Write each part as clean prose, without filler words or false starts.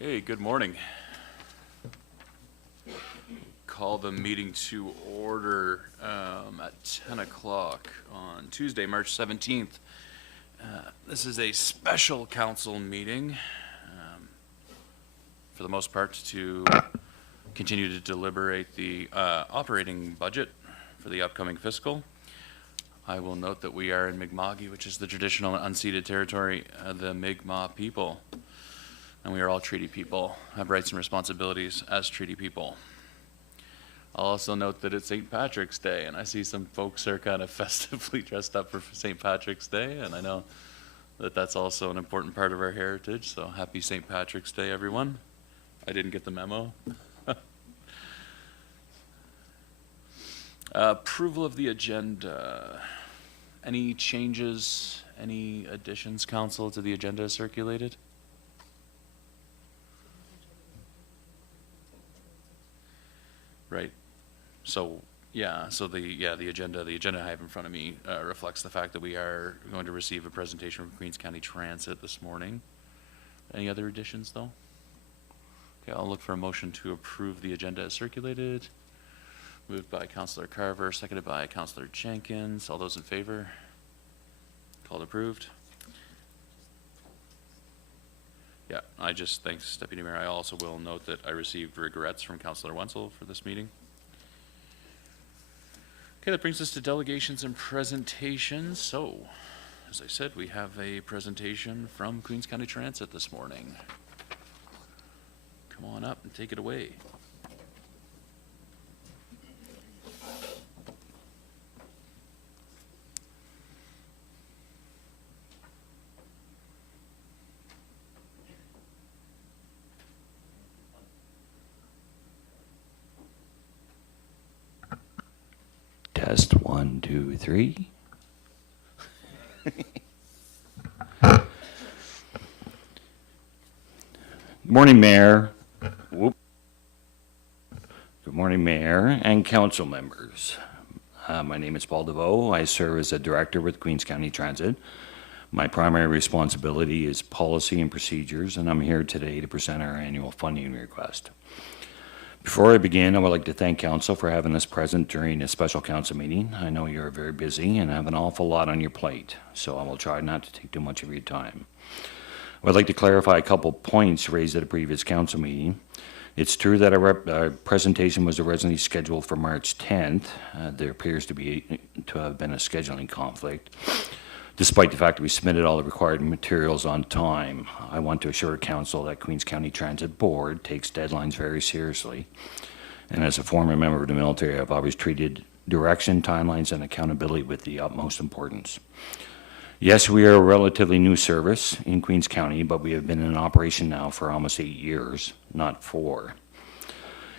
Hey, good morning. Call the meeting to order at 10 o'clock on Tuesday, March 17th. This is a special council meeting, for the most part, to continue to deliberate the operating budget for the upcoming fiscal. I will note that we are in Mi'kma'ki, which is the traditional unceded territory of the Mi'kmaq people. And we are all treaty people, have rights and responsibilities as treaty people. I'll also note that it's St. Patrick's Day, and I see some folks are kind of festively dressed up for St. Patrick's Day, and I know that that's also an important part of our heritage, so happy St. Patrick's Day, everyone. I didn't get the memo. Approval of the agenda. Any changes, any additions, council, to the agenda circulated? Right. So, yeah, so the agenda I have in front of me reflects the fact that we are going to receive a presentation from Queens County Transit this morning. Any other additions, though? Okay, I'll look for a motion to approve the agenda as circulated. Moved by Councillor Carver, seconded by Councillor Jenkins. All those in favor? Called approved. Yeah, thanks, Deputy Mayor. I also will note that I received regrets from Councillor Wenzel for this meeting. Okay, that brings us to delegations and presentations. So, as I said, we have a presentation from Queens County Transit this morning. Come on up and take it away. Test 1, 2, 3. Good morning, Mayor. Good morning, Mayor and council members. My name is Paul DeVoe. I serve as a director with Queens County Transit. My primary responsibility is policy and procedures, and I'm here today to present our annual funding request. Before I begin, I would like to thank Council for having us present during a special Council meeting. I know you're very busy and have an awful lot on your plate, so I will try not to take too much of your time. I would like to clarify a couple points raised at a previous Council meeting. It's true that our presentation was originally scheduled for March 10th. There appears to have been a scheduling conflict. Despite the fact that we submitted all the required materials on time, I want to assure Council that Queens County Transit Board takes deadlines very seriously. And as a former member of the military, I've always treated direction, timelines, and accountability with the utmost importance. Yes, we are a relatively new service in Queens County, but we have been in operation now for almost 8 years, not 4.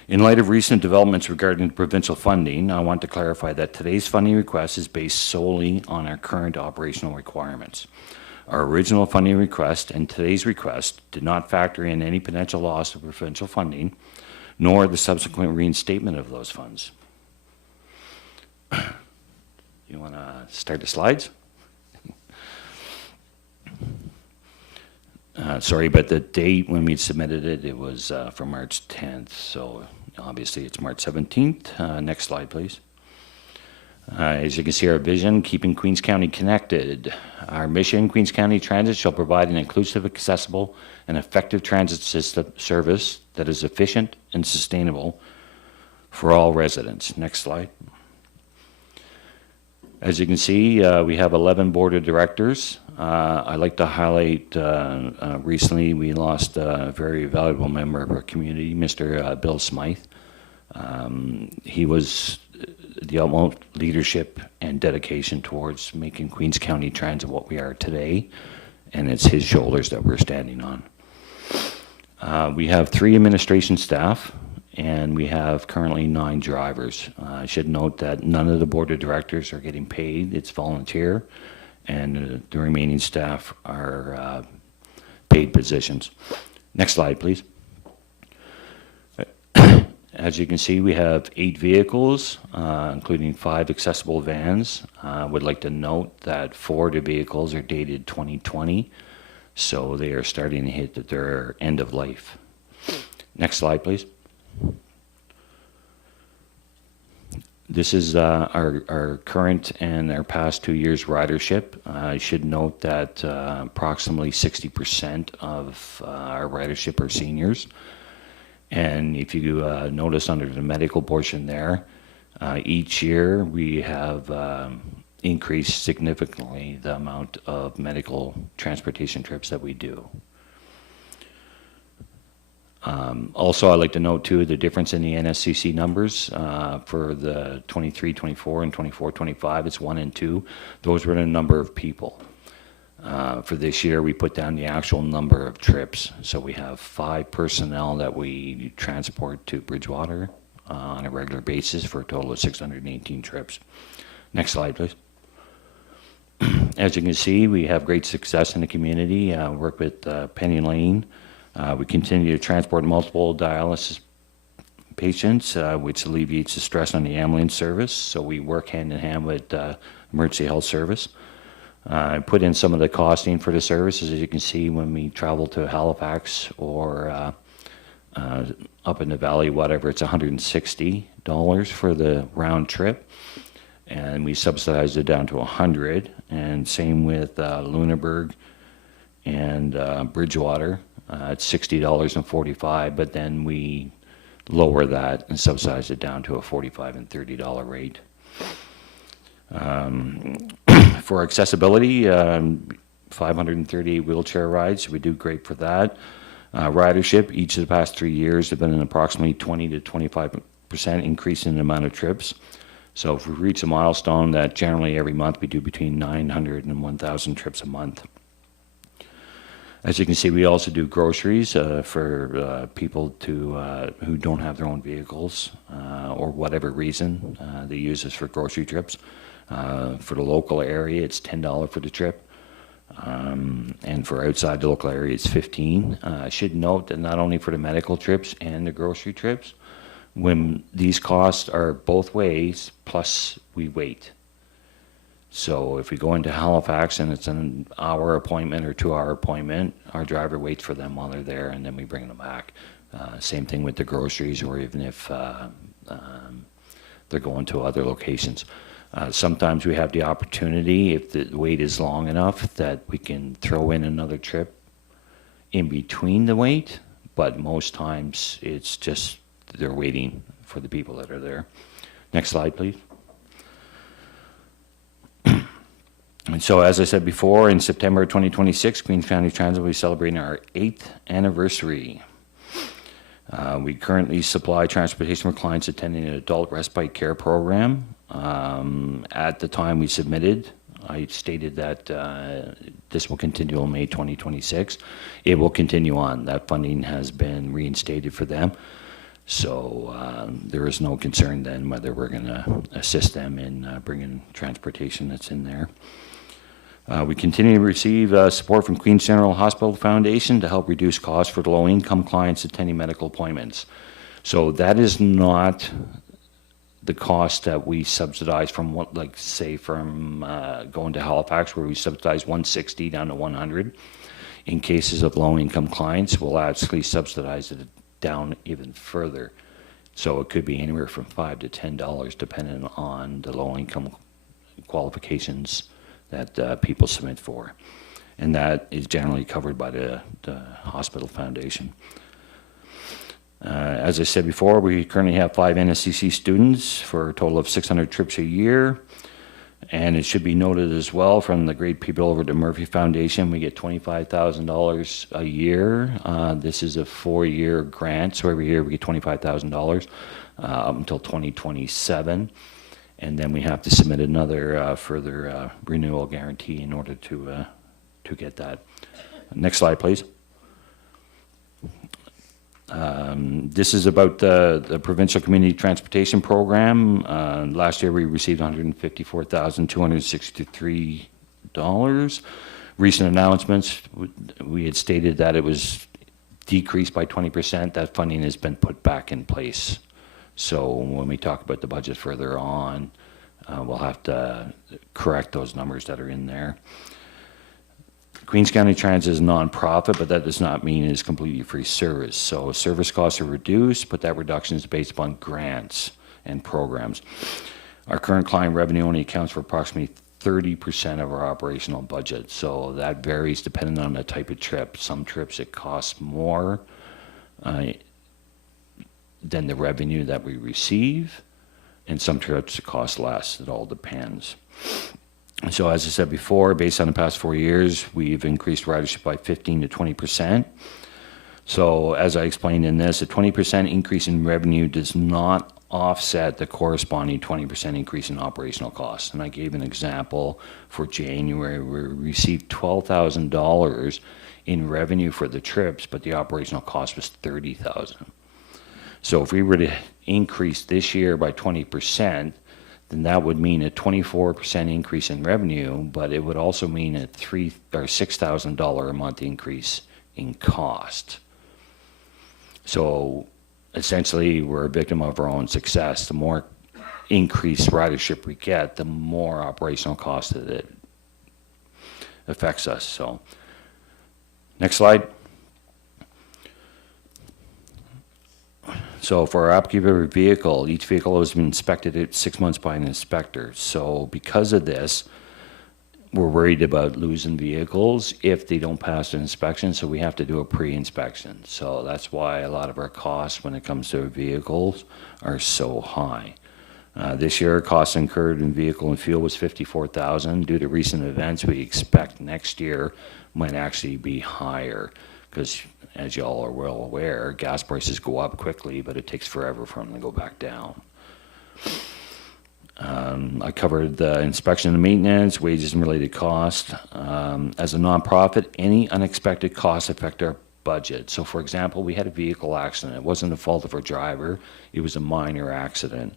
In light of recent developments regarding provincial funding, I want to clarify that today's funding request is based solely on our current operational requirements. Our original funding request and today's request did not factor in any potential loss of provincial funding, nor the subsequent reinstatement of those funds. You want to start the slides? Sorry, but the date when we submitted it, it was for March 10th, so obviously it's March 17th. Next slide, please. As you can see, our vision, keeping Queens County connected. Our mission, Queens County Transit shall provide an inclusive, accessible, and effective transit system service that is efficient and sustainable for all residents. Next slide. As you can see, we have 11 board of directors. I'd like to highlight, recently we lost a very valuable member of our community, Mr. Bill Smythe. He was the utmost leadership and dedication towards making Queens County Transit what we are today, and it's his shoulders that we're standing on. We have 3 administration staff, and we have currently 9 drivers. I should note that none of the board of directors are getting paid. It's volunteer, and the remaining staff are paid positions. Next slide, please. As you can see, we have 8 vehicles, including 5 accessible vans. Would like to note that 4 of the vehicles are dated 2020, so they are starting to hit their end of life. Next slide, please. This is our current and our past 2 years ridership. I should note that approximately 60% of our ridership are seniors. And if you notice under the medical portion there, each year we have increased significantly the amount of medical transportation trips that we do. Also, I'd like to note too the difference in the NSCC numbers for the 23-24 and 24-25. It's 1 and 2. Those were the number of people. For this year, we put down the actual number of trips. So we have 5 personnel that we transport to Bridgewater on a regular basis for a total of 618 trips. Next slide, please. As you can see, we have great success in the community. Work with Penny Lane. We continue to transport multiple dialysis patients, which alleviates the stress on the ambulance service. So we work hand in hand with emergency health service. I put in some of the costing for the services. As you can see, when we travel to Halifax or up in the valley, whatever, it's $160 for the round trip. And we subsidized it down to $100. And same with Lunenburg and Bridgewater. It's $60.45, but then we lower that and subsidize it down to a $45 and $30 rate. For accessibility, 538 wheelchair rides. We do great for that. Ridership, each of the past 3 years have been an approximately 20 to 25% increase in the amount of trips. So if we reach a milestone that generally every month we do between 900 and 1,000 trips a month. As you can see, we also do groceries for people who don't have their own vehicles or whatever reason they use us for grocery trips. For the local area, it's $10 for the trip. And for outside the local area, it's $15. I should note that not only for the medical trips and the grocery trips, when these costs are both ways, plus we wait. So if we go into Halifax and it's an hour appointment or 2-hour appointment, our driver waits for them while they're there and then we bring them back. Same thing with the groceries, or even if they're going to other locations. Sometimes we have the opportunity, if the wait is long enough, that we can throw in another trip in between the wait, but most times it's just they're waiting for the people that are there. Next slide, please. And so, as I said before, in September 2026, Queens County Transit will be celebrating our 8th anniversary. We currently supply transportation for clients attending an adult respite care program. At the time we submitted, I stated that this will continue in May 2026. It will continue on. That funding has been reinstated for them. So there is no concern then whether we're going to assist them in bringing transportation that's in there. We continue to receive support from Queens General Hospital Foundation to help reduce costs for the low-income clients attending medical appointments. So that is not the cost that we subsidize from what, like say from going to Halifax, where we subsidize $160 down to $100. In cases of low-income clients, we'll actually subsidize it down even further. So it could be anywhere from $5 to $10, depending on the low-income qualifications that people submit for. And that is generally covered by the hospital foundation. As I said before, we currently have 5 NSCC students for a total of 600 trips a year. And it should be noted as well from the great people over at the Murphy Foundation, we get $25,000 a year. This is a 4-year grant, so every year we get $25,000 up until 2027. And then we have to submit another further renewal guarantee in order to get that. Next slide, please. This is about the Provincial Community Transportation Program. Last year we received $154,263. Recent announcements, we had stated that it was decreased by 20%. That funding has been put back in place. So when we talk about the budget further on, we'll have to correct those numbers that are in there. Queens County Transit is a nonprofit, but that does not mean it is completely free service. So service costs are reduced, but that reduction is based upon grants and programs. Our current client revenue only accounts for approximately 30% of our operational budget. So that varies depending on the type of trip. Some trips it costs more than the revenue that we receive, and some trips it costs less. It all depends. So as I said before, based on the past 4 years, we've increased ridership by 15 to 20%. So as I explained in this, a 20% increase in revenue does not offset the corresponding 20% increase in operational costs. And I gave an example for January where we received $12,000 in revenue for the trips, but the operational cost was $30,000. So if we were to increase this year by 20%, then that would mean a 24% increase in revenue, but it would also mean a $3,000 or $6,000 a month increase in cost. So essentially, we're a victim of our own success. The more increased ridership we get, the more operational cost that it affects us. So, next slide. So for our upkeep of a vehicle, each vehicle has been inspected at 6 months by an inspector. So because of this, we're worried about losing vehicles if they don't pass an inspection, so we have to do a pre-inspection. So that's why a lot of our costs when it comes to vehicles are so high. This year, costs incurred in vehicle and fuel was $54,000. Due to recent events, we expect next year might actually be higher because, as y'all are well aware, gas prices go up quickly, but it takes forever for them to go back down. I covered the inspection and maintenance, wages and related costs. As a nonprofit, any unexpected costs affect our budget. So for example, we had a vehicle accident. It wasn't the fault of our driver. It was a minor accident.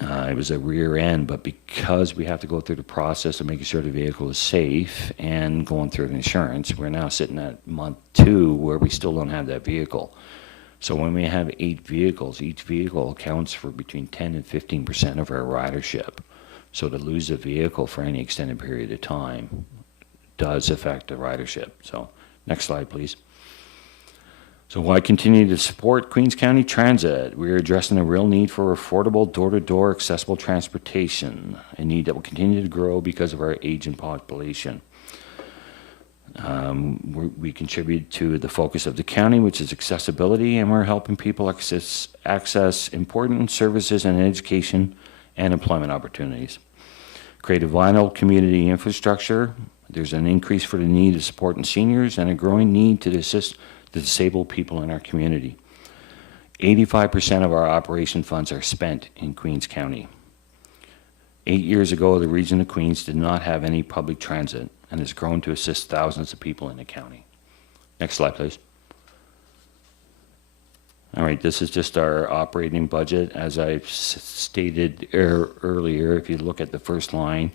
It was a rear end, but because we have to go through the process of making sure the vehicle is safe and going through the insurance, we're now sitting at month 2 where we still don't have that vehicle. So when we have 8 vehicles, each vehicle accounts for between 10 and 15% of our ridership. So to lose a vehicle for any extended period of time does affect the ridership. So next slide, please. So why continue to support Queens County Transit? We're addressing a real need for affordable door-to-door accessible transportation, a need that will continue to grow because of our aging population. We contribute to the focus of the county, which is accessibility, and we're helping people access important services and education and employment opportunities. Create a vital community infrastructure. There's an increase for the need of supporting seniors and a growing need to assist the disabled people in our community. 85% of our operation funds are spent in Queens County. 8 years ago, the region of Queens did not have any public transit and has grown to assist thousands of people in the county. Next slide, please. All right, this is just our operating budget. As I've stated earlier, if you look at the first line,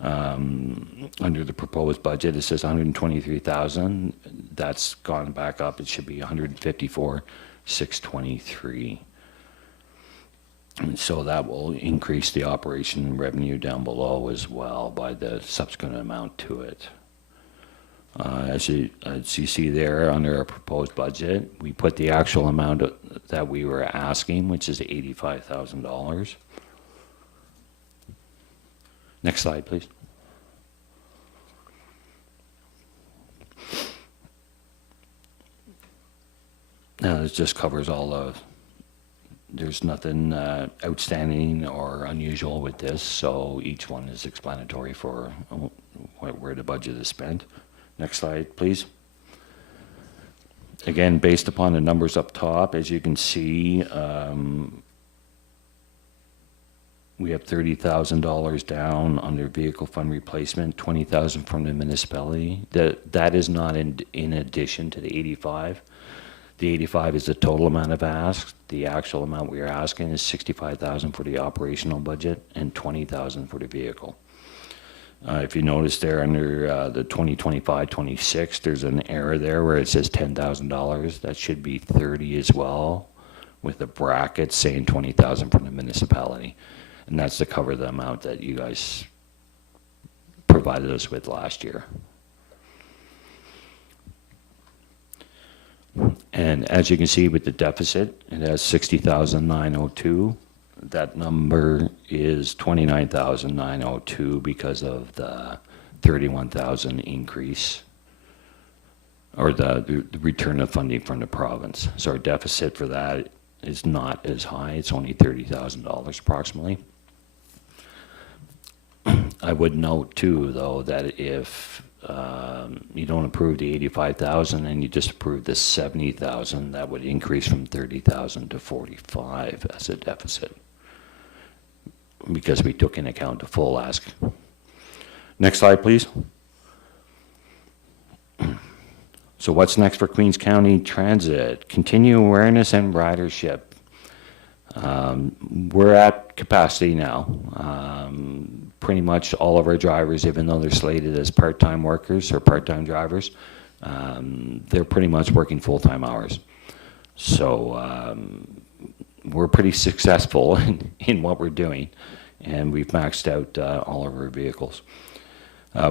under the proposed budget, it says $123,000. That's gone back up. It should be $154,623. And so that will increase the operation revenue down below as well by the subsequent amount to it. As you see there under our proposed budget, we put the actual amount that we were asking, which is $85,000. Next slide, please. Now this just covers all of, there's nothing outstanding or unusual with this, so each one is explanatory for where the budget is spent. Next slide, please. Again, based upon the numbers up top, as you can see, we have $30,000 down under vehicle fund replacement, $20,000 from the municipality. That is not in addition to the 85. The 85 is the total amount of asked. The actual amount we are asking is $65,000 for the operational budget and $20,000 for the vehicle. If you notice there under the 2025-26, there's an error there where it says $10,000. That should be 30 as well, with a bracket saying 20,000 from the municipality. And that's to cover the amount that you guys provided us with last year. And as you can see with the deficit, it has 60,902. That number is 29,902 because of the 31,000 increase, or the return of funding from the province. So our deficit for that is not as high. It's only $30,000 approximately. I would note too, though, that if you don't approve the 85,000 and you just approve the 70,000, that would increase from 30,000 to 45 as a deficit, because we took into account the full ask. Next slide, please. So what's next for Queens County Transit? Continue awareness and ridership. We're at capacity now. Pretty much all of our drivers, even though they're slated as part-time workers or part-time drivers, they're pretty much working full-time hours. So we're pretty successful in what we're doing, and we've maxed out all of our vehicles.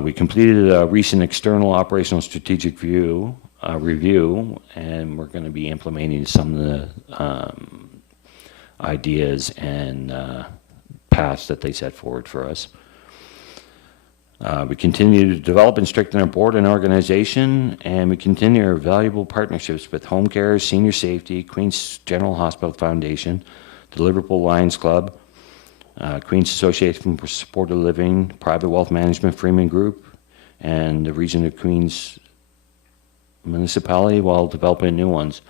We completed a recent external operational strategic review, and we're going to be implementing some of the ideas and paths that they set forward for us. We continue to develop and strengthen our board and organization, and we continue our valuable partnerships with Home Care, Senior Safety, Queens General Hospital Foundation, the Liverpool Lions Club, Queens Association for Supported Living, Private Wealth Management Freeman Group, and the Region of Queens Municipality, while developing new ones.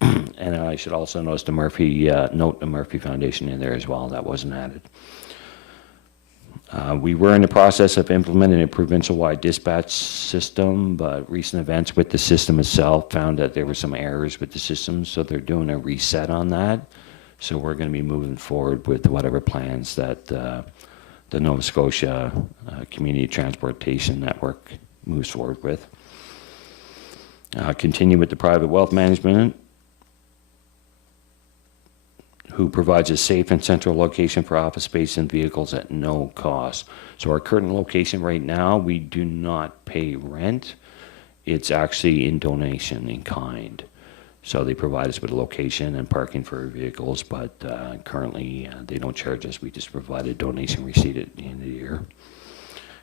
And I should also note the Murphy Foundation in there as well. That wasn't added. We were in the process of implementing a provincial-wide dispatch system, but recent events with the system itself found that there were some errors with the system, so they're doing a reset on that. So we're going to be moving forward with whatever plans that the Nova Scotia Community Transportation Network moves forward with. Continue with the private wealth management, who provides a safe and central location for office space and vehicles at no cost. So our current location right now, we do not pay rent. It's actually in donation in kind. So they provide us with a location and parking for our vehicles, but currently they don't charge us. We just provide a donation receipt at the end of the year.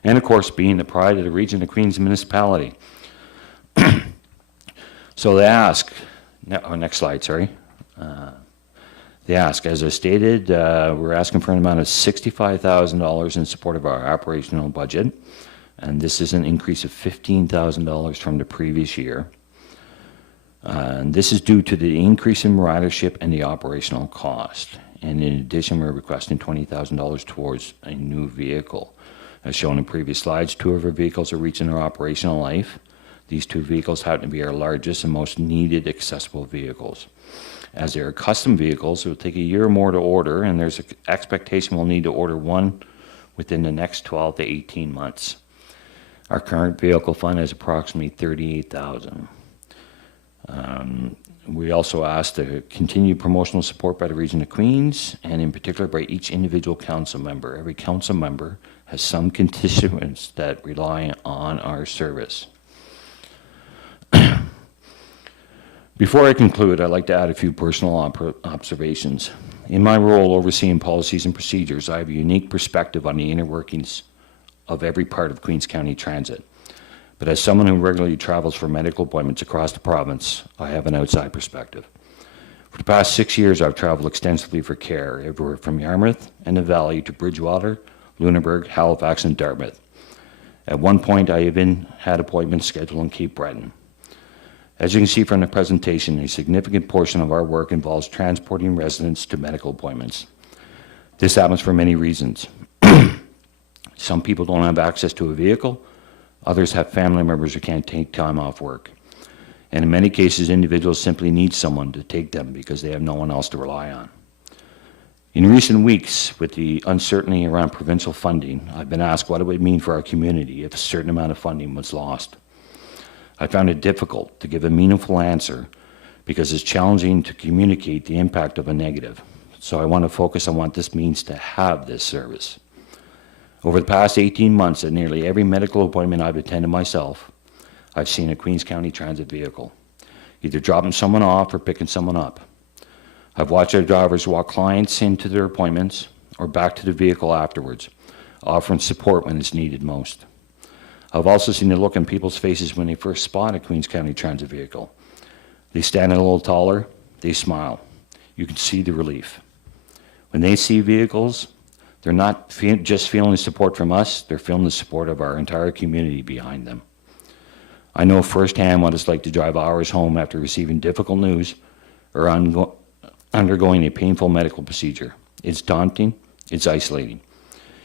And of course, being the pride of the Region of Queens Municipality. So they ask, next slide, sorry. They ask, as I stated, we're asking for an amount of $65,000 in support of our operational budget, and this is an increase of $15,000 from the previous year. And this is due to the increase in ridership and the operational cost. And in addition, we're requesting $20,000 towards a new vehicle. As shown in previous slides, 2 of our vehicles are reaching their operational life. These 2 vehicles happen to be our largest and most needed accessible vehicles. As they are custom vehicles, it will take a year or more to order, and there's an expectation we'll need to order one within the next 12 to 18 months. Our current vehicle fund is approximately $38,000. We also ask to continue promotional support by the Region of Queens, and in particular by each individual council member. Every council member has some constituents that rely on our service. Before I conclude, I'd like to add a few personal observations. In my role overseeing policies and procedures, I have a unique perspective on the inner workings of every part of Queens County Transit. But as someone who regularly travels for medical appointments across the province, I have an outside perspective. For the past 6 years, I've traveled extensively for care, everywhere from Yarmouth and the Valley to Bridgewater, Lunenburg, Halifax, and Dartmouth. At one point, I even had appointments scheduled in Cape Breton. As you can see from the presentation, a significant portion of our work involves transporting residents to medical appointments. This happens for many reasons. Some people don't have access to a vehicle. Others have family members who can't take time off work. And in many cases, individuals simply need someone to take them because they have no one else to rely on. In recent weeks, with the uncertainty around provincial funding, I've been asked what it would mean for our community if a certain amount of funding was lost. I found it difficult to give a meaningful answer because it's challenging to communicate the impact of a negative. So I want to focus on what this means to have this service. Over the past 18 months, at nearly every medical appointment I've attended myself, I've seen a Queens County Transit vehicle. either dropping someone off or picking someone up. I've watched our drivers walk clients into their appointments or back to the vehicle afterwards, offering support when it's needed most. I've also seen the look in people's faces when they first spot a Queens County Transit vehicle. They stand a little taller, they smile. You can see the relief. When they see vehicles, they're not just feeling the support from us, they're feeling the support of our entire community behind them. I know firsthand what it's like to drive hours home after receiving difficult news or undergoing a painful medical procedure. It's daunting, it's isolating.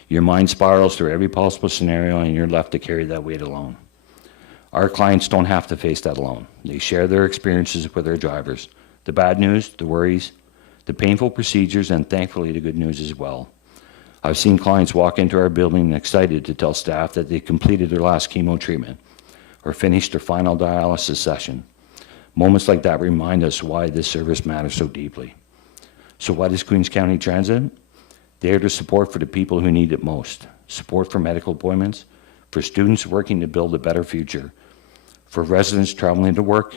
Your mind spirals through every possible scenario and you're left to carry that weight alone. Our clients don't have to face that alone. They share their experiences with their drivers, the bad news, the worries, the painful procedures, and thankfully the good news as well. I've seen clients walk into our building excited to tell staff that they completed their last chemo treatment or finished their final dialysis session. Moments like that remind us why this service matters so deeply. So what is Queens County Transit? They are the support for the people who need it most. Support for medical appointments, for students working to build a better future, for residents traveling to work,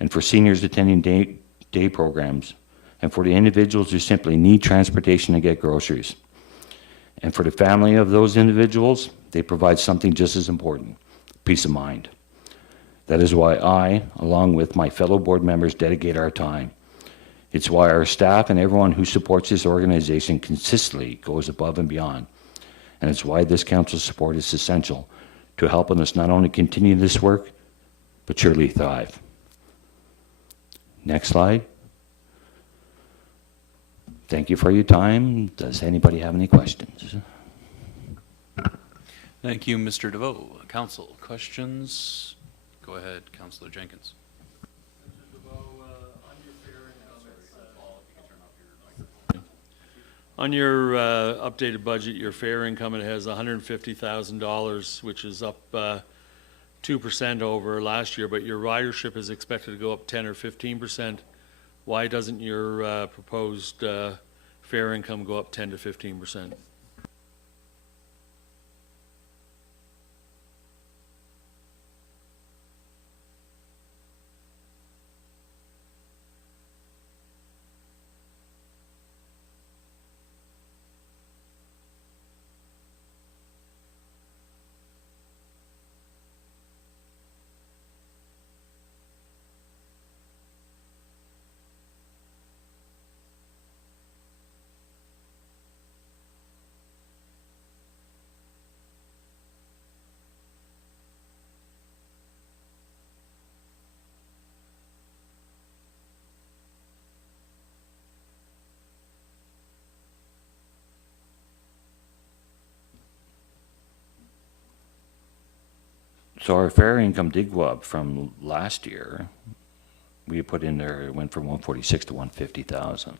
and for seniors attending day programs, and for the individuals who simply need transportation to get groceries. And for the family of those individuals, they provide something just as important, peace of mind. That is why I, along with my fellow board members, dedicate our time. It's why our staff and everyone who supports this organization consistently goes above and beyond. And it's why this council's support is essential to helping us not only continue this work, but surely thrive. Next slide. Thank you for your time. Does anybody have any questions? Thank you, Mr. DeVoe. Council, questions? Go ahead, Councillor Jenkins. On your updated budget, your fare income, it has $150,000, which is up 2% over last year, but your ridership is expected to go up 10 or 15%. Why doesn't your proposed fare income go up 10 to 15%? So our fare income did go up from last year. We put in there, it went from 146 to 150,000.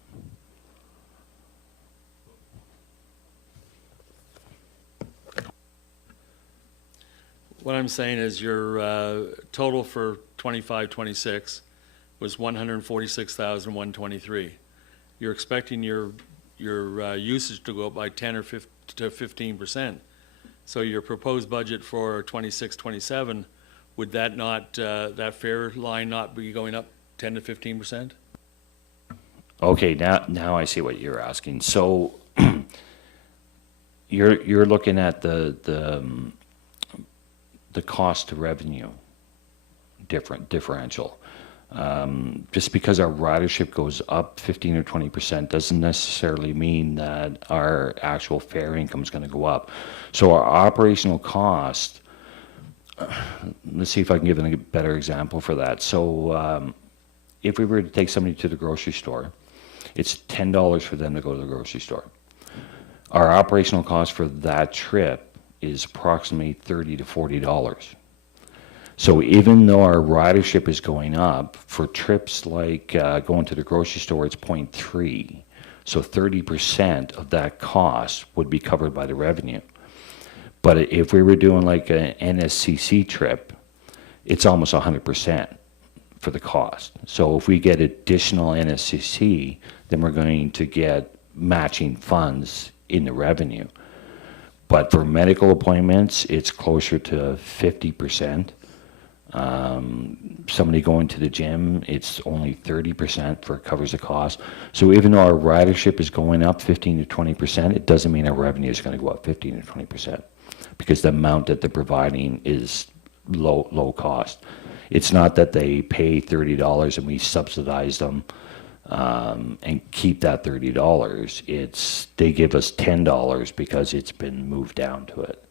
What I'm saying is your total for 25-26 was 146,123. You're expecting your usage to go up by 10 or 15%. So your proposed budget for 26-27, would that not that fare line not be going up 10 to 15%? Okay, now I see what you're asking. So you're looking at the cost to revenue differential. Just because our ridership goes up 15 or 20% doesn't necessarily mean that our actual fare income is going to go up. So our operational cost, let's see if I can give a better example for that. So if we were to take somebody to the grocery store, it's $10 for them to go to the grocery store. Our operational cost for that trip is approximately $30 to $40. So even though our ridership is going up, for trips like going to the grocery store, it's 0.3. So 30% of that cost would be covered by the revenue. But if we were doing like an NSCC trip, it's almost 100% for the cost. So if we get additional NSCC, then we're going to get matching funds in the revenue. But for medical appointments, it's closer to 50%. Somebody going to the gym, it's only 30% for covers the cost. So even though our ridership is going up 15 to 20%, it doesn't mean our revenue is going to go up 15 to 20% because the amount that they're providing is low cost. It's not that they pay $30 and we subsidize them and keep that $30. It's they give us $10 because it's been moved down to it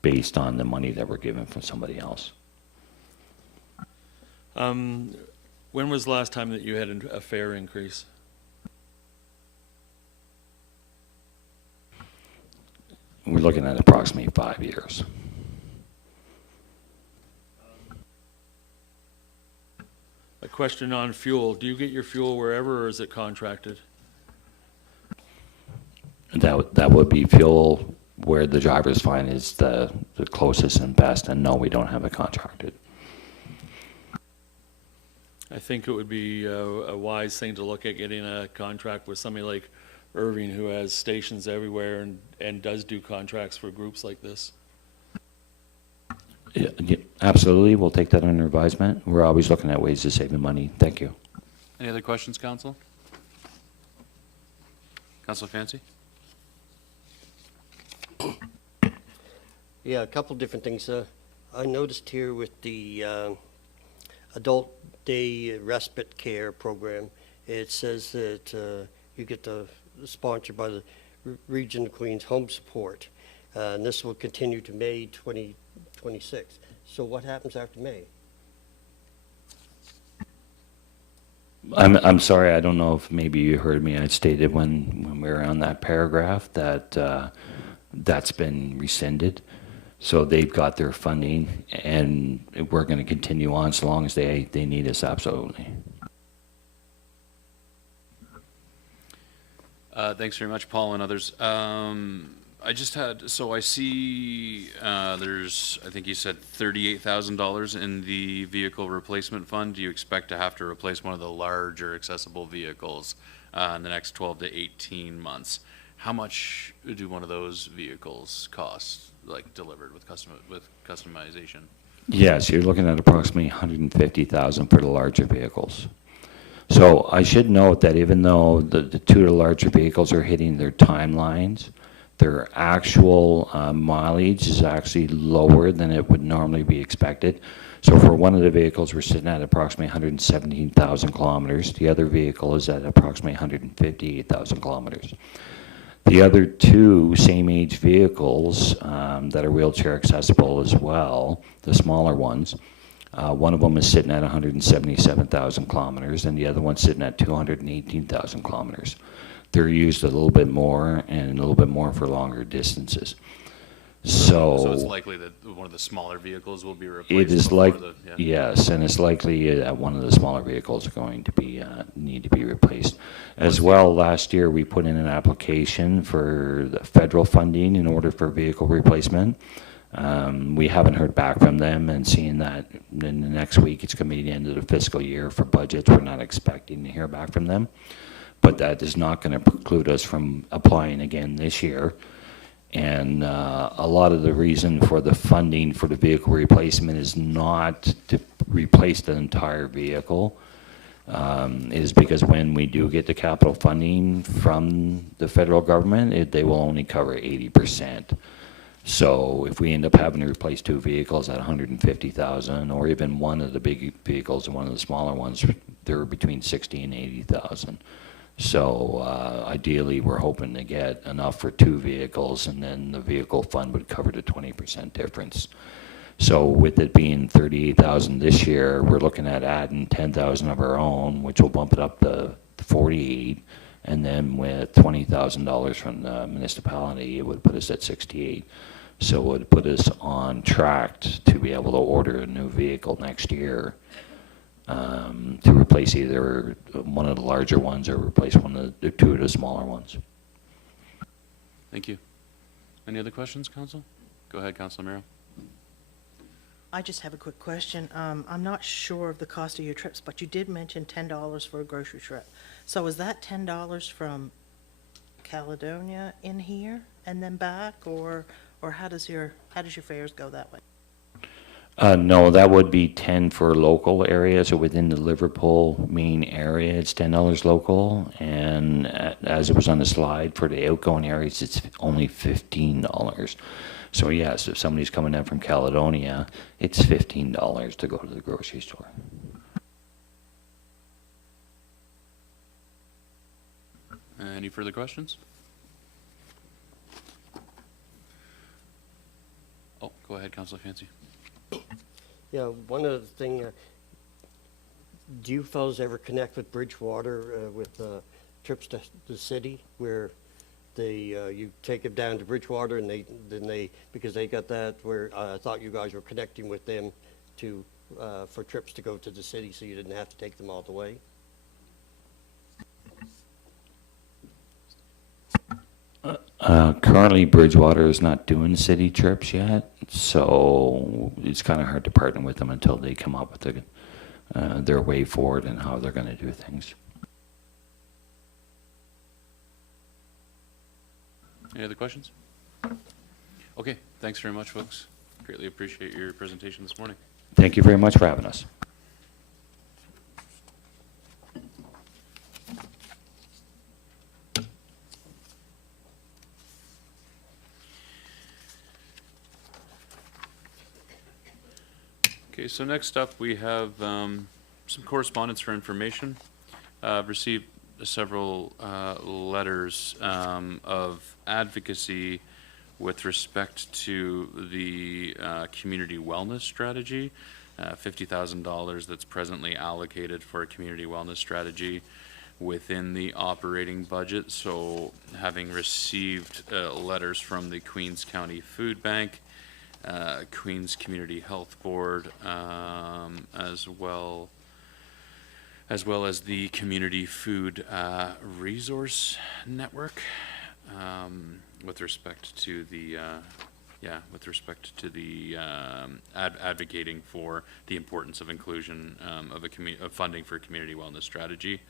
based on the money that we're given from somebody else. When was the last time that you had a fare increase? We're looking at approximately 5 years. A question on fuel. Do you get your fuel wherever or is it contracted? That would be fuel where the drivers find is the closest and best, and no, we don't have it contracted. I think it would be a wise thing to look at getting a contract with somebody like Irving, who has stations everywhere and does do contracts for groups like this. Yeah, absolutely, we'll take that under advisement. We're always looking at ways to save money. Thank you. Any other questions, Council? Council Fancy? Yeah, a couple different things. I noticed here with the adult day respite care program, it says that you get the sponsored by the Region of Queens Home Support, and this will continue to May 2026. So what happens after May? I'm sorry, I don't know if maybe you heard me. I stated when we were on that paragraph that that's been rescinded. So they've got their funding, and we're going to continue on so long as they need us, absolutely. Thanks very much, Paul and others. I just had, so I see there's, I think you said $38,000 in the vehicle replacement fund. Do you expect to have to replace one of the larger accessible vehicles in the next 12 to 18 months? How much do one of those vehicles cost, like delivered with customization? Yes, you're looking at approximately $150,000 for the larger vehicles. So I should note that even though the two of the larger vehicles are hitting their timelines, their actual mileage is actually lower than it would normally be expected. So for one of the vehicles, we're sitting at approximately 117,000 kilometers. The other vehicle is at approximately 158,000 kilometers. The other two same age vehicles that are wheelchair accessible as well, the smaller ones, one of them is sitting at 177,000 kilometers and the other one's sitting at 218,000 kilometers. They're used a little bit more and a little bit more for longer distances. So it's likely that one of the smaller vehicles will be replaced. it is like, yeah. yes, and it's likely that one of the smaller vehicles are going to be need to be replaced. As well, last year we put in an application for the federal funding in order for vehicle replacement. We haven't heard back from them, and seeing that in the next week it's going to be the end of the fiscal year for budgets, we're not expecting to hear back from them. But that is not going to preclude us from applying again this year. And a lot of the reason for the funding for the vehicle replacement is not to replace the entire vehicle, is because when we do get the capital funding from the federal government, they will only cover 80%. So if we end up having to replace two vehicles at 150,000, or even one of the big vehicles and one of the smaller ones, they're between 60 and 80,000. So ideally, we're hoping to get enough for two vehicles, and then the vehicle fund would cover the 20% difference. So with it being 38,000 this year, we're looking at adding 10,000 of our own, which will bump it up to 48. And then with $20,000 from the municipality, it would put us at 68. So it would put us on track to be able to order a new vehicle next year. To replace either one of the larger ones or replace one of the two of the smaller ones. Thank you. Any other questions, Council? Go ahead, Councilor Miro. I just have a quick question. I'm not sure of the cost of your trips, but you did mention $10 for a grocery trip. So is that $10 from Caledonia in here and then back, or how does your fares go that way? No, that would be 10 for local area, so within the Liverpool main area, it's $10 local, and as it was on the slide, for the outgoing areas, it's only $15. So yes, if somebody's coming in from Caledonia, it's $15 to go to the grocery store. Any further questions? Oh, go ahead, Councillor Fancy. Yeah, one other thing, do you fellows ever connect with Bridgewater with trips to the city where they, you take them down to Bridgewater and because they got that where I thought you guys were connecting with them to, for trips to go to the city so you didn't have to take them all the way? Currently, Bridgewater is not doing city trips yet, so it's kind of hard to partner with them until they come up with their way forward and how they're going to do things. Any other questions? Okay, thanks very much, folks. Greatly appreciate your presentation this morning. Thank you very much for having us. Okay, so next up, we have some correspondence for information. I've received several letters of advocacy with respect to the community wellness strategy, $50,000 that's presently allocated for a community wellness strategy within the operating budget. So having received letters from the Queens County Food Bank, Queens Community Health Board, as well as the Community Food Resource Network, with respect to the advocating for the importance of inclusion of funding for a community wellness strategy.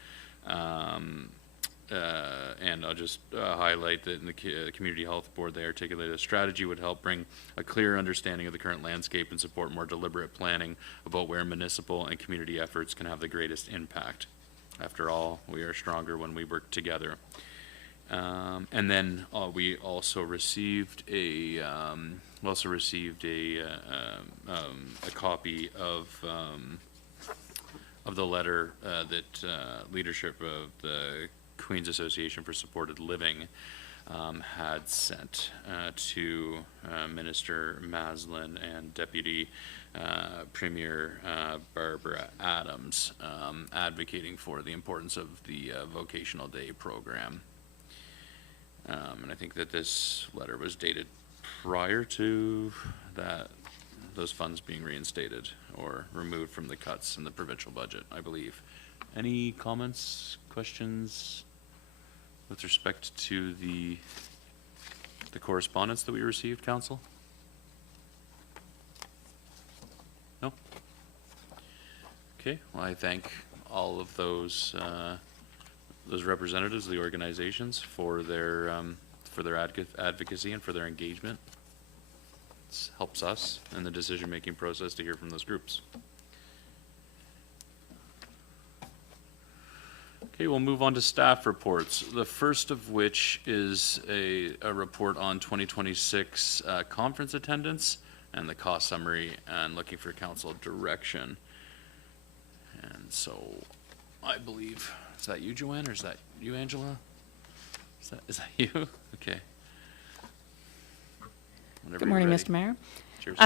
And I'll just highlight that in the Community Health Board, they articulated a strategy would help bring a clear understanding of the current landscape and support more deliberate planning about where municipal and community efforts can have the greatest impact. After all, we are stronger when we work together. And then we also received a copy of the letter that leadership of the Queens Association for Supported Living had sent to Minister Maslin and Deputy Premier Barbara Adams, advocating for the importance of the vocational day program. And I think that this letter was dated prior to those funds being reinstated or removed from the cuts in the provincial budget, I believe. Any comments, questions with respect to the correspondence that we received, Council? No? Okay, well, I thank all of those representatives, the organizations, for their advocacy and for their engagement. It helps us in the decision-making process to hear from those groups. Okay, we'll move on to staff reports. The first of which is a report on 2026 conference attendance and the cost summary, and looking for council direction. And so I believe, is that you, Joanne, or is that you, Angela? Is that you? Okay. Whenever Good you're morning, ready. Mr. Mayor. Cheers.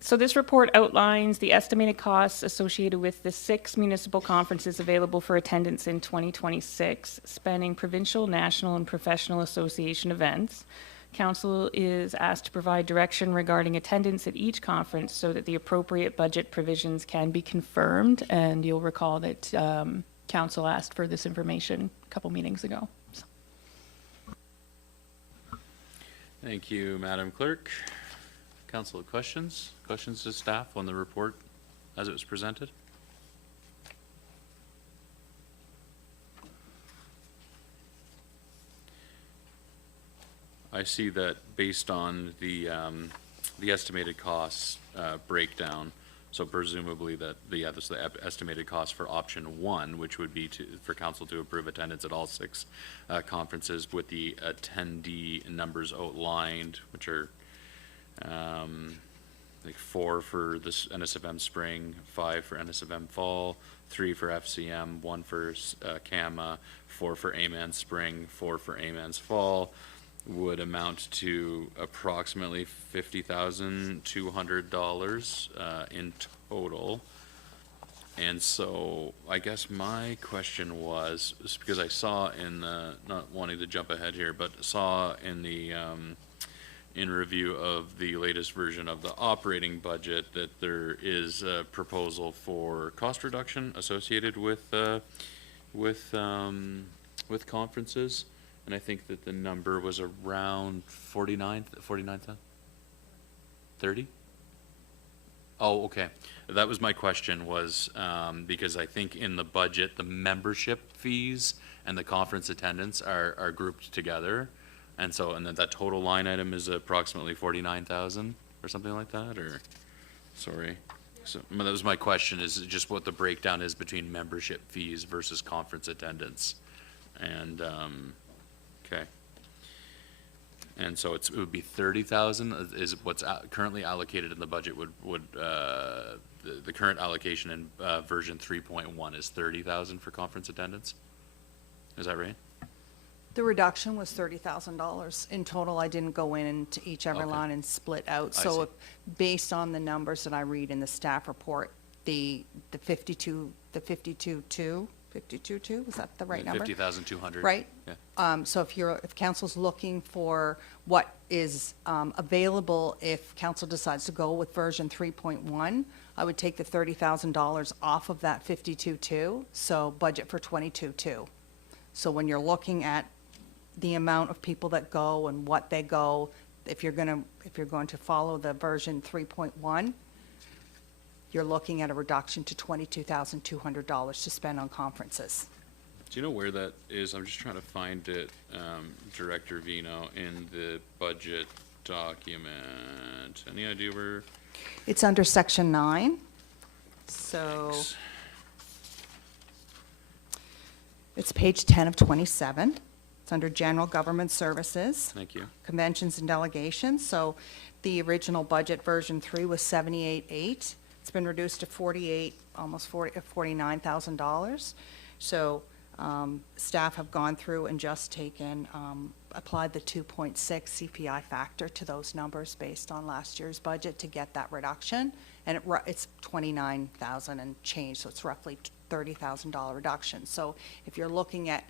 So this report outlines the estimated costs associated with the 6 municipal conferences available for attendance in 2026, spanning provincial, national, and professional association events. Council is asked to provide direction regarding attendance at each conference so that the appropriate budget provisions can be confirmed. And you'll recall that Council asked for this information a couple meetings ago. So. Thank you, Madam Clerk. Council, questions? Questions to staff on the report as it was presented? I see that based on the the estimated costs breakdown. So presumably that's the estimated cost for option one, which would be for council to approve attendance at all 6 conferences with the attendee numbers outlined, which are like 4 for this NSFM spring, 5 for NSFM fall, 3 for FCM, 1 for CAMA, 4 for AMAN spring, 4 for AMAN's fall, would amount to approximately $50,200 in total. And so I guess my question was because I saw in the, not wanting to jump ahead here, but saw in the in review of the latest version of the operating budget that there is a proposal for cost reduction associated with conferences. And I think that the number was around 49,000? 30? Oh, okay. That was my question was, because I think in the budget, the membership fees and the conference attendance are grouped together. And so, and then that total line item is approximately 49,000 or something like that, or, sorry. So, that was my question, is just what the breakdown is between membership fees versus conference attendance. And, okay. And so it would be 30,000 is what's currently allocated in the budget the current allocation in version 3.1 is 30,000 for conference attendance? Is that right? The reduction was $30,000 in total. I didn't go in into each every Okay. line and split out. I So see. if, based on the numbers that I read in the staff report, the 52.2, is that the right number? 50,200. Right? Yeah. So if council's looking for what is available, if council decides to go with version 3.1, I would take the $30,000 off of that 52.2, so budget for 22.2. So when you're looking at the amount of people that go and what they go, if you're going to follow the version 3.1, you're looking at a reduction to $22,200 to spend on conferences. Do you know where that is? I'm just trying to find it, Director Vino, in the budget document. Any idea where? It's under section 9. So Thanks. it's page 10 of 27. It's under general government services. Thank you. Conventions and delegations. So the original budget version 3 was 78.8. It's been reduced to $49,000. So staff have gone through and just applied the 2.6 CPI factor to those numbers based on last year's budget to get that reduction. And it's 29,000 and change, so it's roughly $30,000 reduction. So if you're looking at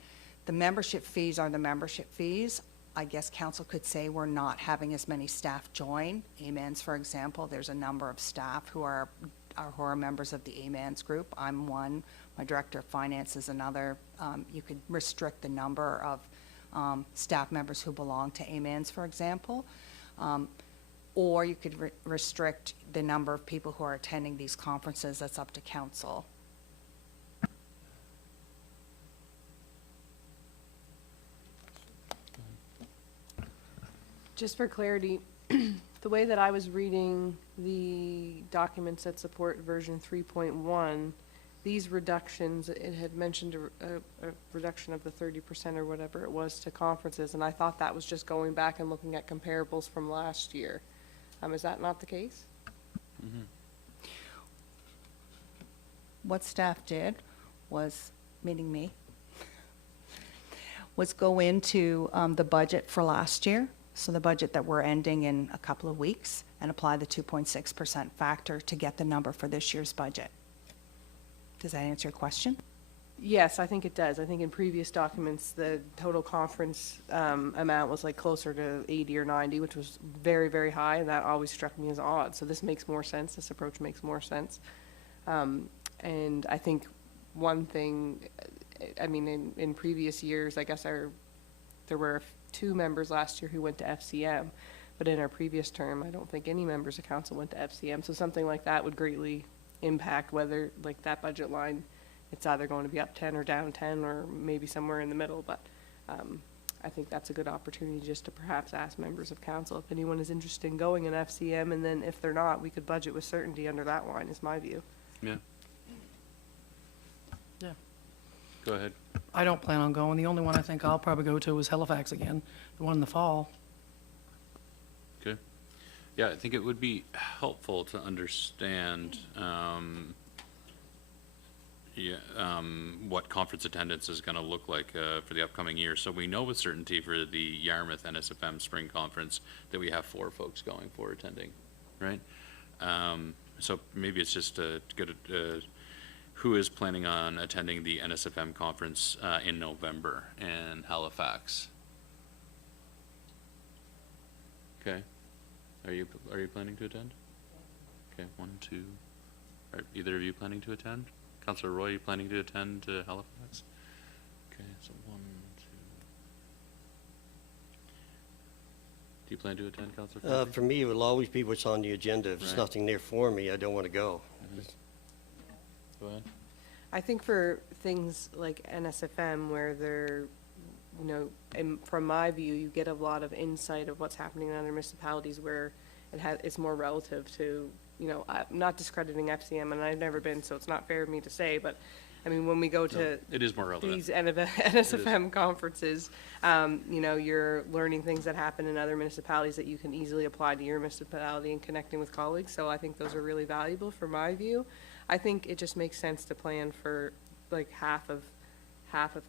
the membership fees are the membership fees, I guess council could say we're not having as many staff join. AMANs, for example, there's a number of staff who are members of the AMANs group. I'm one. My director of finance is another. You could restrict the number of staff members who belong to AMANs, for example. Or you could restrict the number of people who are attending these conferences. That's up to council. Just for clarity, the way that I was reading the documents that support version 3.1, these reductions, it had mentioned a reduction of the 30% or whatever it was to conferences, and I thought that was just going back and looking at comparables from last year. Is that not the case? What staff did was, meaning me, was go into the budget for last year, so the budget that we're ending in a couple of weeks, and apply the 2.6% factor to get the number for this year's budget. Does that answer your question? Yes, I think it does. I think in previous documents, the total conference amount was like closer to 80 or 90, which was very, very high, and that always struck me as odd. So this makes more sense. This approach makes more sense. And I think one thing, I mean, in previous years, I guess there were 2 members last year who went to FCM, but in our previous term, I don't think any members of council went to FCM. So something like that would greatly impact whether, like, that budget line, it's either going to be up 10 or down 10 or maybe somewhere in the middle. But I think that's a good opportunity just to perhaps ask members of council if anyone is interested in going in FCM, and then if they're not, we could budget with certainty under that line, is my view. Yeah. Yeah. Go ahead. I don't plan on going. The only one I think I'll probably go to is Halifax again, the one in the fall. Okay. Yeah, I think it would be helpful to understand, what conference attendance is gonna look like, for the upcoming year. So we know with certainty for the Yarmouth NSFM Spring Conference that we have 4 folks going for attending, right? So maybe it's just to get who is planning on attending the NSFM conference, in November in Halifax? Okay. Are you planning to attend? Okay, 1, 2. Are either of you planning to attend? Councillor Roy, you planning to attend Halifax? Okay, so 1, 2. Do you plan to attend, Councillor Farley? For me, it will always be what's on the agenda. If there's Right. nothing there for me, I don't want to go. Go ahead. I think for things like NSFM where they're, you know, and from my view, you get a lot of insight of what's happening in other municipalities where it's more relative to, you know, I'm not discrediting FCM, and I've never been, so it's not fair of me to say, but, I mean, when we go to It is more relevant. these NSFM conferences, you know, you're learning things that happen in other municipalities that you can easily apply to your municipality and connecting with colleagues, so I think those are really valuable from my view. I think it just makes sense to plan for like half of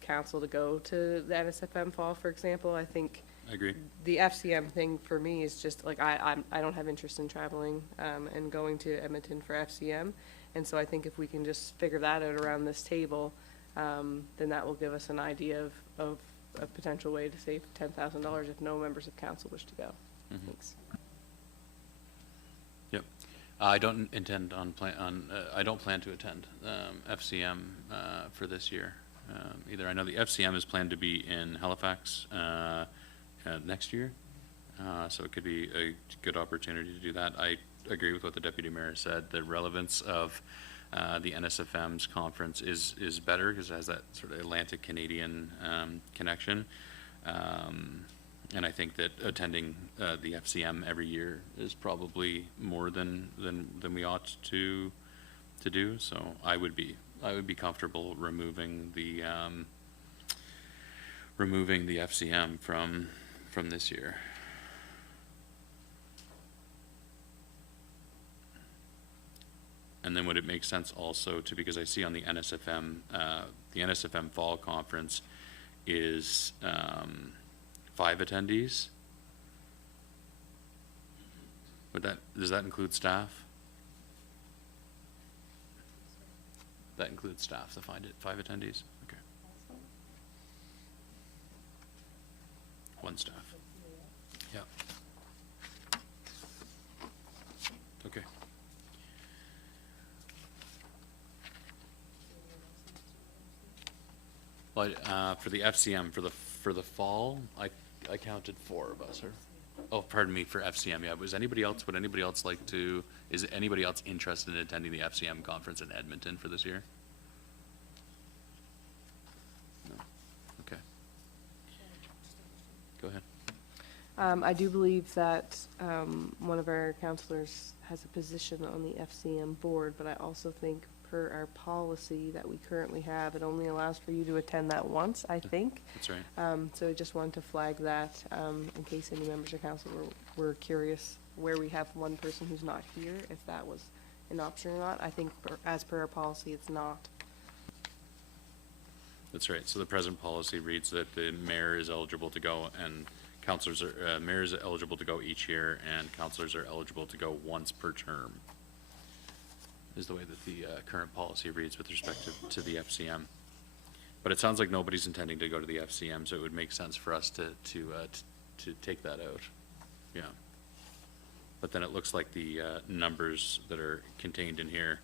council to go to the NSFM fall, for example. I think I agree. the FCM thing for me is just like, I don't have interest in traveling, and going to Edmonton for FCM. And so I think if we can just figure that out around this table, then that will give us an idea of a potential way to save $10,000 if no members of council wish to go. Mhm. Thanks. Yep. I don't intend on I don't plan to attend FCM for this year either. I know the FCM is planned to be in Halifax next year, so it could be a good opportunity to do that. I agree with what the deputy mayor said. The relevance of the NSFM's conference is better because it has that sort of Atlantic Canadian connection. And I think that attending the FCM every year is probably more than we ought to do. So I would be comfortable removing the FCM from this year. And then would it make sense also to, because I see on the NSFM Fall Conference is 5 attendees? Does that include staff? That includes staff, the 5 attendees? Okay. 1 staff. Yeah. Okay. Well, for the FCM, for the fall, I counted 4 of us, or, oh, pardon me, for FCM, yeah. Would anybody else like to, is anybody else interested in attending the FCM conference in Edmonton for this year? No? Okay. Go ahead. I do believe that one of our counselors has a position on the FCM board, but I also think per our policy that we currently have, it only allows for you to attend that once, I think. That's right. So I just wanted to flag that in case any members of council were curious where we have one person who's not here, if that was an option or not. I think as per our policy, it's not. That's right. So the present policy reads that the mayor is eligible to go, and councilors are, mayor is eligible to go each year, and councilors are eligible to go once per term, is the way that the current policy reads with respect to the FCM. But it sounds like nobody's intending to go to the FCM, so it would make sense for us to take that out. Yeah. But then it looks like the numbers that are contained in here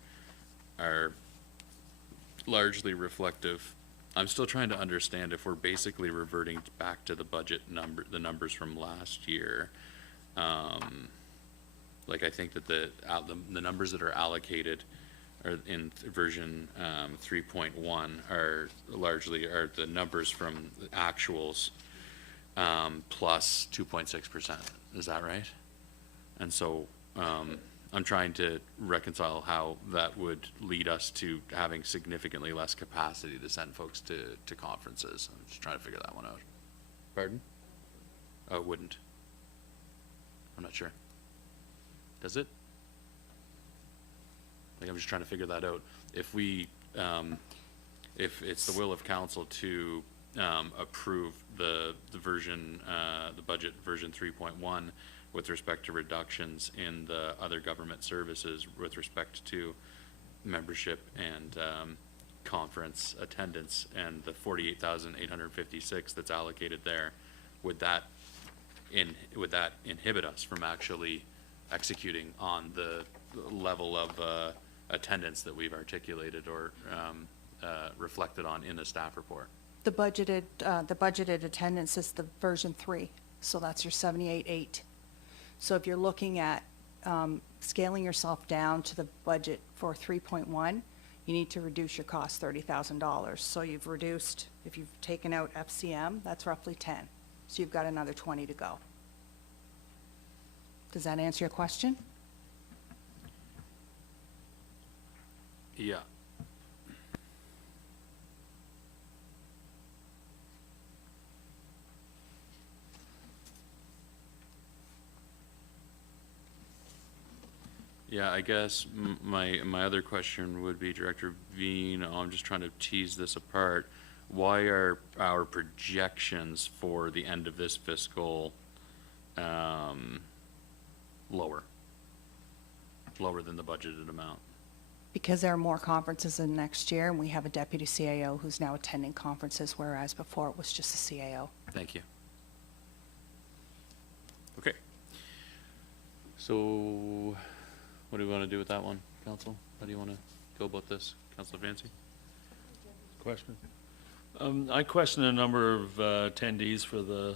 are largely reflective. I'm still trying to understand if we're basically reverting back to the budget the numbers from last year. Like, I think that the numbers that are allocated are in version 3.1 are largely the numbers from the actuals plus 2.6%. Is that right? And so, I'm trying to reconcile how that would lead us to having significantly less capacity to send folks to conferences. I'm just trying to figure that one out. Pardon? Oh, it wouldn't. I'm not sure. Does it? Like, I'm just trying to figure that out. If we, if it's the will of council to approve the version, the budget version 3.1 with respect to reductions in the other government services with respect to membership and conference attendance and the 48,856 that's allocated there, would that inhibit us from actually executing on the level of attendance that we've articulated or reflected on in the staff report? The budgeted attendance is the version 3, so that's your 78.8. So if you're looking at scaling yourself down to the budget for 3.1, you need to reduce your cost $30,000. So you've reduced, if you've taken out FCM, that's roughly 10. So you've got another 20 to go. Does that answer your question? Yeah. Yeah, I guess my other question would be, Director Veen, I'm just trying to tease this apart. Why are our projections for the end of this fiscal lower than the budgeted amount? Because there are more conferences in next year, and we have a deputy CAO who's now attending conferences, whereas before it was just a CAO. Thank you. Okay. So, what do we want to do with that one, Council? How do you want to go about this, Councilor Vancy? Question. I question a number of attendees for the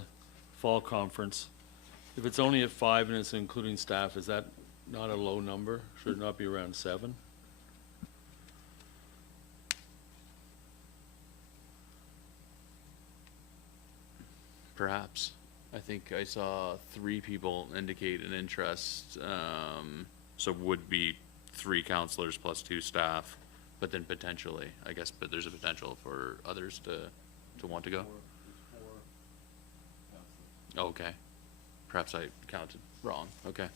fall conference. If it's only at 5 and it's including staff, is that not a low number? Should it not be around 7? Perhaps. I think I saw 3 people indicate an interest, so would be 3 counselors plus 2 staff, but then potentially, I guess, but there's a potential for others to want to go? Oh, okay. Perhaps I counted wrong, okay.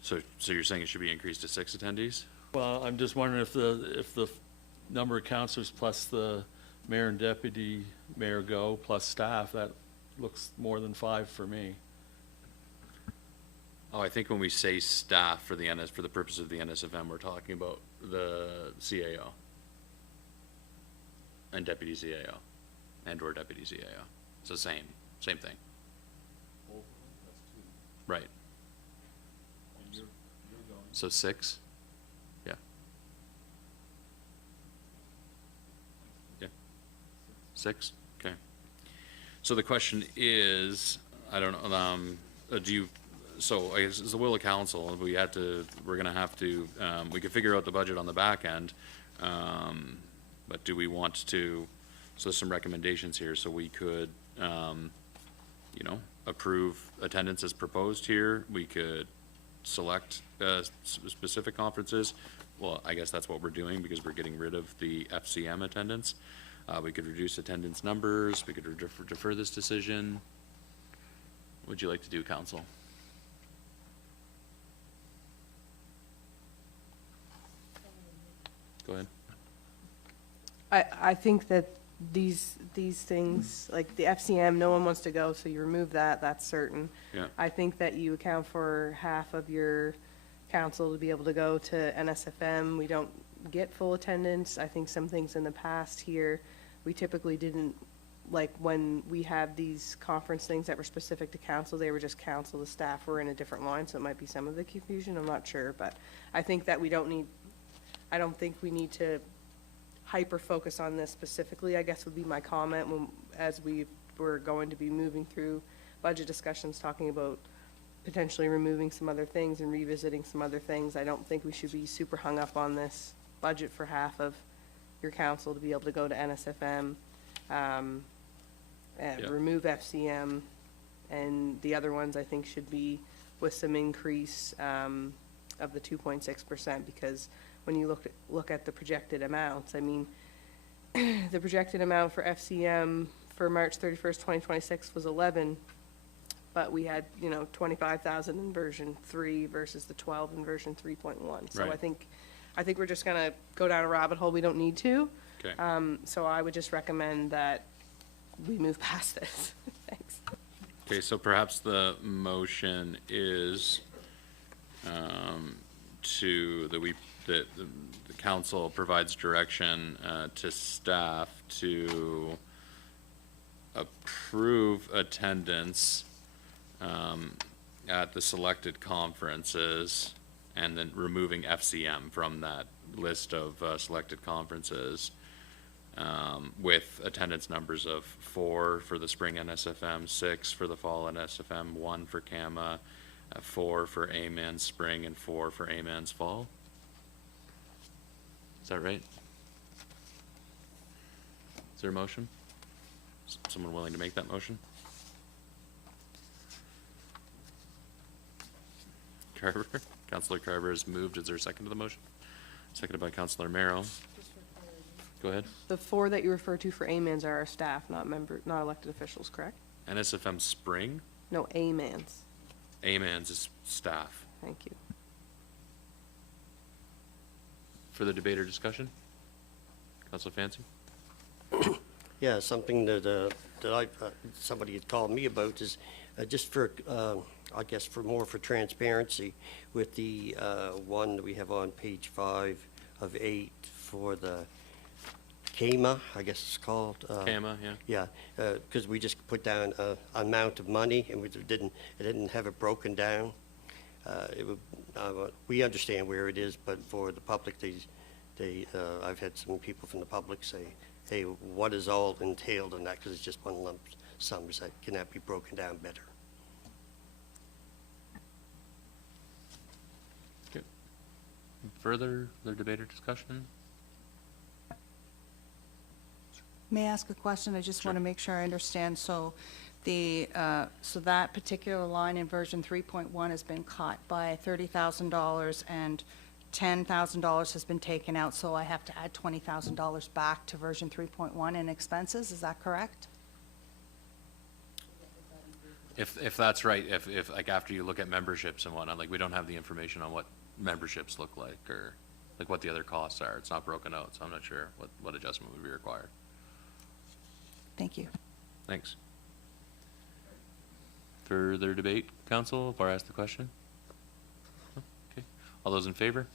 So you're saying it should be increased to 6 attendees? Well, I'm just wondering if the number of counselors plus the mayor and deputy mayor go, plus staff, that looks more than 5 for me. Oh, I think when we say staff for the purpose of the NSFM, we're talking about the CAO and deputy CAO and/or deputy CAO. So same thing. Right. So 6? Yeah. Yeah. 6? Okay. So the question is, I don't know, so I guess it's the will of council, we're gonna have to, we could figure out the budget on the back end, but do we want to, so there's some recommendations here, so we could, approve attendance as proposed here, we could select, specific conferences, well, I guess that's what we're doing, because we're getting rid of the FCM attendance, we could reduce attendance numbers, we could defer this decision. What would you like to do, council? Go ahead. I think that these things, like the FCM, no one wants to go, so you remove that, that's certain. Yeah. I think that you account for half of your council to be able to go to NSFM. We don't get full attendance. I think some things in the past here, we typically didn't, like when we had these conference things that were specific to council, they were just council, the staff were in a different line, so it might be some of the confusion, I'm not sure, but I think that I don't think we need to hyper-focus on this specifically, I guess would be my comment as we were going to be moving through budget discussions, talking about potentially removing some other things and revisiting some other things. I don't think we should be super hung up on this budget for half of your council to be able to go to NSFM. Yeah. remove FCM, and the other ones I think should be with some increase of the 2.6%, because when you look at the projected amounts, I mean, the projected amount for FCM for March 31st, 2026 was 11, but we had, 25,000 in version 3 versus the 12 in version 3.1. So Right. I think we're just gonna go down a rabbit hole we don't need to. Okay. So I would just recommend that we move past this. Thanks. Okay, so perhaps the motion is that the council provides direction to staff to approve attendance at the selected conferences, and then removing FCM from that list of selected conferences, with attendance numbers of 4 for the spring NSFM, 6 for the fall NSFM, 1 for CAMA, 4 for AMAN's spring, and 4 for AMAN's fall. Is that right? Is there a motion? Someone willing to make that motion? Carver, Councillor Carver has moved. Is there a second to the motion? Seconded by Councillor Merrill. Go ahead. The 4 that you refer to for AMANs are our staff, not elected officials, correct? NSFM spring, No, AMANs. AMAN's is staff. Thank you. Further debate or discussion? Councillor Fancy? Yeah, something that somebody had called me about is just for, I guess, for transparency, with the one that we have on page 5 of 8 for the CAMA, I guess it's called. CAMA, yeah. Yeah, because we just put down a amount of money, and it didn't have it broken down. We understand where it is, but for the public, I've had some people from the public say, hey, what is all entailed in that? Because it's just one lump sum. So can that be broken down better? Okay. Further debate or discussion? May I ask a question? I just want to make sure I understand. So so that particular line in version 3.1 has been cut by $30,000, and $10,000 has been taken out, so I have to add $20,000 back to version 3.1 in expenses. Is that correct? If that's right, if like after you look at memberships and whatnot, like we don't have the information on what memberships look like, or like what the other costs are. It's not broken out, so I'm not sure what adjustment would be required. Thank you. Thanks. Further debate, council, before I ask the question? No? Okay. All those in favor?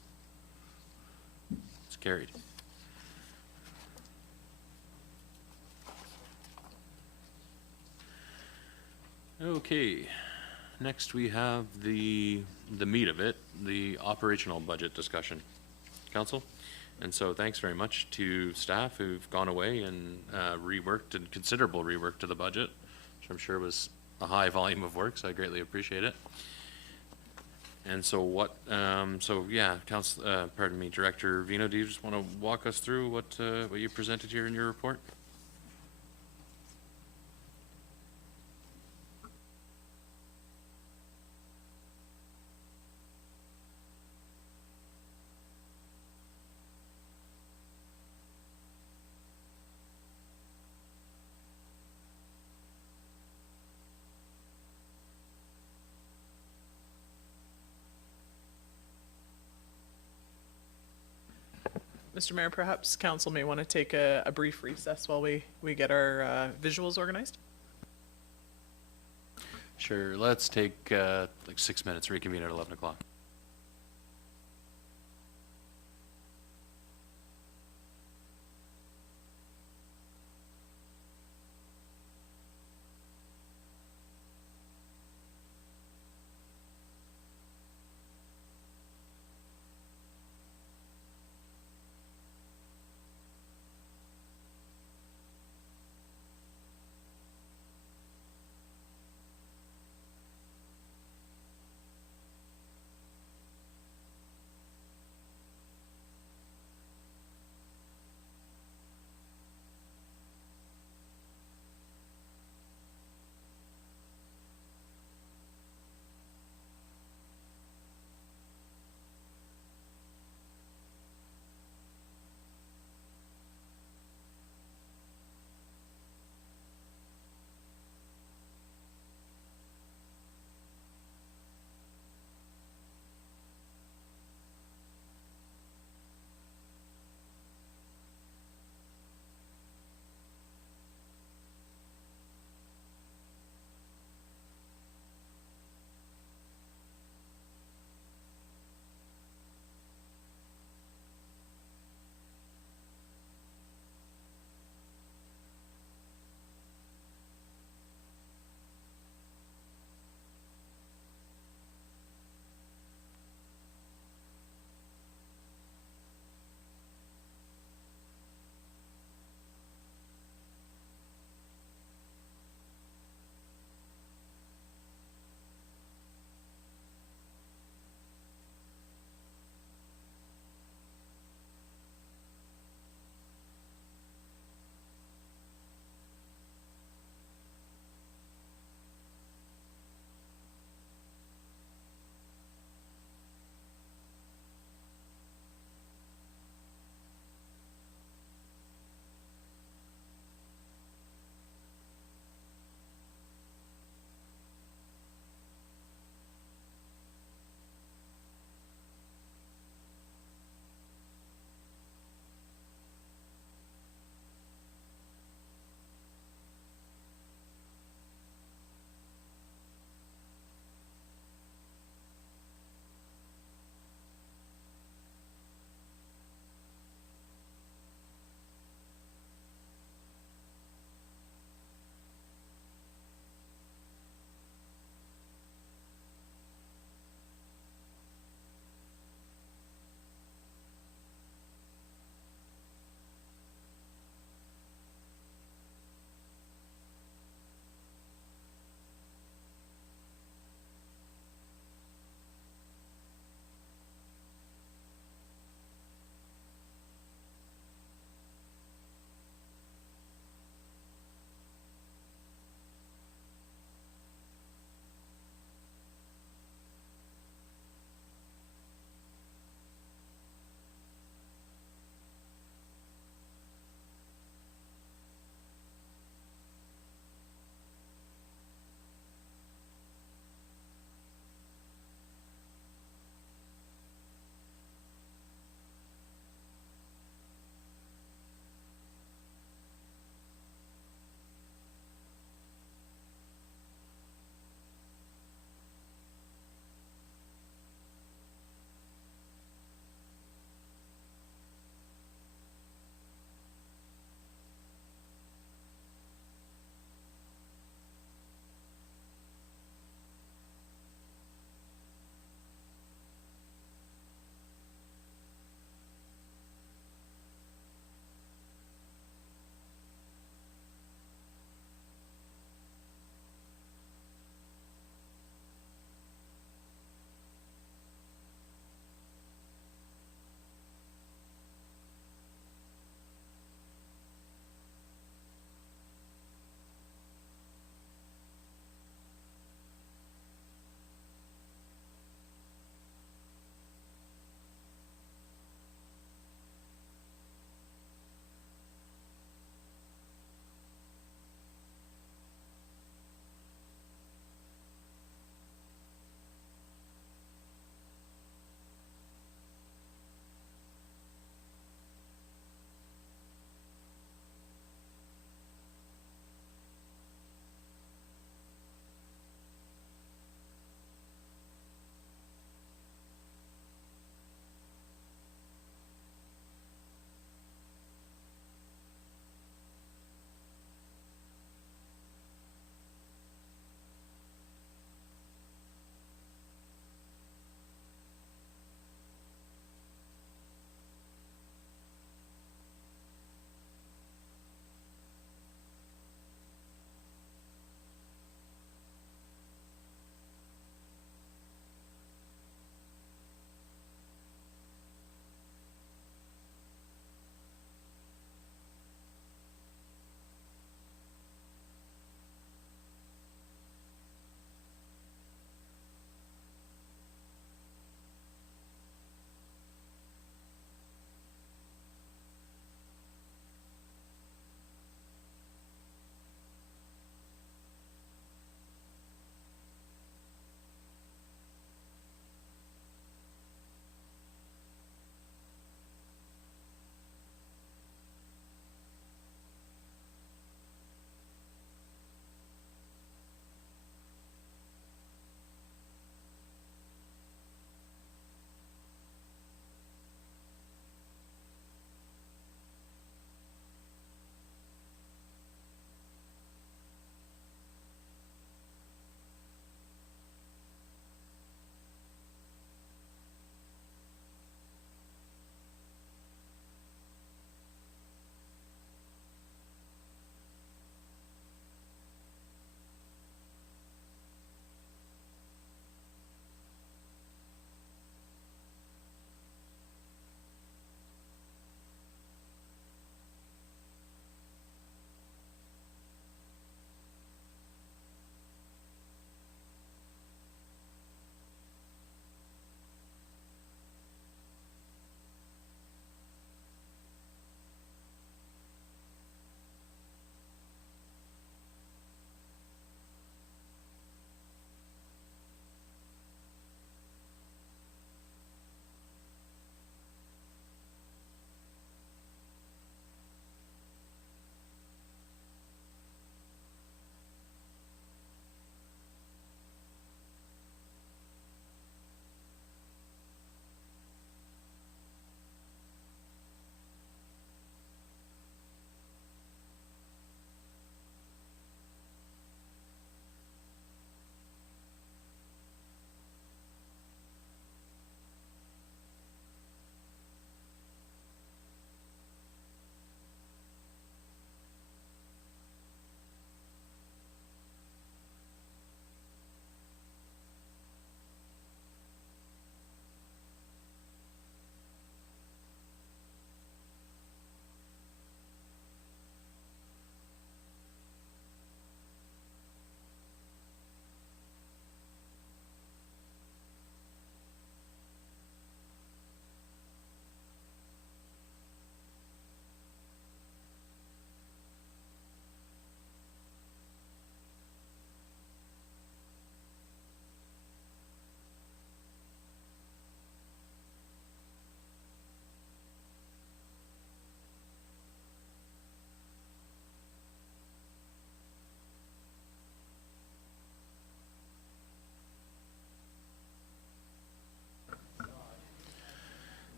It's carried. Okay. Next we have the meat of it, the operational budget discussion. Council? And so thanks very much to staff who've gone away and reworked, and considerable rework to the budget, which I'm sure was a high volume of work, so I greatly appreciate it. And so Director Vino, do you just want to walk us through what you presented here in your report? Mr. Mayor, perhaps council may want to take a brief recess while we get our visuals organized. Sure, let's take like 6 minutes, reconvene at 11 o'clock.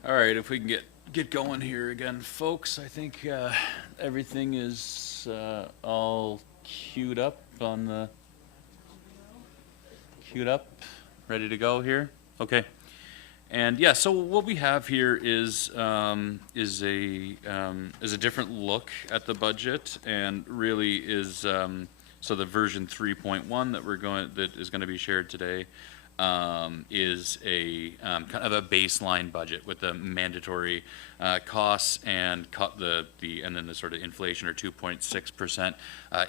All right, if we can get going here again, folks, I think everything is all queued up, ready to go here. Okay, and yeah, so what we have here is a different look at the budget, and really is so the version 3.1 that is going to be shared today. Is a kind of a baseline budget with the mandatory costs and and then the sort of inflation or 2.6%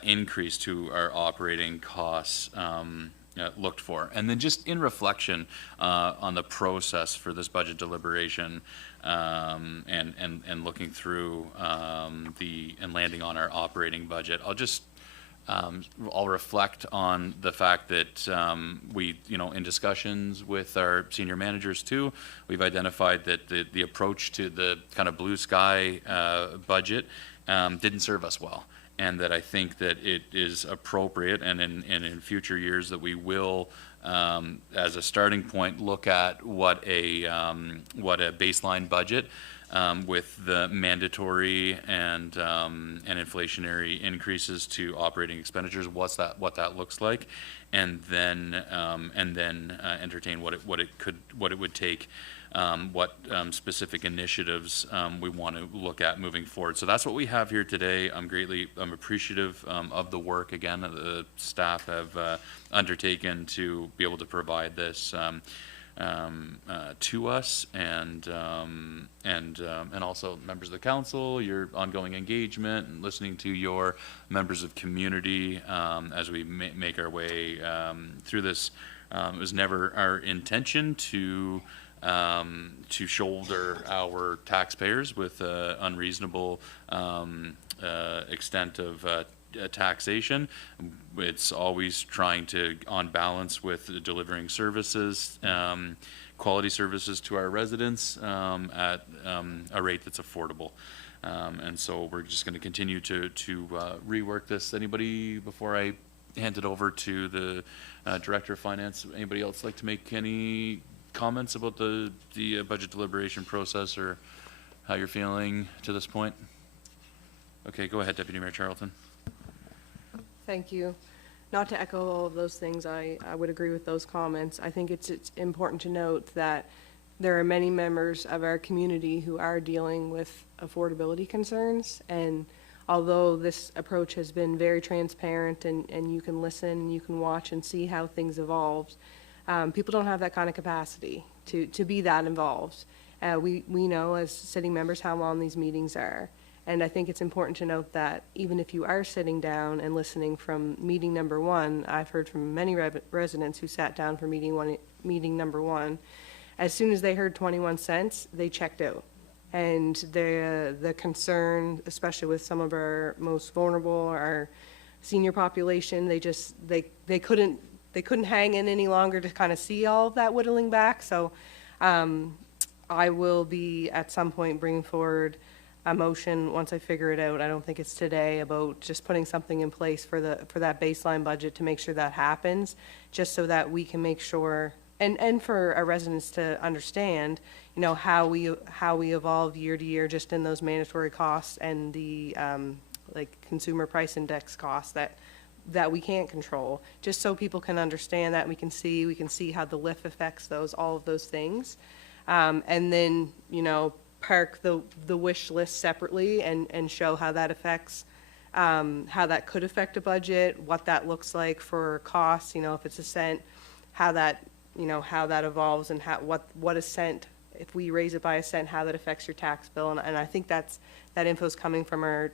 increase to our operating costs looked for. And then just in reflection on the process for this budget deliberation and looking through and landing on our operating budget, I'll reflect on the fact that we, in discussions with our senior managers too, we've identified that the approach to the kind of blue sky budget didn't serve us well, and that I think that it is appropriate, and in future years that we will, as a starting point, look at what a baseline budget. With the mandatory and inflationary increases to operating expenditures, what that looks like, and then entertain what it would take, what specific initiatives we want to look at moving forward. So that's what we have here today. I'm appreciative of the work again the staff have undertaken to be able to provide this. To us, and also members of the council, your ongoing engagement and listening to your members of community as we make our way through this. It was never our intention to shoulder our taxpayers with unreasonable extent of taxation. It's always trying to, on balance with delivering services, quality services to our residents at a rate that's affordable. And so we're just going to continue to rework this. Anybody, before I hand it over to the Director of Finance, anybody else like to make any comments about the budget deliberation process or how you're feeling to this point? Okay, go ahead, Deputy Mayor Charlton. Thank you. Not to echo all of those things, I would agree with those comments. I think it's important to note that there are many members of our community who are dealing with affordability concerns, and although this approach has been very transparent and you can listen and you can watch and see how things evolve, people don't have that kind of capacity to be that involved. We know as sitting members how long these meetings are. And I think it's important to note that even if you are sitting down and listening from meeting number one, I've heard from many residents who sat down for meeting number one, as soon as they heard 21 cents, they checked out. And the concern, especially with some of our most vulnerable, our senior population, they couldn't hang in any longer to kind of see all of that whittling back. So I will be at some point bringing forward a motion once I figure it out. I don't think it's today, about just putting something in place for that baseline budget to make sure that happens, just so that we can make sure, and for our residents to understand, how we evolve year to year just in those mandatory costs and the consumer price index costs that we can't control, just so people can understand that, we can see how the lift affects all of those things, and then park the wish list separately and show how that affects, how that could affect a budget, what that looks like for costs, if it's a cent, how that evolves, and what a cent, if we raise it by a cent, how that affects your tax bill. And I think that info is coming from our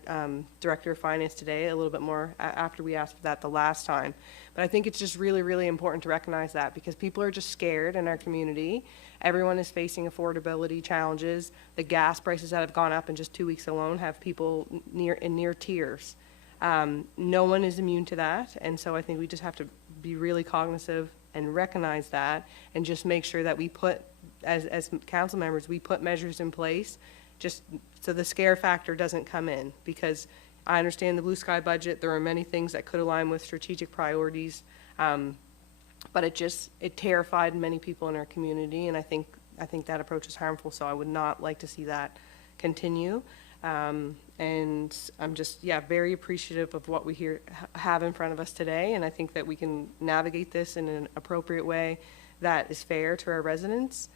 Director of Finance today, a little bit more after we asked for that the last time. But I think it's just really, really important to recognize that, because people are just scared in our community. Everyone is facing affordability challenges. The gas prices that have gone up in just 2 weeks alone have people in near tears. No one is immune to that, and so I think we just have to be really cognizant and recognize that, and just make sure that we put, as council members, we put measures in place just so the scare factor doesn't come in, because I understand the blue sky budget. There are many things that could align with strategic priorities, but it terrified many people in our community, and I think I think that approach is harmful, so I would not like to see that continue. And I'm just, yeah, very appreciative of what we have in front of us today, and I think that we can navigate this in an appropriate way that is fair to our residents.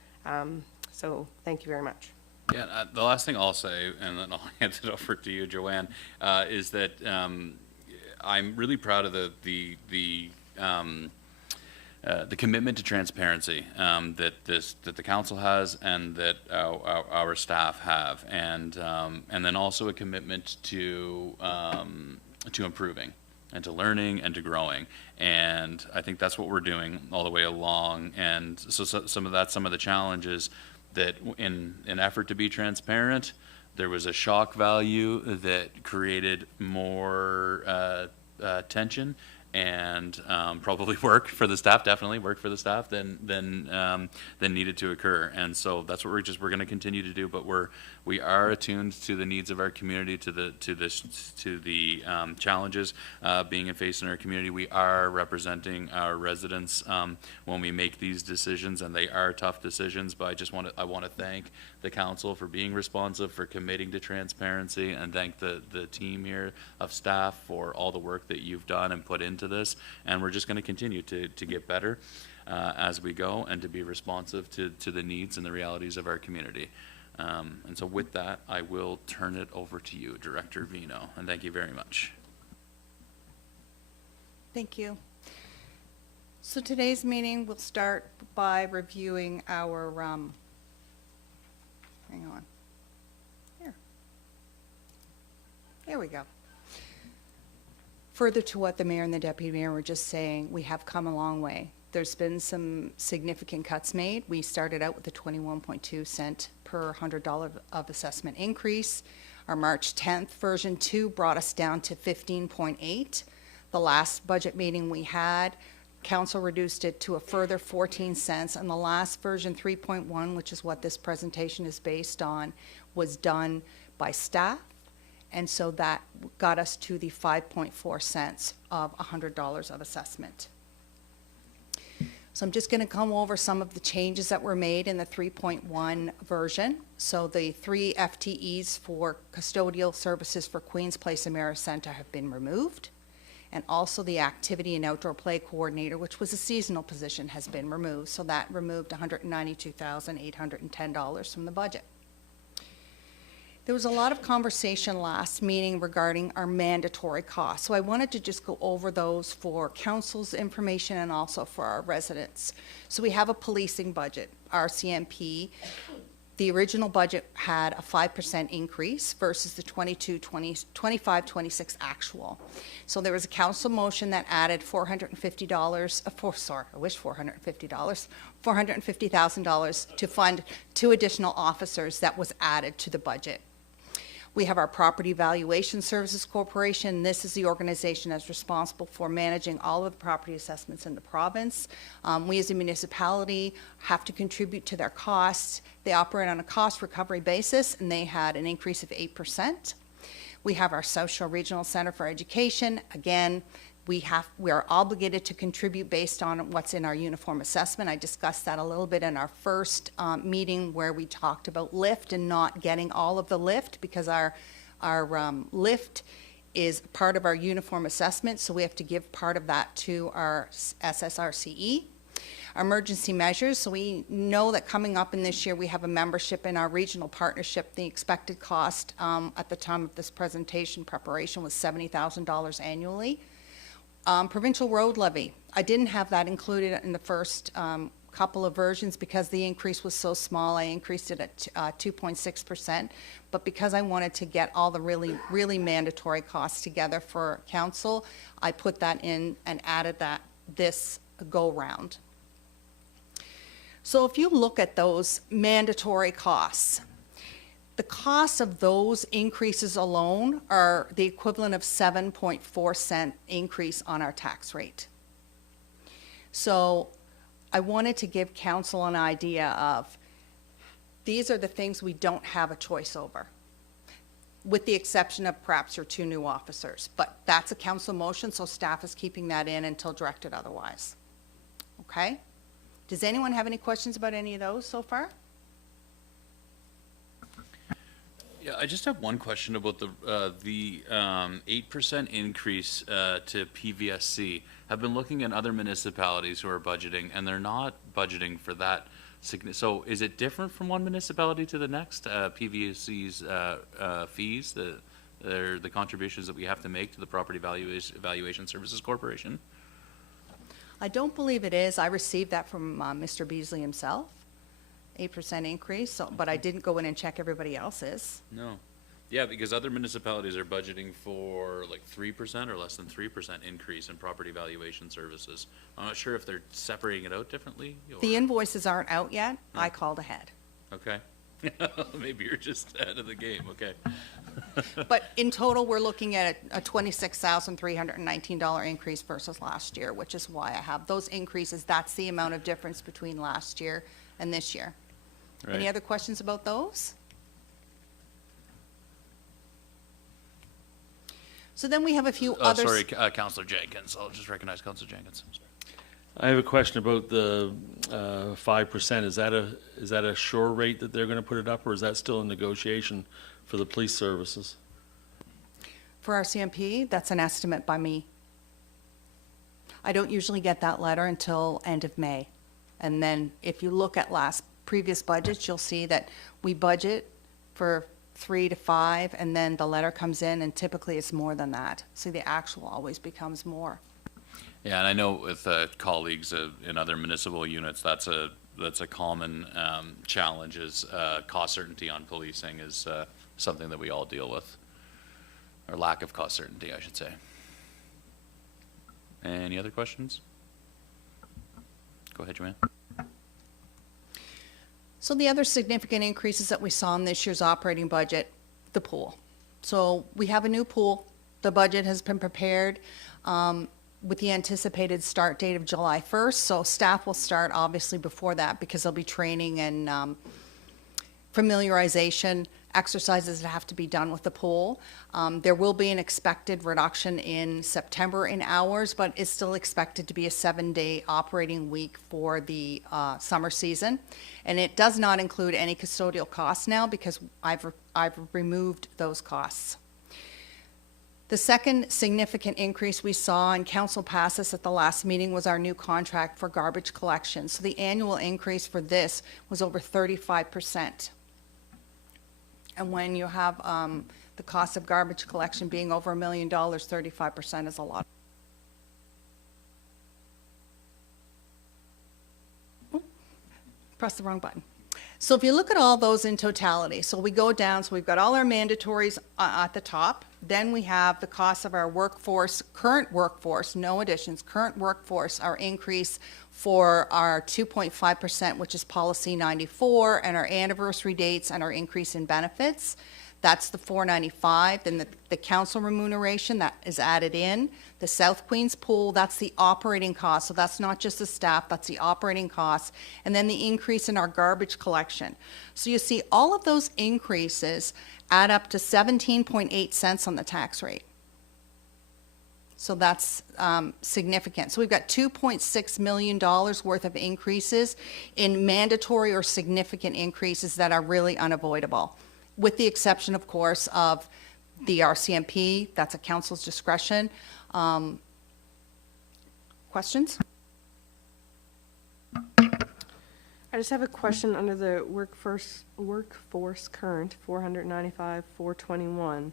So thank you very much. Yeah, the last thing I'll say, and then I'll hand it over to you, Joanne, is that I'm really proud of the commitment to transparency that the council has and that our staff have, and then also a commitment to improving and to learning and to growing. And I think that's what we're doing all the way along. And so some of the challenges that in an effort to be transparent, there was a shock value that created more tension and probably definitely work for the staff than needed to occur. And so that's what we're going to continue to do. But we are attuned to the needs of our community, to the challenges being faced in our community. We are representing our residents when we make these decisions, and they are tough decisions. But I want to thank the council for being responsive, for committing to transparency, and thank the team here of staff for all the work that you've done and put into this. And we're just going to continue to get better as we go, and to be responsive to the needs and the realities of our community. And so with that, I will turn it over to you, Director Vino, and thank you very much. Thank you. So today's meeting will start by reviewing our, hang on. Here we go. Further to what the mayor and the deputy mayor were just saying, we have come a long way. There's been some significant cuts made. We started out with a 21.2 cent per $100 of assessment increase. Our March 10th version 2 brought us down to 15.8. The last budget meeting we had, council reduced it to a further 14 cents, and the last version 3.1, which is what this presentation is based on, was done by staff. And so that got us to the 5.4 cents of $100 of assessment. So I'm just going to come over some of the changes that were made in the 3.1 version. So the 3 FTEs for custodial services for Queen's Place AmeriCentre have been removed. And also the activity and outdoor play coordinator, which was a seasonal position, has been removed. So that removed $192,810 from the budget. There was a lot of conversation last meeting regarding our mandatory costs. So I wanted to just go over those for council's information and also for our residents. So we have a policing budget, RCMP. The original budget had a 5% increase versus the 25-26 actual. So there was a council motion that added $450,000 to fund 2 additional officers that was added to the budget. We have our Property Valuation Services Corporation. This is the organization that's responsible for managing all of the property assessments in the province. We as a municipality have to contribute to their costs. They operate on a cost recovery basis, and they had an increase of 8%. We have our South Shore Regional Center for Education. Again, we are obligated to contribute based on what's in our uniform assessment. I discussed that a little bit in our first meeting where we talked about lift and not getting all of the lift, because our lift is part of our uniform assessment, so we have to give part of that to our SSRCE. Our emergency measures, so we know that coming up in this year we have a membership in our regional partnership. The expected cost at the time of this presentation preparation was $70,000 annually. Provincial road levy, I didn't have that included in the first couple of versions because the increase was so small. I increased it at 2.6%, but because I wanted to get all the really mandatory costs together for council, I put that in and added that this go round. So if you look at those mandatory costs, the costs of those increases alone are the equivalent of 7.4 cent increase on our tax rate. So I wanted to give council an idea of these are the things we don't have a choice over, with the exception of perhaps your 2 new officers. But that's a council motion, so staff is keeping that in until directed otherwise. Okay? Does anyone have any questions about any of those so far? Yeah, I just have one question about the 8% increase to PVSC. I've been looking at other municipalities who are budgeting, and they're not budgeting for that. So is it different from one municipality to the next? PVSC's fees, the contributions that we have to make to the Property Valuation Services Corporation? I don't believe it is. I received that from Mr. Beasley himself, 8% increase, so, but I didn't go in and check everybody else's. No. Yeah, because other municipalities are budgeting for like 3% or less than 3% increase in property valuation services. I'm not sure if they're separating it out differently. The invoices aren't out yet. I called ahead. Okay. Maybe you're just ahead of the game, okay. But in total, we're looking at a $26,319 increase versus last year, which is why I have those increases. That's the amount of difference between last year and this year. Any Right. other questions about those? So then we have a few others. Sorry, Councillor Jenkins. I'll just recognize Councillor Jenkins. I'm sorry. I have a question about the 5%. Is that a sure rate that they're going to put it up, or is that still a negotiation for the police services? For our CMP, that's an estimate by me. I don't usually get that letter until end of May. And then if you look at previous budgets, you'll see that we budget for 3 to 5, and then the letter comes in, and typically it's more than that. So the actual always becomes more. Yeah, and I know with colleagues in other municipal units, that's a common challenge is cost certainty on policing is something that we all deal with, or lack of cost certainty, I should say. Any other questions? Go ahead, Joanne. So the other significant increases that we saw in this year's operating budget, the pool. So we have a new pool. The budget has been prepared with the anticipated start date of July 1st. So staff will start obviously before that because there'll be training and familiarization exercises that have to be done with the pool. There will be an expected reduction in September in hours, but it's still expected to be a 7-day operating week for the summer season. And it does not include any custodial costs now because I've removed those costs. The second significant increase we saw, and council passed this at the last meeting, was our new contract for garbage collection. So the annual increase for this was over 35%. And when you have the cost of garbage collection being over $1 million, 35% is a lot. Ooh, press the wrong button. So if you look at all those in totality, so we go down, so we've got all our mandatories at the top. Then we have the cost of our workforce, current workforce, no additions, current workforce, our increase for our 2.5%, which is policy 94, and our anniversary dates and our increase in benefits. That's the $495. Then the council remuneration that is added in. The South Queens pool, that's the operating cost. So that's not just the staff, that's the operating costs. And then the increase in our garbage collection. So you see all of those increases add up to 17.8 cents on the tax rate. So that's significant. So we've got $2.6 million worth of increases in mandatory or significant increases that are really unavoidable, with the exception, of course, of the RCMP. That's at council's discretion. Questions? I just have a question under the workforce current, 495, 421.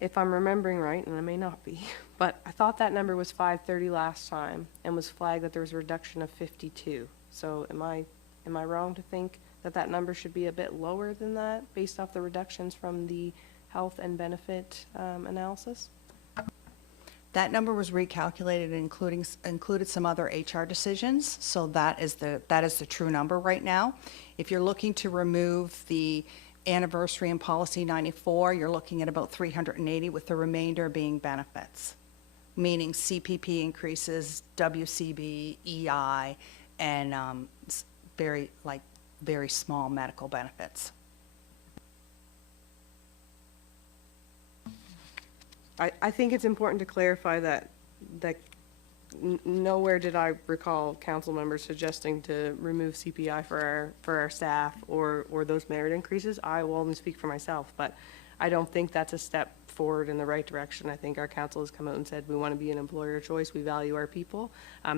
If I'm remembering right, and I may not be, but I thought that number was 530 last time and was flagged that there was a reduction of 52. So am I wrong to think that that number should be a bit lower than that based off the reductions from the health and benefit analysis? That number was recalculated, included some other HR decisions, so that is the true number right now. If you're looking to remove the anniversary in policy 94, you're looking at about 380, with the remainder being benefits, meaning CPP increases, WCB, EI, and very small medical benefits. I think it's important to clarify that nowhere did I recall council members suggesting to remove CPI for our staff or those merit increases. I will only speak for myself, but I don't think that's a step forward in the right direction. I think our council has come out and said we want to be an employer of choice, we value our people.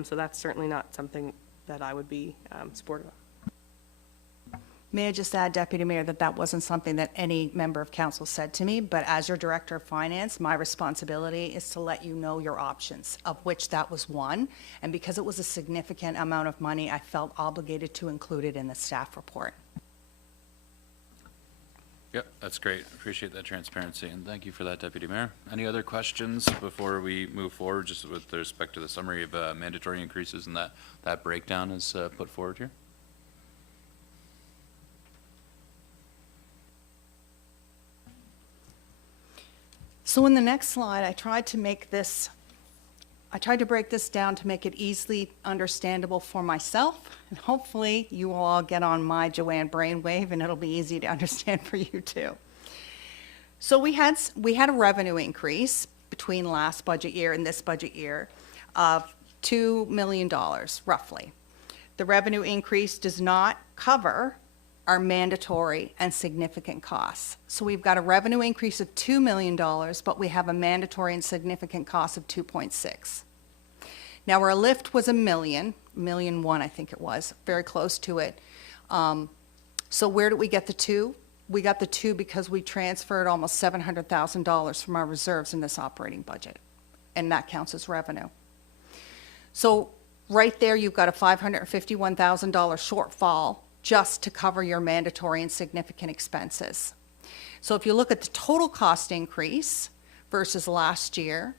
So that's certainly not something that I would be supportive of. May I just add, Deputy Mayor, that that wasn't something that any member of council said to me, but as your Director of Finance, my responsibility is to let you know your options, of which that was one. And because it was a significant amount of money, I felt obligated to include it in the staff report. Yep, that's great. Appreciate that transparency, and thank you for that, Deputy Mayor. Any other questions before we move forward, just with respect to the summary of mandatory increases and that breakdown is put forward here? So in the next slide, I tried to break this down to make it easily understandable for myself, and hopefully you will all get on my Joanne brainwave and it'll be easy to understand for you too. So we had a revenue increase between last budget year and this budget year of $2 million, roughly. The revenue increase does not cover our mandatory and significant costs. So we've got a revenue increase of $2 million, but we have a mandatory and significant cost of 2.6. Now our lift was $1 million, I think it was, very close to it. So where did we get the 2? We got the 2 because we transferred almost $700,000 from our reserves in this operating budget, and that counts as revenue. So right there, you've got a $551,000 shortfall just to cover your mandatory and significant expenses. So if you look at the total cost increase versus last year,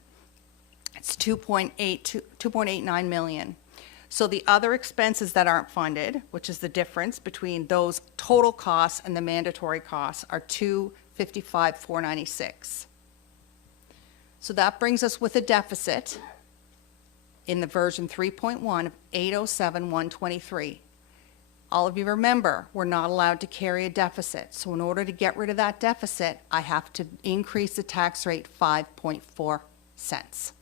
it's 2.89 million. So the other expenses that aren't funded, which is the difference between those total costs and the mandatory costs, are 255,496. So that brings us with a deficit in the version 3.1 of 807,123. All of you remember, we're not allowed to carry a deficit. So in order to get rid of that deficit, I have to increase the tax rate 5.4 cents.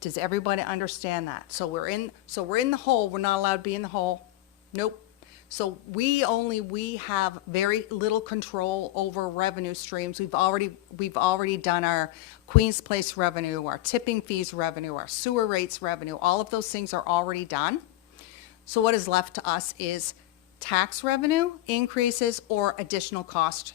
Does everybody understand that? So we're in the hole. We're not allowed to be in the hole. Nope. So we have very little control over revenue streams. We've already done our Queen's Place revenue, our tipping fees revenue, our sewer rates revenue. All of those things are already done. So what is left to us is tax revenue increases or additional cost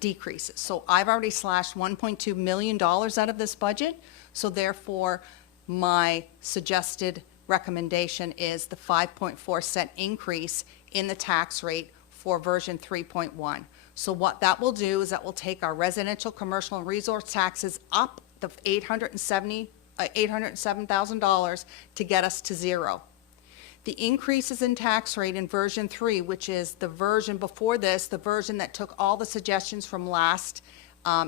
decreases. So I've already slashed $1.2 million out of this budget. So therefore, my suggested recommendation is the 5.4 cent increase in the tax rate for version 3.1. So what that will do is that will take our residential, commercial, and resource taxes up the $807,000 to get us to zero. The increases in tax rate in version 3, which is the version before this, the version that took all the suggestions from last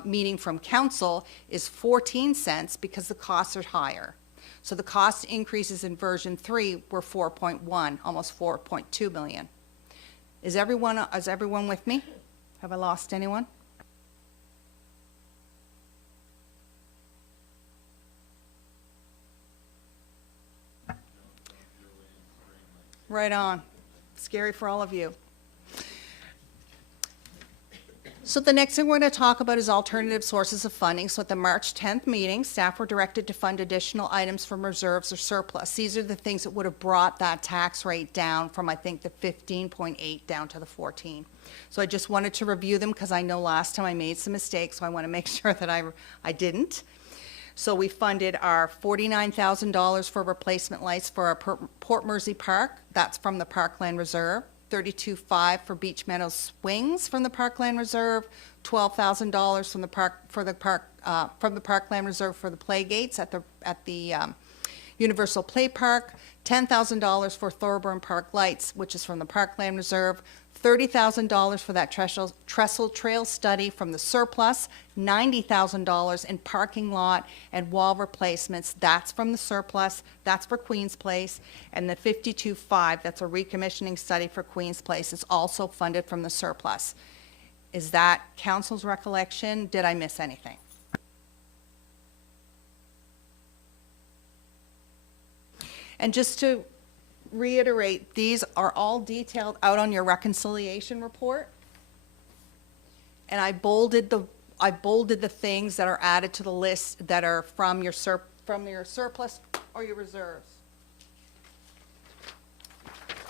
meeting from council, is 14 cents because the costs are higher. So the cost increases in version 3 were 4.1, almost 4.2 million. Is everyone with me? Have I lost anyone? Right on. Scary for all of you. So the next thing we're going to talk about is alternative sources of funding. So at the March 10th meeting, staff were directed to fund additional items from reserves or surplus. These are the things that would have brought that tax rate down from, I think, the 15.8 down to the 14. So I just wanted to review them because I know last time I made some mistakes, so I want to make sure that I didn't. So we funded our $49,000 for replacement lights for our Port Mersey Park. That's from the Parkland Reserve. $32,500 for Beach Meadows Swings from the Parkland Reserve. $12,000 from the Parkland Reserve for the play gates at the Universal Play Park. $10,000 for Thorburn Park lights, which is from the Parkland Reserve. $30,000 for that trestle trail study from the surplus, $90,000 in parking lot and wall replacements, that's from the surplus, that's for Queen's Place, and the $52,500, that's a recommissioning study for Queen's Place, is also funded from the surplus. Is that council's recollection? Did I miss anything? And just to reiterate, these are all detailed out on your reconciliation report. And I bolded the things that are added to the list that are from your surplus or your reserves.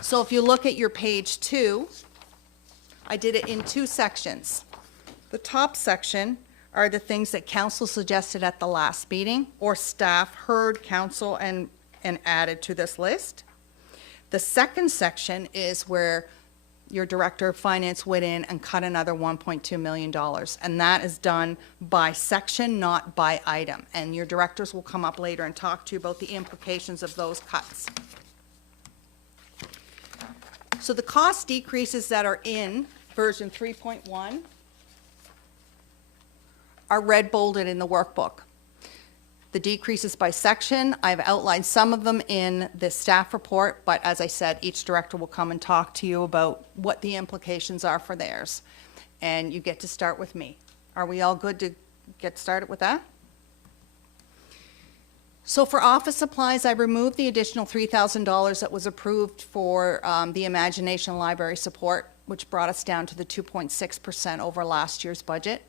So if you look at your page 2, I did it in 2 sections. The top section are the things that council suggested at the last meeting, or staff heard council and added to this list. The second section is where your director of finance went in and cut another $1.2 million. And that is done by section, not by item. And your directors will come up later and talk to you about the implications of those cuts. So the cost decreases that are in version 3.1 are red bolded in the workbook. The decreases by section, I've outlined some of them in the staff report, but as I said, each director will come and talk to you about what the implications are for theirs. And you get to start with me. Are we all good to get started with that? So for office supplies, I removed the additional $3,000 that was approved for the Imagination Library support, which brought us down to the 2.6% over last year's budget.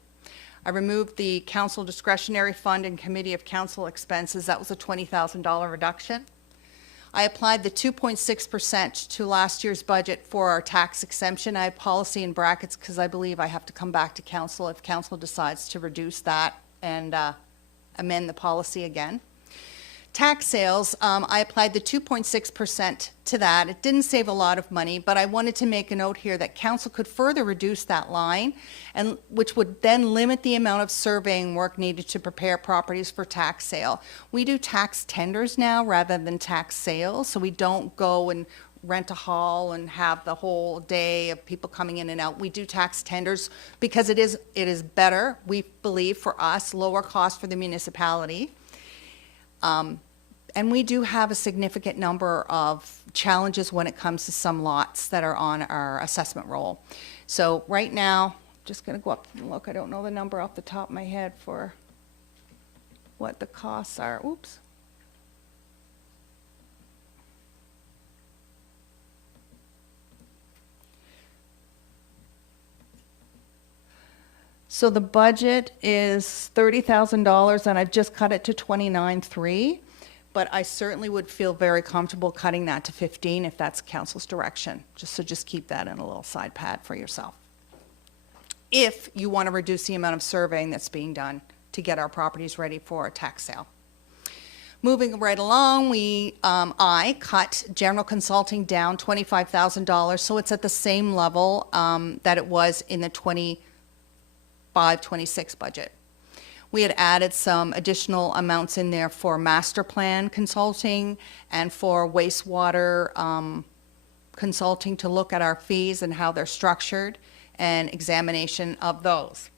I removed the council discretionary fund and committee of council expenses. That was a $20,000 reduction. I applied the 2.6% to last year's budget for our tax exemption. I have policy in brackets because I believe I have to come back to council if council decides to reduce that and amend the policy again. Tax sales, I applied the 2.6% to that. It didn't save a lot of money, but I wanted to make a note here that council could further reduce that line, and which would then limit the amount of surveying work needed to prepare properties for tax sale. We do tax tenders now rather than tax sales, so we don't go and rent a hall and have the whole day of people coming in and out. We do tax tenders because it is better, we believe, for us, lower cost for the municipality. And we do have a significant number of challenges when it comes to some lots that are on our assessment roll. So right now, just going to go up and look. I don't know the number off the top of my head for what the costs are. Oops. So the budget is $30,000, and I've just cut it to $29,300. But I certainly would feel very comfortable cutting that to 15 if that's council's direction. Just keep that in a little side pad for yourself. If you want to reduce the amount of surveying that's being done to get our properties ready for a tax sale. Moving right along, I cut general consulting down $25,000, so it's at the same level that it was in the 25-26 budget. We had added some additional amounts in there for master plan consulting and for wastewater consulting to look at our fees and how they're structured and examination of those.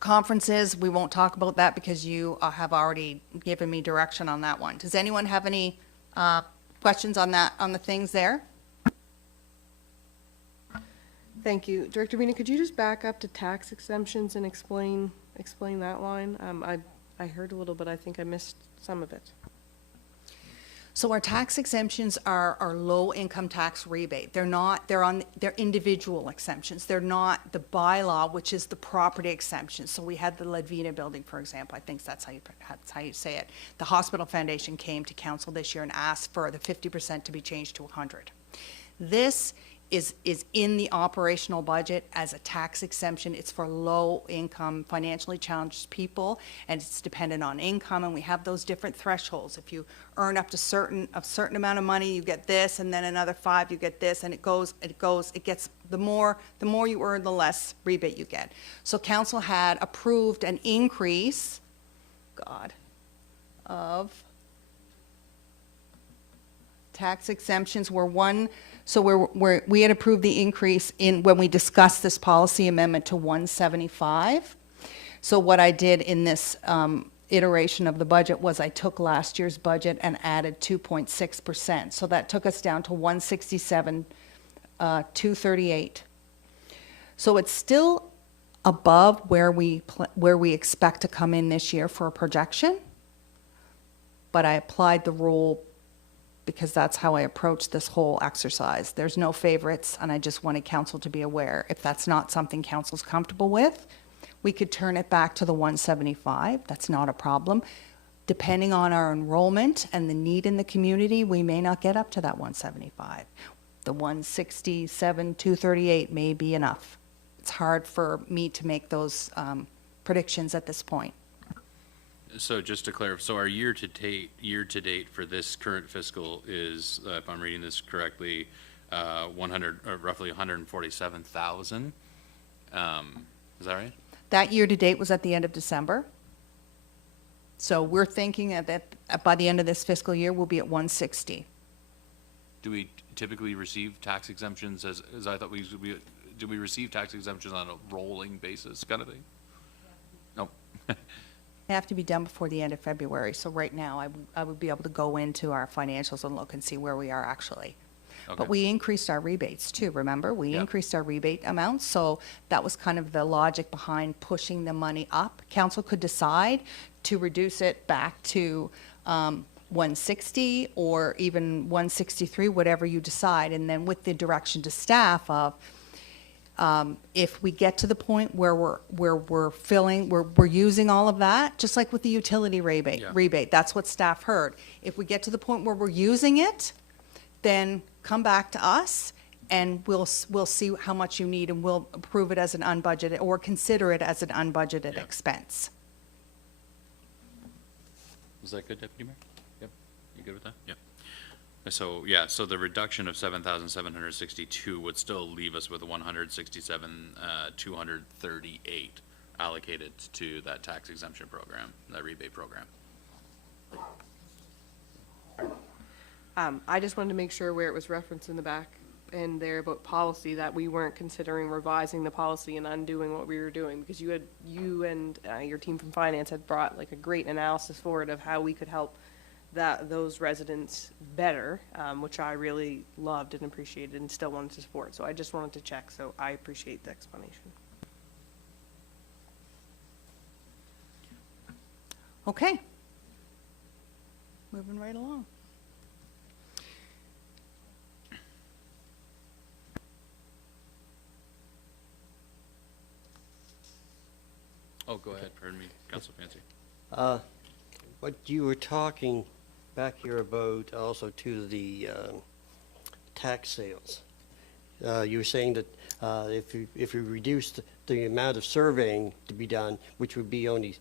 Conferences, we won't talk about that because you have already given me direction on that one. Does anyone have any questions on that, on the things there? Thank you. Director Vina, could you just back up to tax exemptions and explain that line? I heard a little, but I think I missed some of it. So our tax exemptions are low income tax rebate. They're individual exemptions. They're not the bylaw, which is the property exemption. So we had the Ledvina building, for example. I think that's how you say it. The Hospital Foundation came to council this year and asked for the 50% to be changed to 100. This is in the operational budget as a tax exemption. It's for low-income, financially challenged people, and it's dependent on income, and we have those different thresholds. If you earn up to a certain amount of money, you get this, and then another 5, you get this, and it gets, the more you earn, the less rebate you get. So council had approved an increase, of tax exemptions were we had approved the increase when we discussed this policy amendment to 175. So what I did in this iteration of the budget was I took last year's budget and added 2.6%. So that took us down to 167, 238. So it's still above where we expect to come in this year for a projection, but I applied the rule because that's how I approach this whole exercise. There's no favorites, and I just wanted council to be aware. If that's not something council's comfortable with, we could turn it back to the 175. That's not a problem. Depending on our enrollment and the need in the community, we may not get up to that 175. The 167, 238 may be enough. It's hard for me to make those predictions at this point. So just to clarify, so our year to date for this current fiscal is, if I'm reading this correctly, 100, roughly 147,000. Is that right? That year-to-date was at the end of December. So we're thinking that by the end of this fiscal year, we'll be at 160. Do we typically receive tax exemptions as I thought do we receive tax exemptions on a rolling basis kind of thing? No. They have to be done before the end of February. So right now, I would be able to go into our financials and look and see where we are actually. Okay. But we increased our rebates too, remember? We Yeah. increased our rebate amounts, so that was kind of the logic behind pushing the money up. Council could decide to reduce it back to 160 or even 163, whatever you decide, and then with the direction to staff of, if we get to the point where we're using all of that, just like with the utility Yeah. rebate, that's what staff heard. If we get to the point where we're using it, then come back to us and we'll see how much you need and we'll approve it as an unbudgeted or consider it as an unbudgeted Yeah. expense. Was that good, Deputy Mayor? Yep. You good with that? Yep. So, yeah, so the reduction of 7,762 would still leave us with 167,238 allocated to that tax exemption program, that rebate program. I just wanted to make sure where it was referenced in the back and there about policy, that we weren't considering revising the policy and undoing what we were doing, because you and your team from finance had brought like a great analysis forward of how we could help those residents better, which I really loved and appreciated and still wanted to support. So I just wanted to check, so I appreciate the explanation. Okay. Moving right along. Oh, go ahead, pardon me, Council Fancy. What you were talking back here about also to the tax sales. You were saying that if you reduce the amount of surveying to be done, which would be only,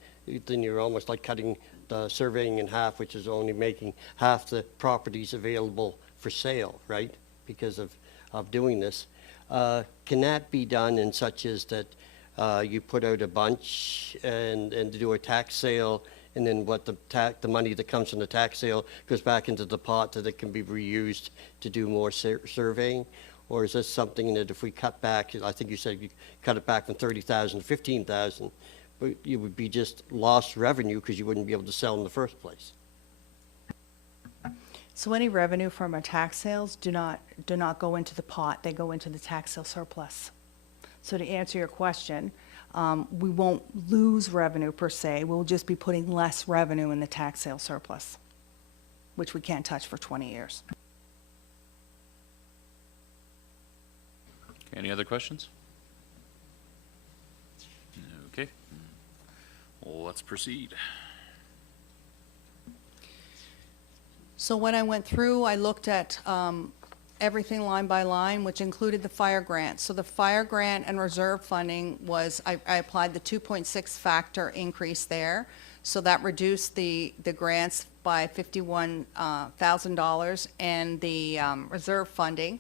then you're almost like cutting the surveying in half, which is only making half the properties available for sale, right? Because of doing this. Can that be done in such as that you put out a bunch and do a tax sale, and then what the money that comes from the tax sale goes back into the pot that it can be reused to do more surveying? Or is this something that if we cut back, I think you said you cut it back from 30,000 to 15,000, but it would be just lost revenue because you wouldn't be able to sell in the first place? So any revenue from our tax sales do not go into the pot, they go into the tax sale surplus. So to answer your question, we won't lose revenue per se, we'll just be putting less revenue in the tax sale surplus, which we can't touch for 20 years. Okay, any other questions? Okay. Well, let's proceed. So when I went through, I looked at everything line by line, which included the fire grant. So the fire grant and reserve funding was, I applied the 2.6 factor increase there. So that reduced the grants by $51,000, and the reserve funding,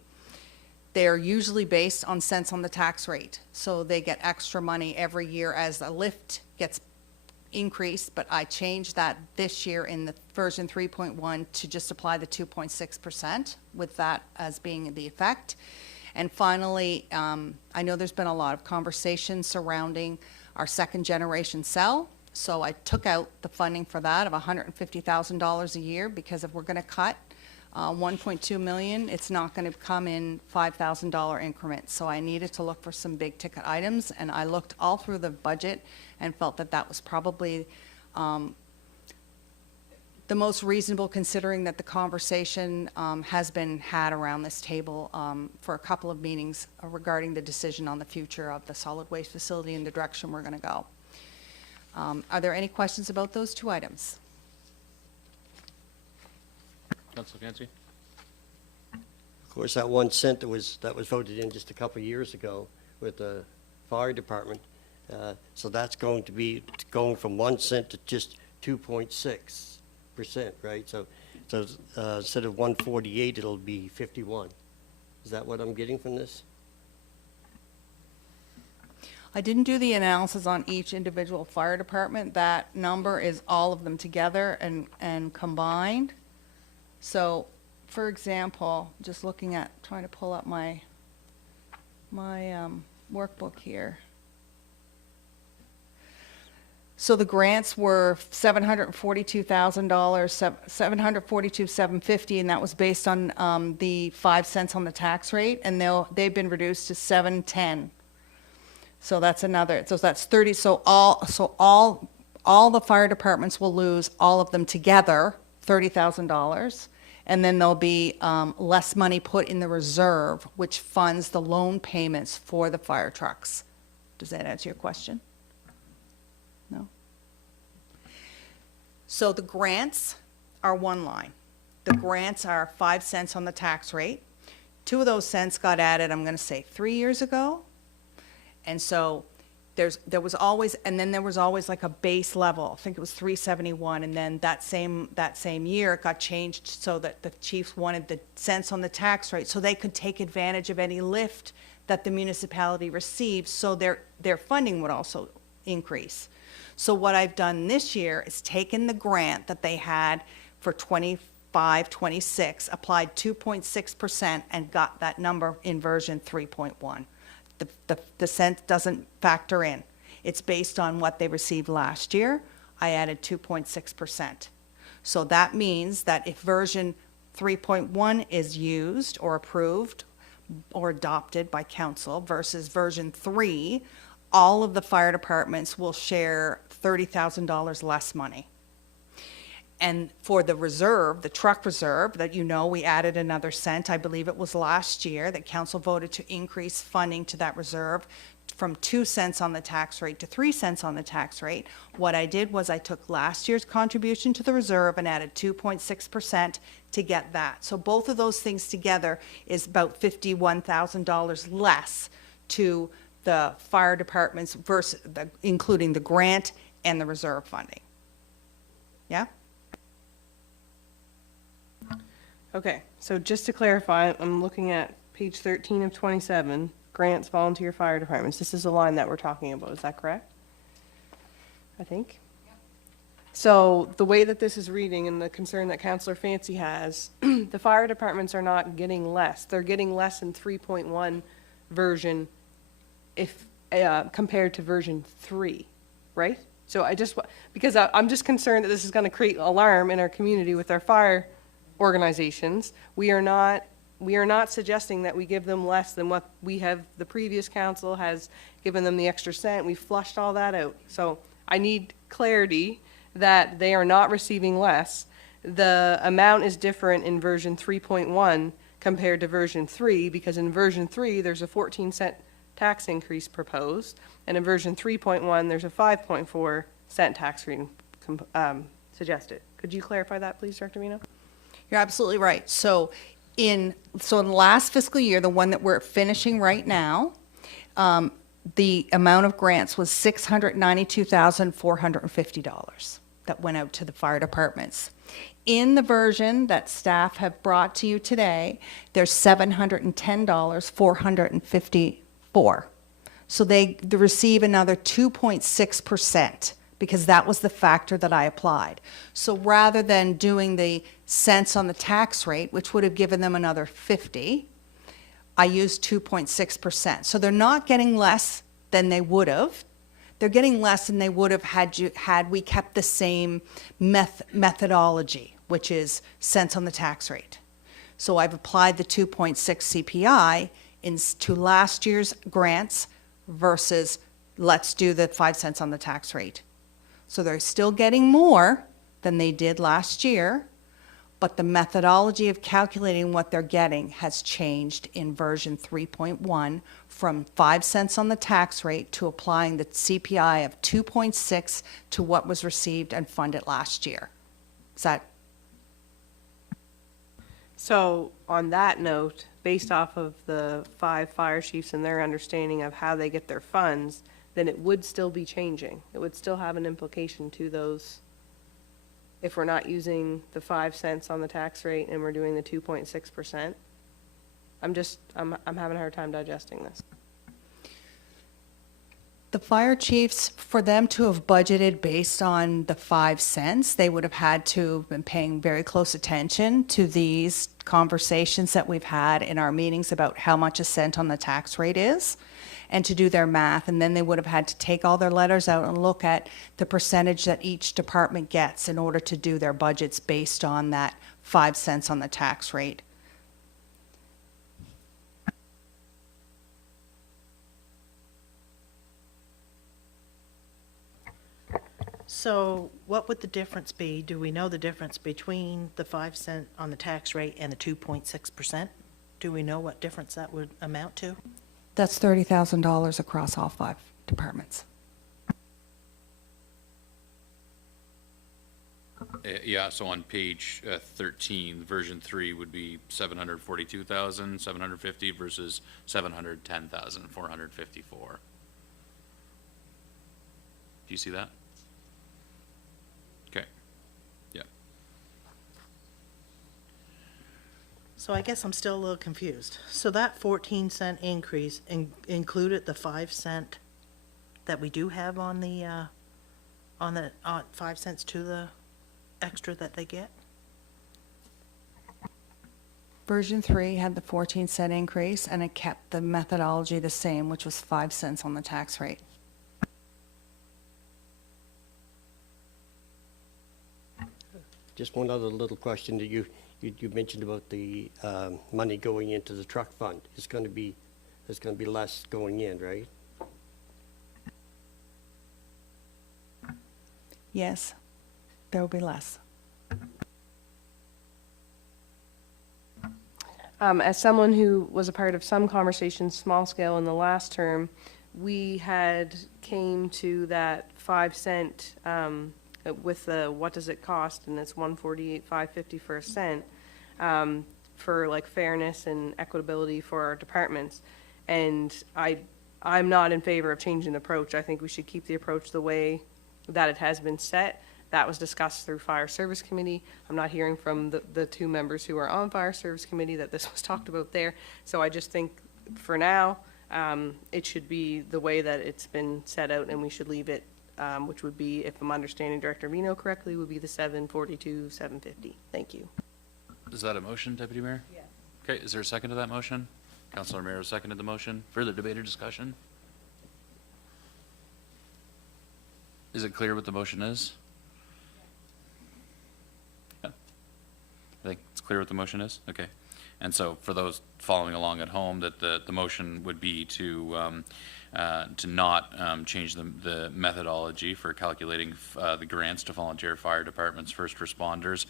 they're usually based on cents on the tax rate. So they get extra money every year as a lift gets increased, but I changed that this year in the version 3.1 to just apply the 2.6% with that as being the effect. And finally, I know there's been a lot of conversation surrounding our second generation cell. So I took out the funding for that of $150,000 a year, because if we're going to cut 1.2 million, it's not going to come in $5,000 increments. So I needed to look for some big ticket items, and I looked all through the budget and felt that that was probably the most reasonable, considering that the conversation has been had around this table for a couple of meetings regarding the decision on the future of the solid waste facility and the direction we're going to go. Are there any questions about those two items? Councilor Cassidy? Of course, that 1 cent that was voted in just a couple of years ago with the fire department, so that's going to be going from 1 cent to just 2.6%, right? So instead of 148, it'll be 51. Is that what I'm getting from this? I didn't do the analysis on each individual fire department. That number is all of them together and combined. So, for example, just looking at, trying to pull up my workbook here. So the grants were $742,000, $742,750, and that was based on the 5 cents on the tax rate, and they've been reduced to $7.10. So that's another. So that's 30. So all the fire departments will lose, all of them together, $30,000, and then there'll be less money put in the reserve, which funds the loan payments for the fire trucks. Does that answer your question? No? So the grants are one line. The grants are 5 cents on the tax rate. 2 of those cents got added, I'm going to say 3 years ago. And so there was always, and then there was always like a base level. I think it was 371, and then that same year it got changed so that the chiefs wanted the cents on the tax rate so they could take advantage of any lift that the municipality receives, so their funding would also increase. So what I've done this year is taken the grant that they had for 25, 26, applied 2.6%, and got that number in version 3.1. The cent doesn't factor in. It's based on what they received last year. I added 2.6%. So that means that if version 3.1 is used or approved or adopted by council versus version 3, all of the fire departments will share $30,000 less money. And for the reserve, the truck reserve, that we added another cent. I believe it was last year that council voted to increase funding to that reserve from 2 cents on the tax rate to 3 cents on the tax rate. What I did was I took last year's contribution to the reserve and added 2.6% to get that. So both of those things together is about $51,000 less to the fire departments versus including the grant and the reserve funding. Yeah? Okay, so just to clarify, I'm looking at page 13 of 27, grants, volunteer fire departments. This is the line that we're talking about, is that correct? I think. So the way that this is reading and the concern that Councillor Fancy has, the fire departments are not getting less. They're getting less in 3.1 version if compared to version 3, right? So because I'm just concerned that this is going to create alarm in our community with our fire organizations. We are not suggesting that we give them less than what the previous council has given them the extra cent. We flushed all that out. So I need clarity that they are not receiving less. The amount is different in version 3.1 compared to version 3, because in version 3 there's a 14-cent tax increase proposed, and in version 3.1 there's a 5.4 cent tax rate suggested. Could you clarify that, please, Director Mino? You're absolutely right. So in the last fiscal year, the one that we're finishing right now, the amount of grants was $692,450 that went out to the fire departments. In the version that staff have brought to you today, there's $710,454. So they receive another 2.6%. Because that was the factor that I applied. So rather than doing the cents on the tax rate, which would have given them another 50, I used 2.6%. So they're not getting less than they would have. They're getting less than they would have had we kept the same methodology, which is cents on the tax rate. So I've applied the 2.6 CPI to last year's grants versus let's do the 5 cents on the tax rate. So they're still getting more, than they did last year, but the methodology of calculating what they're getting has changed in version 3.1 from 5 cents on the tax rate to applying the CPI of 2.6 to what was received and funded last year. Is that So on that note, based off of the 5 fire chiefs and their understanding of how they get their funds, then it would still be changing. It would still have an implication to those, if we're not using the 5 cents on the tax rate and we're doing the 2.6%. I'm having a hard time digesting this. the fire chiefs, for them to have budgeted based on the 5 cents, they would have had to have been paying very close attention to these conversations that we've had in our meetings about how much a cent on the tax rate is, and to do their math. And then they would have had to take all their letters out and look at the percentage that each department gets in order to do their budgets based on that 5 cents on the tax rate. So what would the difference be? Do we know the difference between the 5 cent on the tax rate and the 2.6%? Do we know what difference that would amount to? That's $30,000 across all 5 departments. Yeah, so on page 13, version 3 would be 742,750 versus 710,454. Do you see that? Okay. Yeah. So I guess I'm still a little confused. So that 14-cent increase included the 5 cent that we do have on the 5 cents to the extra that they get? Version 3 had the 14-cent increase, and it kept the methodology the same, which was 5 cents on the tax rate. Just one other little question that you mentioned about the money going into the truck fund. There's going to be less going in, right? Yes, there will be less. As someone who was a part of some conversations, small scale, in the last term, we had came to that 5 cent with the what does it cost, and it's $148,550 for a cent for like fairness and equitability for our departments. And I'm not in favor of changing the approach. I think we should keep the approach the way that it has been set. That was discussed through Fire Service Committee. I'm not hearing from the 2 members who are on Fire Service Committee that this was talked about there. So I just think for now, it should be the way that it's been set out, and we should leave it, which would be, if I'm understanding Director Vino correctly, would be the 742, 750. Thank you. Is that a motion, Deputy Mayor? Yes. Okay, is there a second to that motion? Councilor Romero seconded the motion. Further debate or discussion? Is it clear what the motion is? Yeah. I think it's clear what the motion is? Okay. And so for those following along at home, that the motion would be to not change the methodology for calculating the grants to volunteer fire departments, first responders,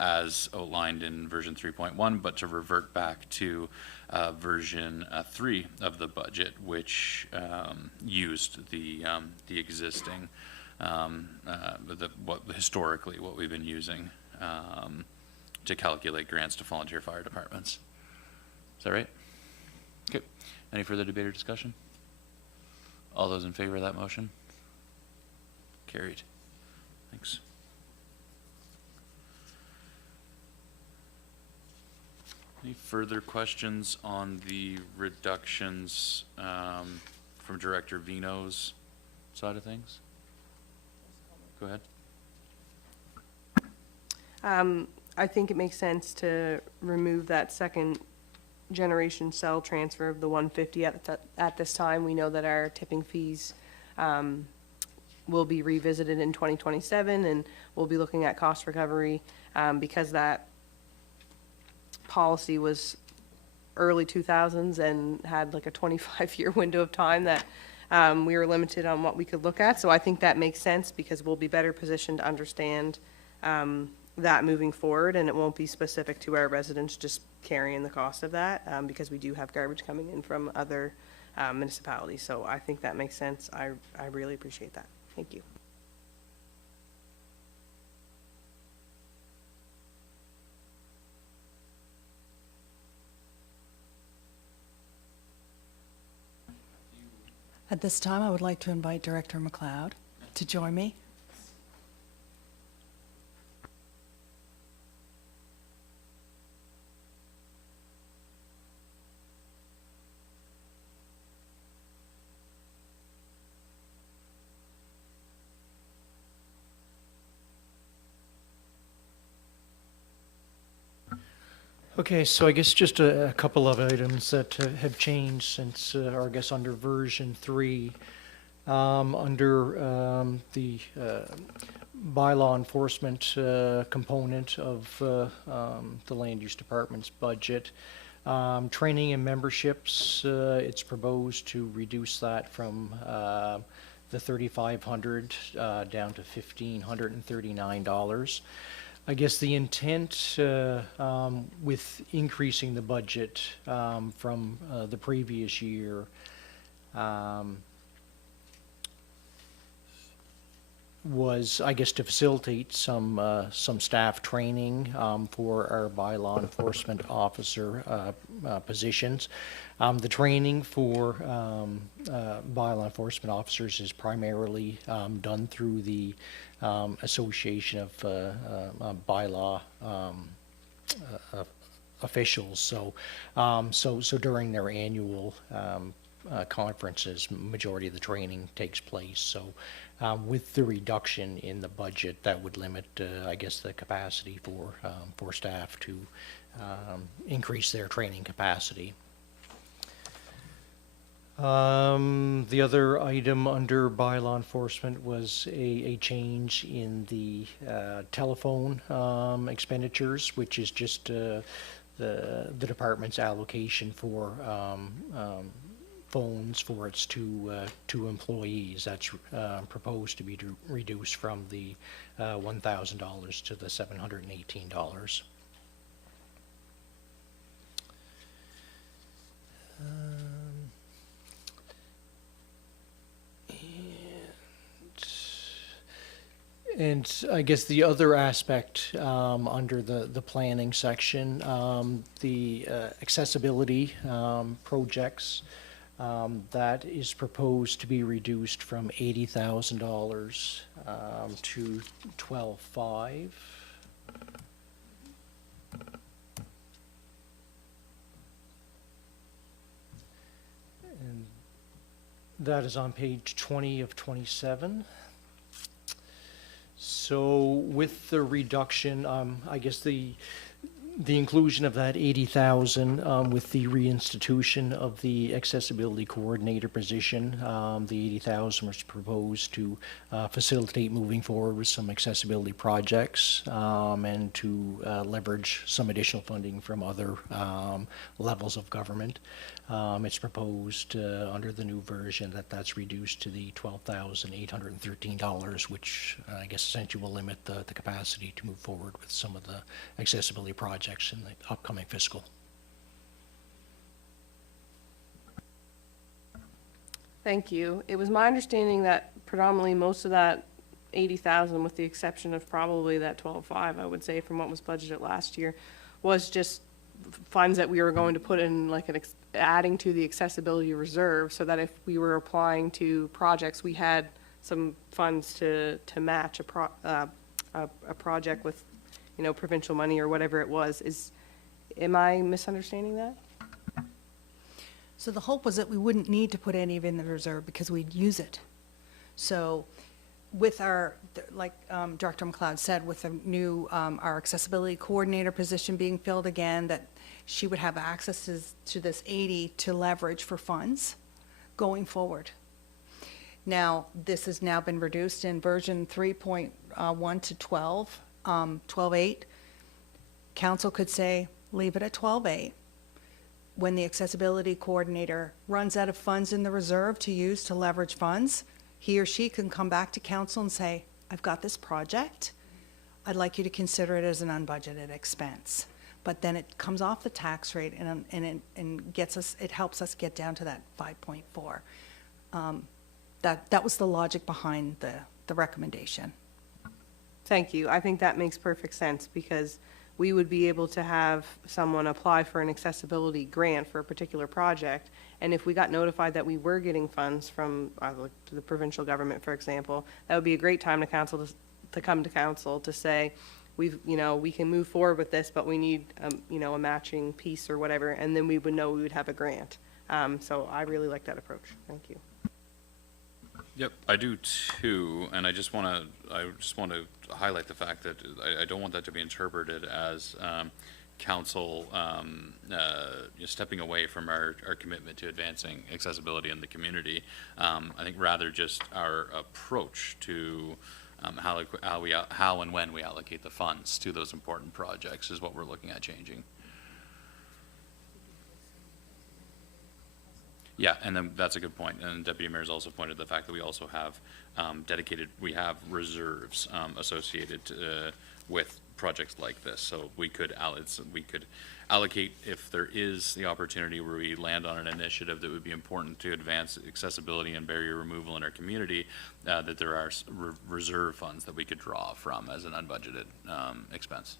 as outlined in version 3.1, but to revert back to version 3 of the budget, which used the existing, historically what we've been using to calculate grants to volunteer fire departments. Is that right? Okay. Any further debate or discussion? All those in favor of that motion? Carried. Thanks. Any further questions on the reductions from Director Vino's side of things? Go ahead. I think it makes sense to remove that second generation cell transfer of the 150 at this time. We know that our tipping fees will be revisited in 2027, and we'll be looking at cost recovery because that policy was early 2000s and had like a 25-year window of time that we were limited on what we could look at. So I think that makes sense because we'll be better positioned to understand that moving forward, and it won't be specific to our residents just carrying the cost of that, because we do have garbage coming in from other municipalities. So I think that makes sense. I really appreciate that. Thank you. At this time, I would like to invite Director McLeod to join me. Okay, so I guess just a couple of items that have changed since, or I guess under version 3. Under the bylaw enforcement component of the land use department's budget. Training and memberships, it's proposed to reduce that from the $3,500 down to $1,539. I guess the intent with increasing the budget from the previous year was, I guess, to facilitate some staff training for our bylaw enforcement officer positions. The training for bylaw enforcement officers is primarily done through the Association of Bylaw Officials. So during their annual conferences, majority of the training takes place. So with the reduction in the budget, that would limit, I guess, the capacity for staff to increase their training capacity. The other item under bylaw enforcement was a change in the telephone expenditures, which is just the department's allocation for phones for its two employees. That's proposed to be reduced from the $1,000 to the $718. And I guess the other aspect under the planning section, the accessibility projects, that is proposed to be reduced from $80,000 to $12,500. And that is on page 20 of 27. So with the reduction, I guess the inclusion of that 80,000 with the reinstitution of the accessibility coordinator position, the 80,000 was proposed to facilitate moving forward with some accessibility projects and to leverage some additional funding from other levels of government. It's proposed under the new version that that's reduced to the $12,813, which I guess essentially will limit the capacity to move forward with some of the accessibility projects in the upcoming fiscal. Thank you. It was my understanding that predominantly most of that 80,000, with the exception of probably that 12.5, I would say, from what was budgeted last year, was just funds that we were going to put in, like adding to the accessibility reserve, so that if we were applying to projects, we had some funds to match a project with, you know, provincial money or whatever it was. Am I misunderstanding that? So the hope was that we wouldn't need to put any of it in the reserve because we'd use it. So with our, like Director McLeod said, with the new, our accessibility coordinator position being filled again, that she would have access to this 80 to leverage for funds going forward. Now, this has now been reduced in version 3.1 to 12, 12.8. Council could say, leave it at 12.8. When the accessibility coordinator runs out of funds in the reserve to use to leverage funds, he or she can come back to council and say, I've got this project. I'd like you to consider it as an unbudgeted expense. But then it comes off the tax rate and gets us, it helps us get down to that 5.4. That was the logic behind the recommendation. Thank you. I think that makes perfect sense, because we would be able to have someone apply for an accessibility grant for a particular project, and if we got notified that we were getting funds from the provincial government, for example, that would be a great time to come to council to say, we can move forward with this, but we need, a matching piece or whatever, and then we would know we would have a grant. So I really like that approach. Thank you. Yep, I do too, and I just want to highlight the fact that I don't want that to be interpreted as council stepping away from our commitment to advancing accessibility in the community. I think rather just our approach to how and when we allocate the funds to those important projects is what we're looking at changing. Yeah, and then that's a good point. And Deputy Mayor's also pointed to the fact that we also have we have reserves associated with projects like this. So we could allocate if there is the opportunity where we land on an initiative that would be important to advance accessibility and barrier removal in our community, that there are reserve funds that we could draw from as an unbudgeted expense.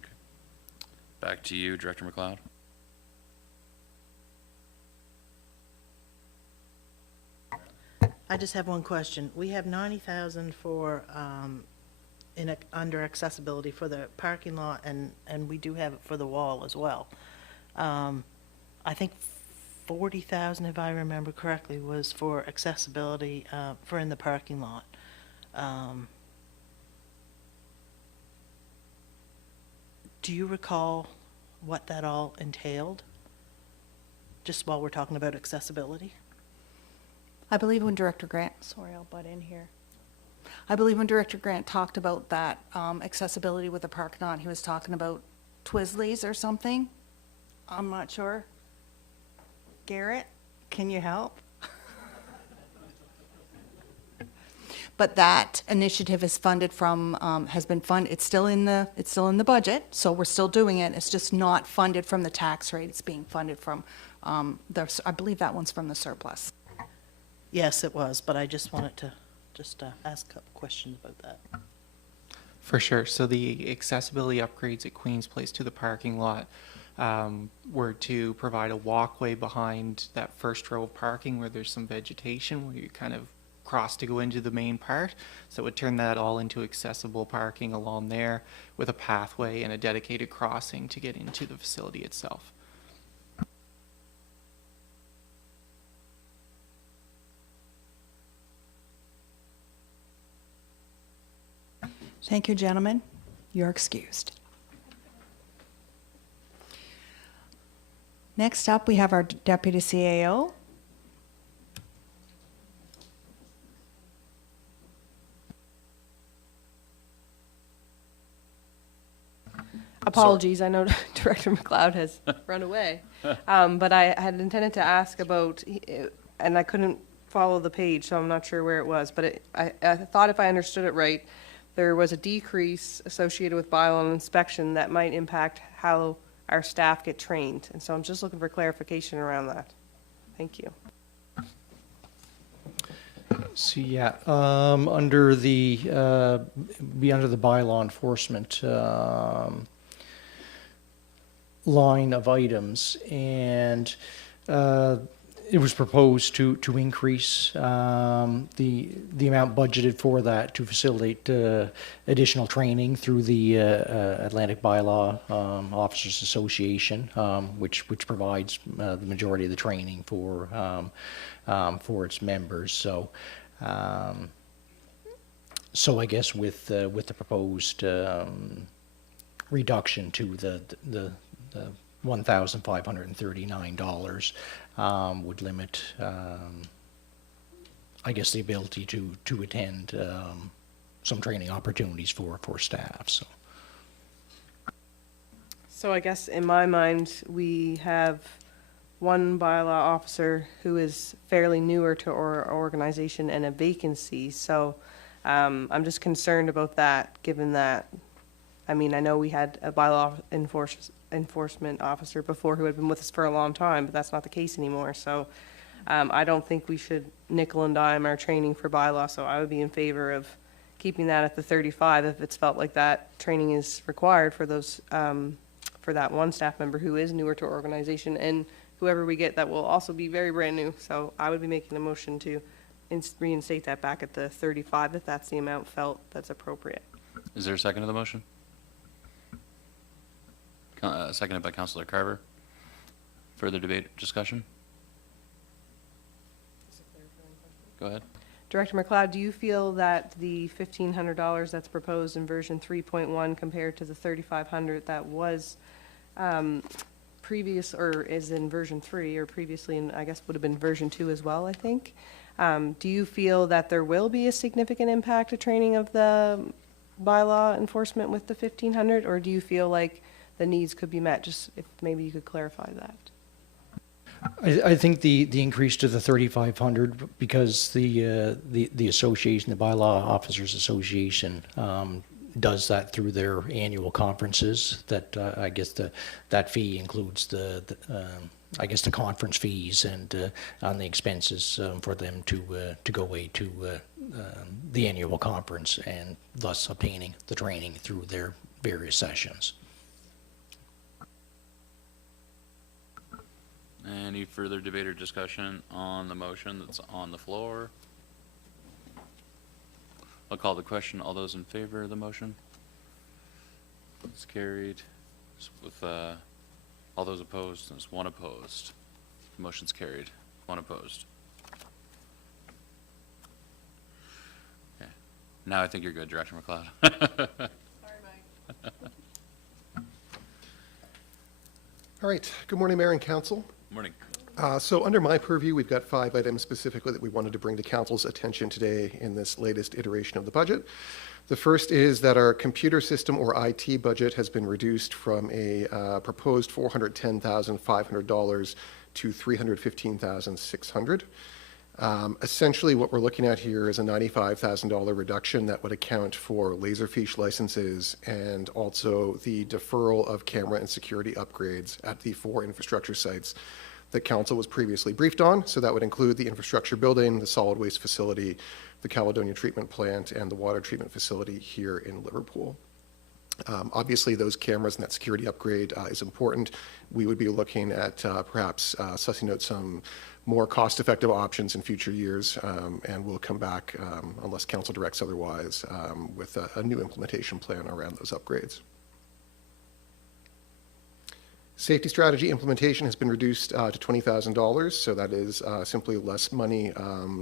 Okay. Back to you, Director McLeod. I just have one question. We have 90,000 for, under accessibility for the parking lot, and we do have it for the wall as well. I think 40,000, if I remember correctly, was for accessibility, for in the parking lot. Do you recall what that all entailed? Just while we're talking about accessibility? I believe when Director Grant, sorry, I'll butt in here. I believe when Director Grant talked about that accessibility with the parking lot, he was talking about Twizzlers or something. I'm not sure. Garrett, can you help? But that initiative is funded from, has been funded, it's still in the budget, so we're still doing it. It's just not funded from the tax rate. It's being funded from, I believe that one's from the surplus. Yes, it was, but I just wanted to ask a couple questions about that. For sure. So the accessibility upgrades at Queen's Place to the parking lot were to provide a walkway behind that first row of parking where there's some vegetation where you kind of cross to go into the main part. So it would turn that all into accessible parking along there with a pathway and a dedicated crossing to get into the facility itself. Thank you, gentlemen. You're excused. Next up, we have our Deputy CAO. Apologies, I know Director McLeod has run away. But I had intended to ask about, and I couldn't follow the page, so I'm not sure where it was, but I thought if I understood it right, there was a decrease associated with bylaw inspection that might impact how our staff get trained. And so I'm just looking for clarification around that. Thank you. So yeah, under the bylaw enforcement line of items, and it was proposed to increase the amount budgeted for that to facilitate additional training through the Atlantic Bylaw Officers Association, which provides the majority of the training for its members. So I guess with the proposed reduction to the $1,539 would limit, I guess, the ability to attend some training opportunities for staff. So I guess in my mind, we have one bylaw officer who is fairly newer to our organization and a vacancy. So I'm just concerned about that, given that, I mean, I know we had a bylaw enforcement officer before who had been with us for a long time, but that's not the case anymore. So I don't think we should nickel and dime our training for bylaw, so I would be in favor of keeping that at the 35 if it's felt like that training is required for those, for that one staff member who is newer to our organization, and whoever we get that will also be very brand new. So I would be making a motion to reinstate that back at the 35 if that's the amount felt that's appropriate. Is there a second to the motion? Seconded by Councillor Carver. Further debate, discussion? Go ahead. Director McLeod, do you feel that the $1,500 that's proposed in version 3.1 compared to the $3,500 that was previous, or is in version 3, or previously, and I guess would have been version 2 as well, I think, do you feel that there will be a significant impact to training of the bylaw enforcement with the 1,500, or do you feel like the needs could be met? Just if maybe you could clarify that. I think the increase to the 3,500, because the association, the Bylaw Officers Association, does that through their annual conferences, that I guess that fee includes I guess the conference fees and on the expenses for them to go away to the annual conference, and thus obtaining the training through their various sessions. Any further debate or discussion on the motion that's on the floor? I'll call the question. All those in favor of the motion? It's carried. With all those opposed, there's one opposed. The motion's carried. One opposed. Okay. Now I think you're good, Director McLeod. Sorry, Mike. All right. Good morning, Mayor and Council. Morning. So under my purview, we've got 5 items specifically that we wanted to bring to Council's attention today in this latest iteration of the budget. The first is that our computer system or IT budget has been reduced from a proposed $410,500 to $315,600. Essentially, what we're looking at here is a $95,000 reduction that would account for Laserfiche licenses and also the deferral of camera and security upgrades at the 4 infrastructure sites that Council was previously briefed on. So that would include the infrastructure building, the solid waste facility, the Caledonia treatment plant, and the water treatment facility here in Liverpool. Obviously, those cameras and that security upgrade is important. We would be looking at perhaps sussing out some more cost-effective options in future years, and we'll come back, unless Council directs otherwise, with a new implementation plan around those upgrades. Safety strategy implementation has been reduced to $20,000, so that is simply less money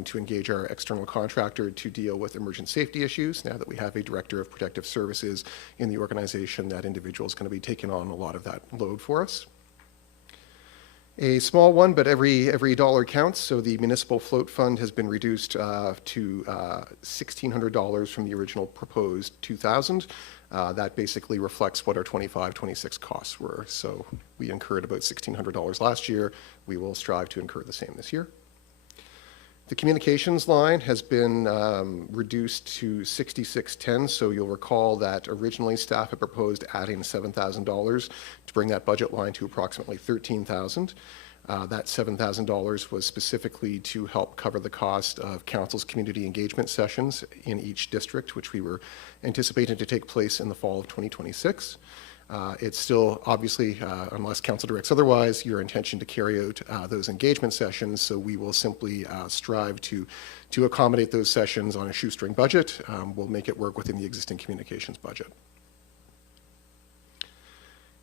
to engage our external contractor to deal with emergent safety issues. Now that we have a director of protective services in the organization, that individual is going to be taking on a lot of that load for us. A small one, but every dollar counts. So the municipal float fund has been reduced to $1,600 from the original proposed $2,000. That basically reflects what our 25-26 costs were. So we incurred about $1,600 last year. We will strive to incur the same this year. The communications line has been reduced to 6610. So you'll recall that originally staff had proposed adding $7,000 to bring that budget line to approximately $13,000. That $7,000 was specifically to help cover the cost of Council's community engagement sessions in each district, which we were anticipating to take place in the fall of 2026. It's still, obviously, unless Council directs otherwise, your intention to carry out those engagement sessions, so we will simply strive to accommodate those sessions on a shoestring budget. We'll make it work within the existing communications budget.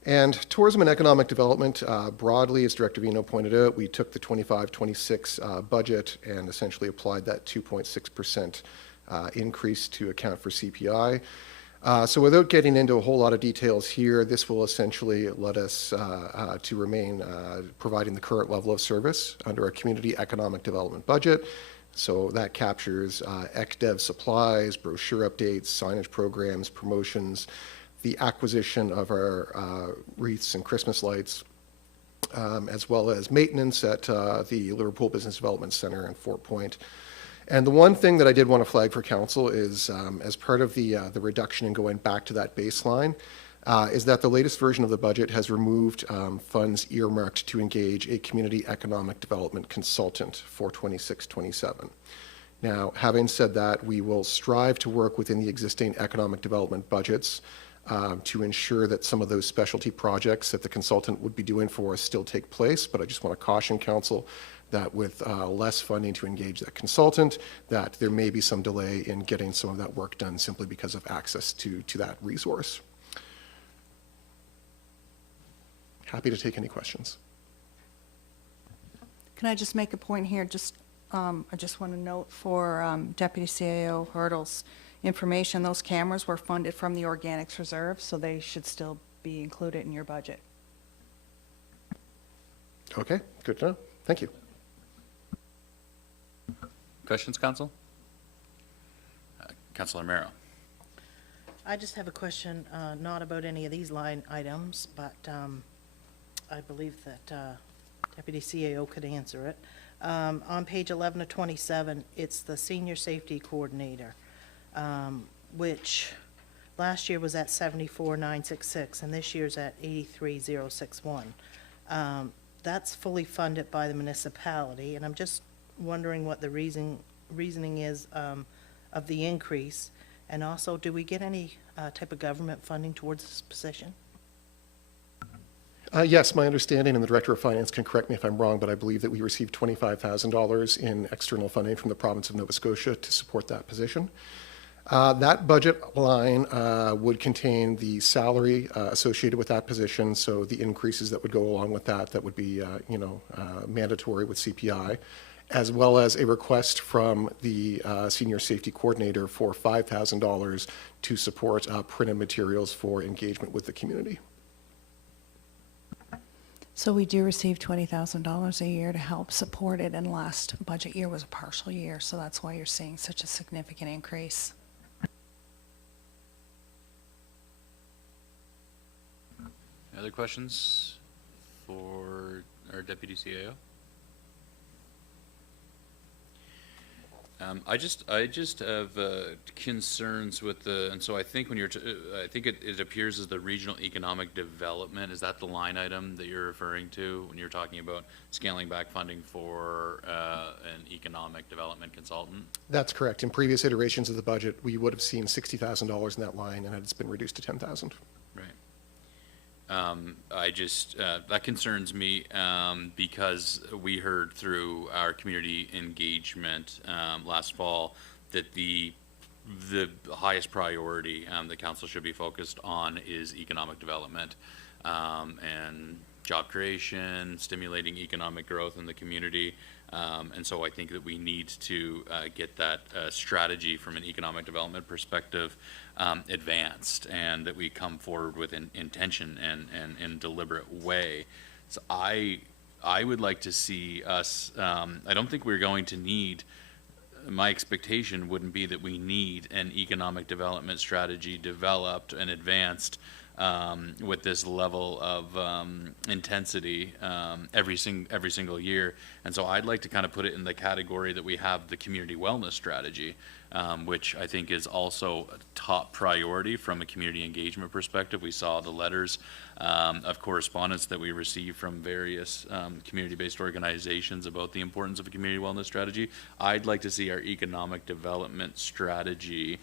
And tourism and economic development, broadly, as Director Vino pointed out, we took the 25-26 budget and essentially applied that 2.6% increase to account for CPI. So without getting into a whole lot of details here, this will essentially let us to remain providing the current level of service under our community economic development budget. So that captures ECDEV supplies, brochure updates, signage programs, promotions, the acquisition of our wreaths and Christmas lights, as well as maintenance at the Liverpool Business Development Center and Fort Point, And the one thing that I did want to flag for council is, as part of the reduction and going back to that baseline, is that the latest version of the budget has removed funds earmarked to engage a community economic development consultant for 26-27. Now, having said that, we will strive to work within the existing economic development budgets to ensure that some of those specialty projects that the consultant would be doing for us still take place. But I just want to caution council that with less funding to engage that consultant, that there may be some delay in getting some of that work done simply because of access to that resource. Happy to take any questions. Can I just make a point here? I just want to note for Deputy CAO Hurdle's information, those cameras were funded from the Organics Reserve, so they should still be included in your budget. Okay, good to know. Thank you. Questions, Council? Councilor Mero. I just have a question, not about any of these line items, but I believe that Deputy CAO could answer it. On page 11 of 27, it's the Senior Safety Coordinator, which last year was at 74,966, and this year's at 83,061. That's fully funded by the municipality, and I'm just wondering what the reasoning is of the increase, and also, do we get any type of government funding towards this position? Yes, my understanding, and the Director of Finance can correct me if I'm wrong, but I believe that we received $25,000 in external funding from the province of Nova Scotia to support that position. That budget line would contain the salary associated with that position, so the increases that would go along with that, that would be, mandatory with CPI, as well as a request from the Senior Safety Coordinator for $5,000 to support printed materials for engagement with the community. So we do receive $20,000 a year to help support it, and last budget year was a partial year, so that's why you're seeing such a significant increase. Other questions for our Deputy CAO? I just have concerns with and so I think when you're, I think it appears as the regional economic development. Is that the line item that you're referring to when you're talking about scaling back funding for an economic development consultant? That's correct. In previous iterations of the budget, we would have seen $60,000 in that line, and it's been reduced to $10,000. Right. That concerns me because we heard through our community engagement last fall that the highest priority the council should be focused on is economic development and job creation, stimulating economic growth in the community. And so I think that we need to get that strategy from an economic development perspective advanced, and that we come forward with intention and in deliberate way. So I would like to see us, I don't think we're going to need, my expectation wouldn't be that we need an economic development strategy developed and advanced with this level of intensity every single year. And so I'd like to kind of put it in the category that we have the community wellness strategy, which I think is also a top priority from a community engagement perspective. We saw the letters of correspondence that we received from various community-based organizations about the importance of a community wellness strategy. I'd like to see our economic development strategy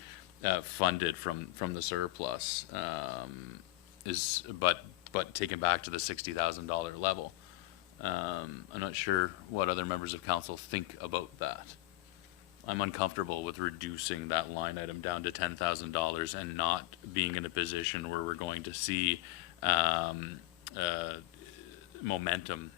funded from the surplus, but taken back to the $60,000 level. I'm not sure what other members of council think about that. I'm uncomfortable with reducing that line item down to $10,000 and not being in a position where we're going to see momentum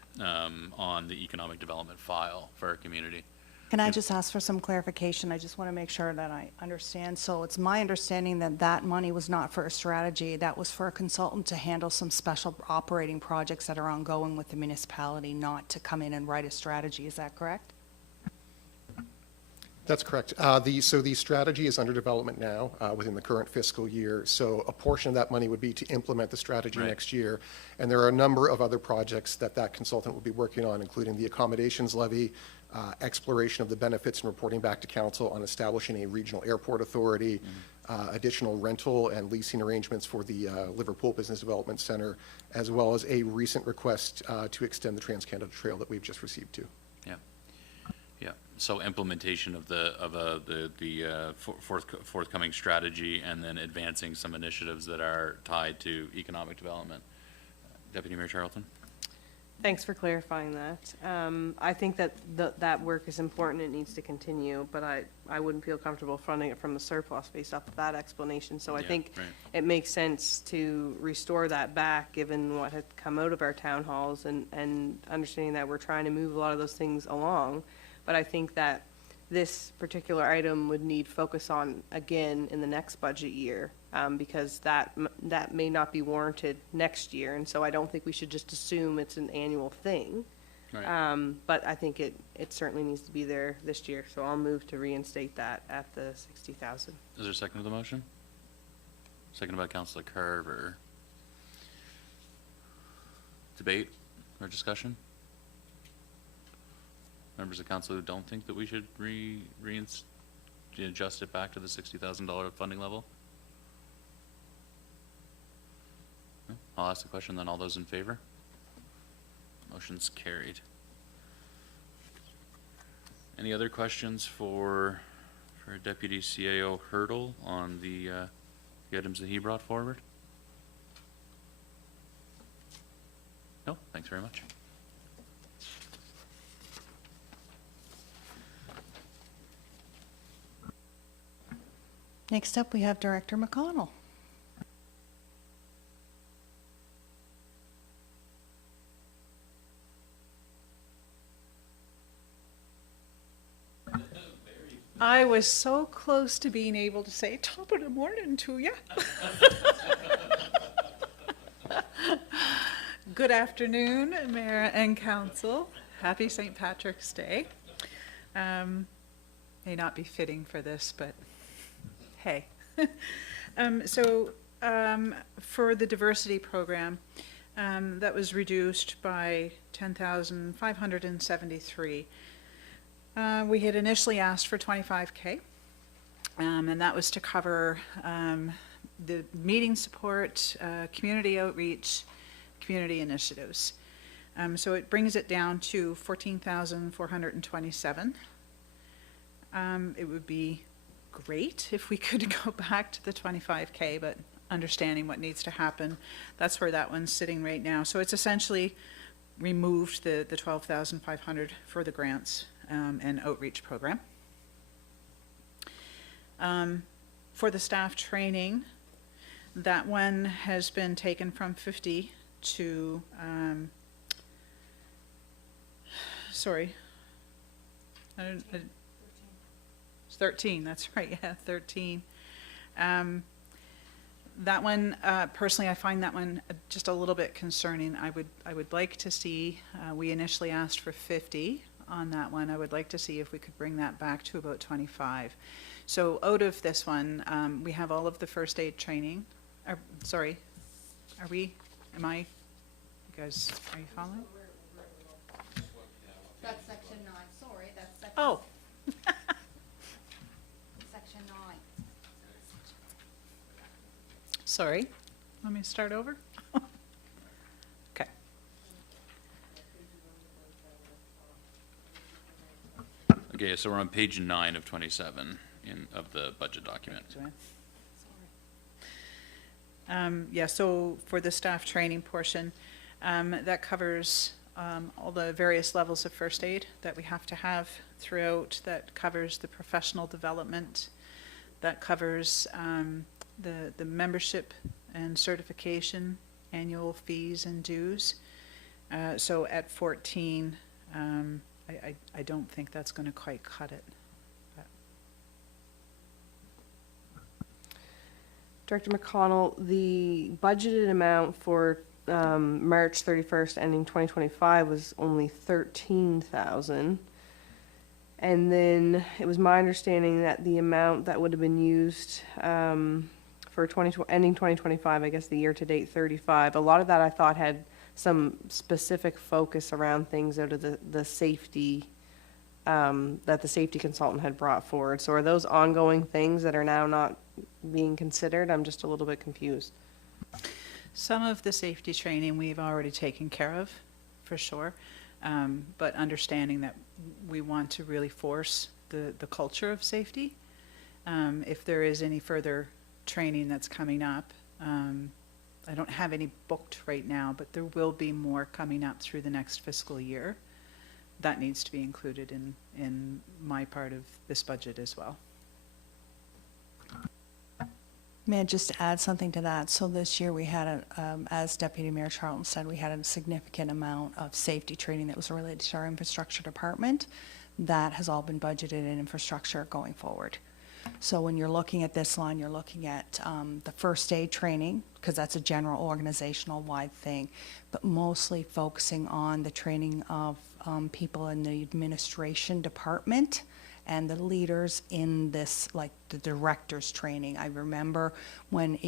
on the economic development file for our community. Can I just ask for some clarification? I just want to make sure that I understand. So it's my understanding that that money was not for a strategy, that was for a consultant to handle some special operating projects that are ongoing with the municipality, not to come in and write a strategy. Is that correct? That's correct. So the strategy is under development now within the current fiscal year. So a portion of that money would be to implement the strategy Right. next year. And there are a number of other projects that that consultant will be working on, including the accommodations levy, exploration of the benefits and reporting back to council on establishing a regional airport authority, additional rental and leasing arrangements for the Liverpool Business Development Center, as well as a recent request to extend the Trans-Canada Trail that we've just received too. Yeah. Yeah. So implementation of the forthcoming strategy, and then advancing some initiatives that are tied to economic development. Deputy Mayor Charlton? Thanks for clarifying that. I think that that work is important, it needs to continue, but I wouldn't feel comfortable funding it from the surplus based off of that explanation. So I Yeah, think right. it makes sense to restore that back, given what had come out of our town halls, and understanding that we're trying to move a lot of those things along. But I think that this particular item would need focus on again in the next budget year, because that may not be warranted next year, and so I don't think we should just assume it's an annual thing. Right. But I think it certainly needs to be there this year, so I'll move to reinstate that at the 60,000. Is there a second to the motion? Seconded by Councilor Carver. Debate or discussion? Members of council who don't think that we should adjust it back to the $60,000 funding level? No? I'll ask the question then. All those in favor? Motion's carried. Any other questions for Deputy CAO Hurdle on the items that he brought forward? No? Thanks very much. Next up, we have Director McConnell. I was so close to being able to say top of the morning to you. Good afternoon, Mayor and Council. Happy St. Patrick's Day. May not be fitting for this, but hey. For the diversity program, that was reduced by 10,573. We had initially asked for 25K, and that was to cover the meeting support, community outreach, community initiatives. So it brings it down to 14,427. It would be great if we could go back to the 25K, but understanding what needs to happen, that's where that one's sitting right now. So it's essentially removed the 12,500 for the grants and outreach program. For the staff training, that one has been taken from 50 to, sorry, it's 13, that's right, yeah, 13. That one, personally, I find that one just a little bit concerning. I would like to see, we initially asked for 50 on that one. I would like to see if we could bring that back to about 25. So out of this one, we have all of the first aid training. Sorry, you guys, are you following? That's section 9, sorry, that's section. Oh. Section 9. Sorry, let me start over. Okay. Okay, so we're on page 9 of 27 of the budget document. Yeah, so for the staff training portion, that covers all the various levels of first aid that we have to have throughout. That covers the professional development. That covers the membership and certification, annual fees and dues. So at 14, I don't think that's going to quite cut it. Director McConnell, the budgeted amount for March 31st ending 2025 was only 13,000. And then it was my understanding that the amount that would have been used for ending 2025, I guess the year-to-date 35, a lot of that I thought had some specific focus around things out of the safety, that the safety consultant had brought forward. So are those ongoing things that are now not being considered? I'm just a little bit confused. Some of the safety training we've already taken care of, for sure. But understanding that we want to really force the culture of safety. If there is any further training that's coming up, I don't have any booked right now, but there will be more coming up through the next fiscal year. That needs to be included in my part of this budget as well. May I just add something to that? So this year we had, as Deputy Mayor Charlton said, we had a significant amount of safety training that was related to our infrastructure department. That has all been budgeted in infrastructure going forward. So when you're looking at this line, you're looking at the first aid training, because that's a general organizational wide thing, but mostly focusing on the training of people in the administration department and the leaders in this, like the director's training. I remember when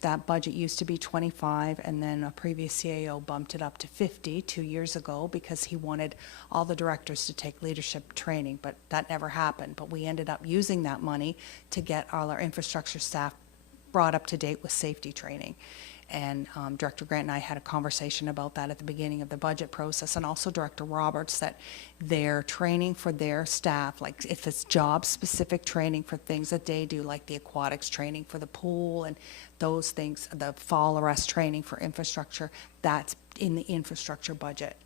that budget used to be 25, and then a previous CAO bumped it up to 50 2 years ago because he wanted all the directors to take leadership training, but that never happened. But we ended up using that money to get all our infrastructure staff brought up to date with safety training. And Director Grant and I had a conversation about that at the beginning of the budget process, and also Director Roberts, that their training for their staff, like if it's job-specific training for things that they do, like the aquatics training for the pool and those things, the fall arrest training for infrastructure, that's in the infrastructure budget.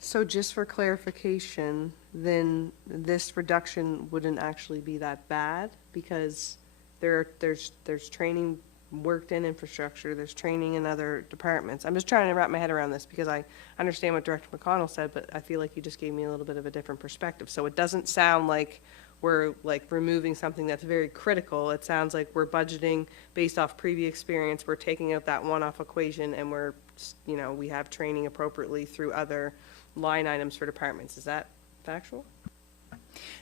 So just for clarification, then this reduction wouldn't actually be that bad, because there's training worked in infrastructure, there's training in other departments. I'm just trying to wrap my head around this, because I understand what Director McConnell said, but I feel like you just gave me a little bit of a different perspective. So it doesn't sound like we're like removing something that's very critical. It sounds like we're budgeting based off previous experience, we're taking out that one-off equation, and we're, we have training appropriately through other line items for departments. Is that factual?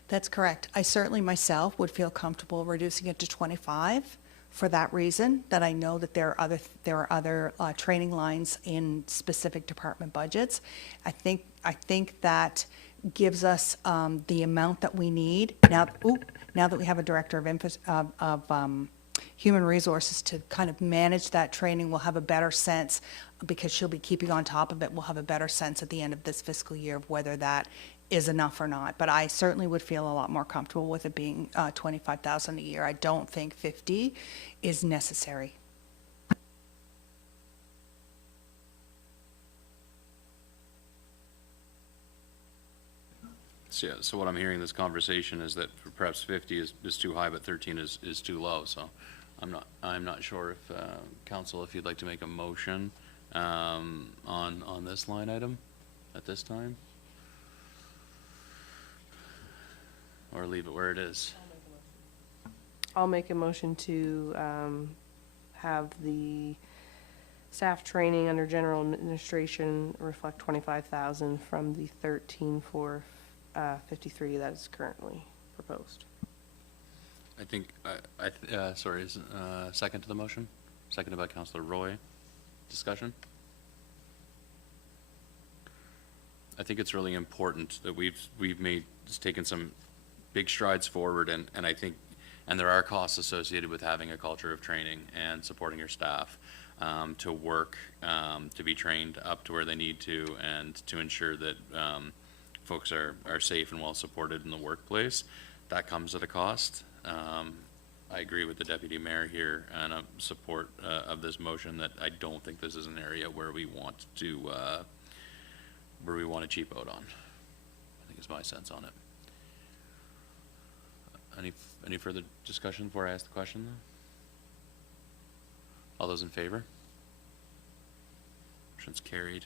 That's correct. I certainly myself would feel comfortable reducing it to 25 for that reason, that I know that there are other training lines in specific department budgets. I think that gives us the amount that we need now. Now that we have a director of human resources to kind of manage that training, we'll have a better sense, because she'll be keeping on top of it. We'll have a better sense at the end of this fiscal year of whether that is enough or not. But I certainly would feel a lot more comfortable with it being $25,000 a year. I don't think 50 is necessary. So, yeah, so what I'm hearing in this conversation is that perhaps 50 is too high, but 13 is too low. So I'm not sure if, council, if you'd like to make a motion on this line item at this time, or leave it where it is. I'll make a motion to have the staff training under general administration reflect 25,000 from the 13,453 that is currently proposed. I think, sorry, is second to the motion? Seconded by Councillor Roy. Discussion? I think it's really important that we've taken some big strides forward, and I think, and there are costs associated with having a culture of training and supporting your staff to work, to be trained up to where they need to, and to ensure that folks are safe and well supported in the workplace. That comes at a cost. I agree with the Deputy Mayor here and support of this motion, that I don't think this is an area where we want to cheap out on. I think is my sense on it. Any further discussion before I ask the question, though? All those in favor? Motion's carried.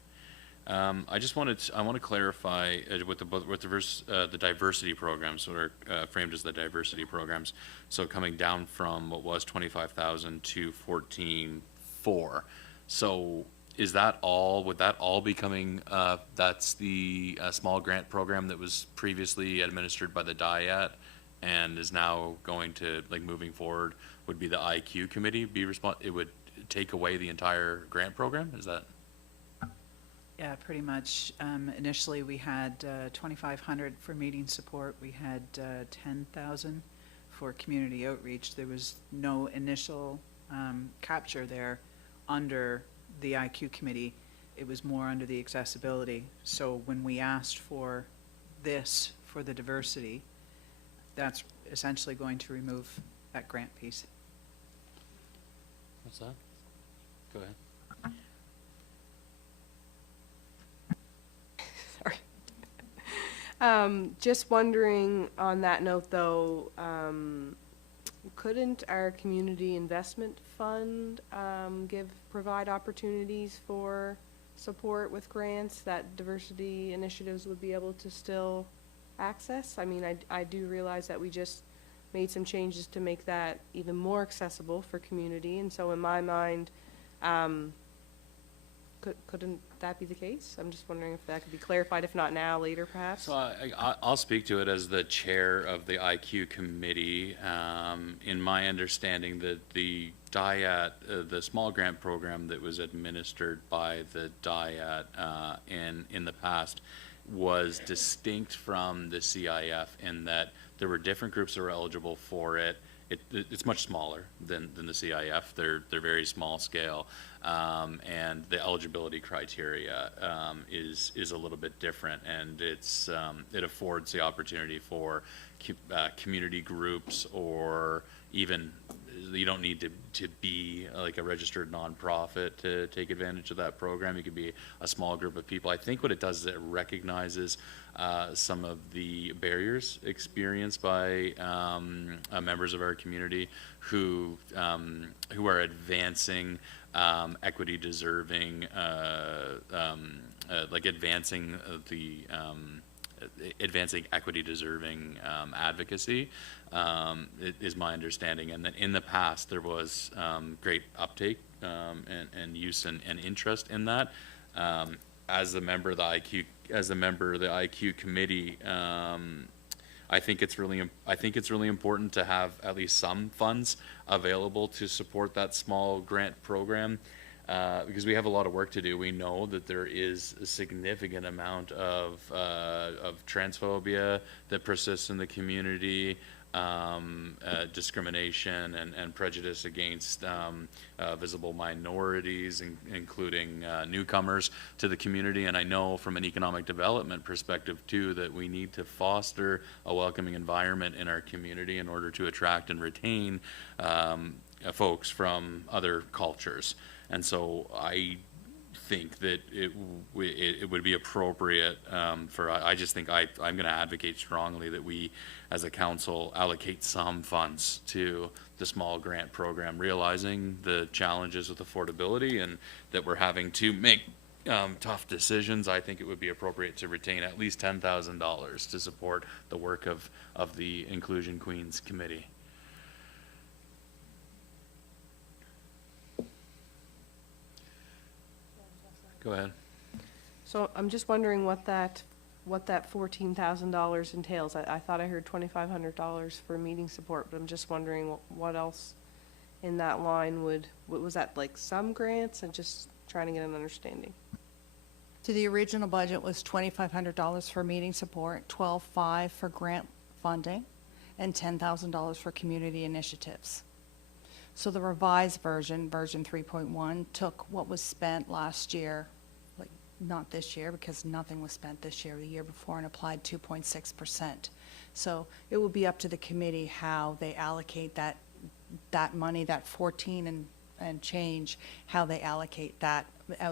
I want to clarify with the diversity programs, that are framed as the diversity programs. So coming down from what was 25,000 to 14,400. So is that all, would that all be coming, that's the small grant program that was previously administered by the DIAT and is now going to, like, moving forward, would be the IQ committee be it would take away the entire grant program? Is that? Yeah, pretty much. Initially, we had 2,500 for meeting support. We had 10,000 for community outreach. There was no initial capture there under the IQ committee. It was more under the accessibility. So when we asked for this for the diversity, that's essentially going to remove that grant piece. What's that? Go ahead. Just wondering on that note though, couldn't our community investment fund, provide opportunities for support with grants that diversity initiatives would be able to still access? I mean, I do realize that we just made some changes to make that even more accessible for community, and so in my mind, couldn't that be the case? I'm just wondering if that could be clarified, if not now, later perhaps? So I'll speak to it as the chair of the IQ committee. In my understanding, that the DIAT, the small grant program that was administered by the DIAT in the past, was distinct from the CIF in that there were different groups that were eligible for it. It's much smaller than the CIF. They're very small scale, and the eligibility criteria is a little bit different, and it affords the opportunity for community groups, or even you don't need to be like a registered nonprofit to take advantage of that program. You could be a small group of people. I think what it does is it recognizes some of the barriers experienced by members of our community who are advancing equity deserving, like advancing equity deserving advocacy, is my understanding. And that in the past there was great uptake and use and interest in that. As a member of the IQ committee, I think it's really important to have at least some funds available to support that small grant program, because we have a lot of work to do. We know that there is a significant amount of transphobia that persists in the community, discrimination and prejudice against visible minorities, including newcomers to the community. And I know from an economic development perspective too, that we need to foster a welcoming environment in our community in order to attract and retain folks from other cultures. And so I think that it would be appropriate I just think I'm going to advocate strongly that we as a council allocate some funds to the small grant program, realizing the challenges with affordability and that we're having to make tough decisions. I think it would be appropriate to retain at least $10,000 to support the work of the Inclusion Queens Committee. Go ahead. So I'm just wondering what that $14,000 entails. I thought I heard $2,500 for meeting support, but I'm just wondering what else in that line was that like some grants? And just trying to get an understanding. So the original budget was $2,500 for meeting support, $12,500 for grant funding, and $10,000 for community initiatives. So the revised version 3.1, took what was spent last year, like not this year because nothing was spent this year, the year before, and applied 2.6%. So it will be up to the committee how they allocate that money, that 14 and change, how they allocate that.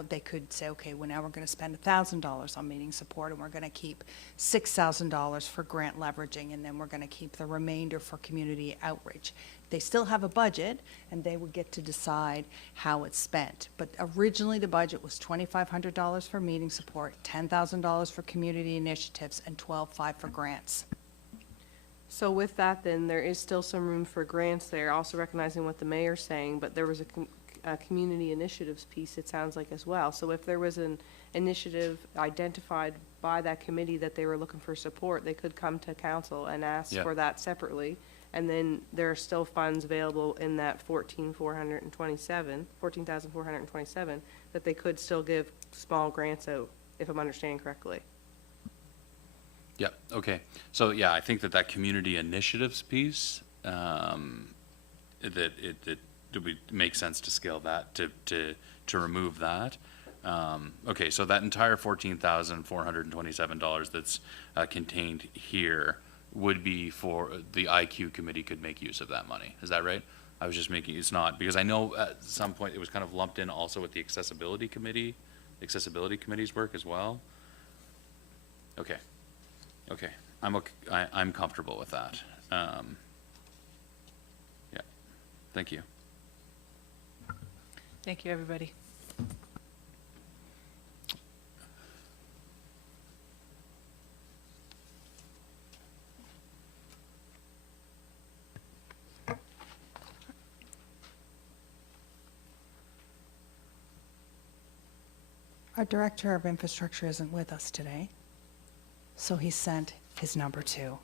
They could say, okay, well now we're going to spend $1,000 on meeting support, and we're going to keep $6,000 for grant leveraging, and then we're going to keep the remainder for community outreach. They still have a budget, and they would get to decide how it's spent. But originally, the budget was $2,500 for meeting support, $10,000 for community initiatives, and $12,500 for grants. So with that, then, there is still some room for grants there, also recognizing what the mayor's saying, but there was community initiatives piece, it sounds like, as well. So if there was an initiative identified by that committee that they were looking for support, they could come to council and ask Yeah. for that separately. And then there are still funds available in that 14,427, that they could still give small grants out, if I'm understanding correctly. Yeah, okay. So, yeah, I think that community initiatives piece, that it would make sense to scale that, to remove that. Okay, so that entire $14,427 that's contained here would be for, the IQ committee could make use of that money. Is that right? I was just making, it's not, because I know at some point it was kind of lumped in also with the accessibility committee's work as well. Okay. Okay, I'm comfortable with that. Yeah, thank you. Thank you, everybody. Our Director of Infrastructure isn't with us today, so he sent his number 2.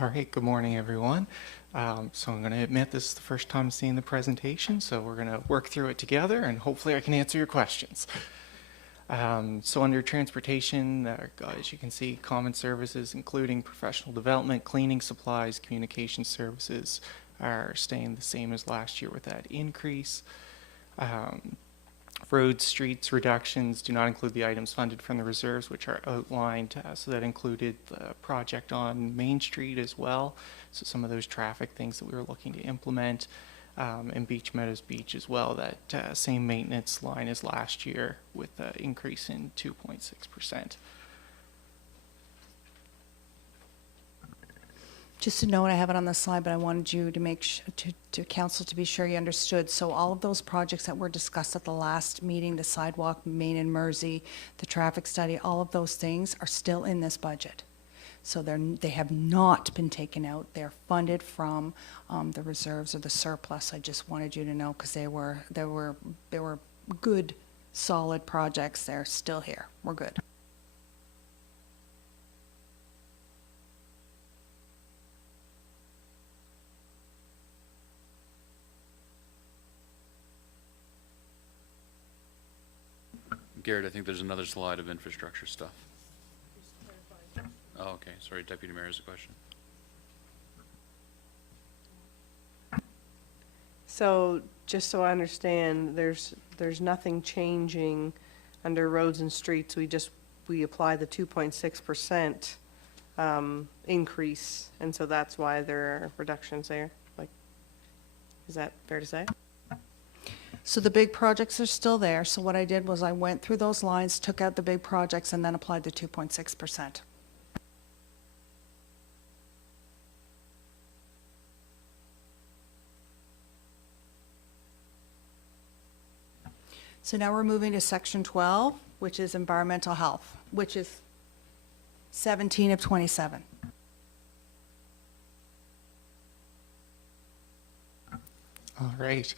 All right, good morning, everyone. So I'm going to admit this is the first time seeing the presentation, so we're going to work through it together, and hopefully I can answer your questions. So under transportation, as you can see, common services, including professional development, cleaning supplies, communication services, are staying the same as last year with that increase. Roads, streets reductions do not include the items funded from the reserves, which are outlined. So that included the project on Main Street as well. So some of those traffic things that we were looking to implement, and Beach Meadows Beach as well. That same maintenance line as last year with an increase in 2.6%. Just a note, I have it on the slide, but I wanted you to make to council to be sure you understood. So all of those projects that were discussed at the last meeting, the sidewalk, Main and Mersey, the traffic study, all of those things are still in this budget. So they have not been taken out. They're funded from the reserves or the surplus. I just wanted you to know, because they were good, solid projects. They're still here. We're good. Garrett, I think there's another slide of infrastructure stuff. Oh, okay, sorry, Deputy Mayor has a question. So, just so I understand, there's nothing changing under roads and streets. We apply the 2.6% increase, and so that's why there are reductions there. Like, is that fair to say? So the big projects are still there. So what I did was I went through those lines, took out the big projects, and then applied the 2.6%. So now we're moving to section 12, which is environmental health, which is 17 of 27. All right.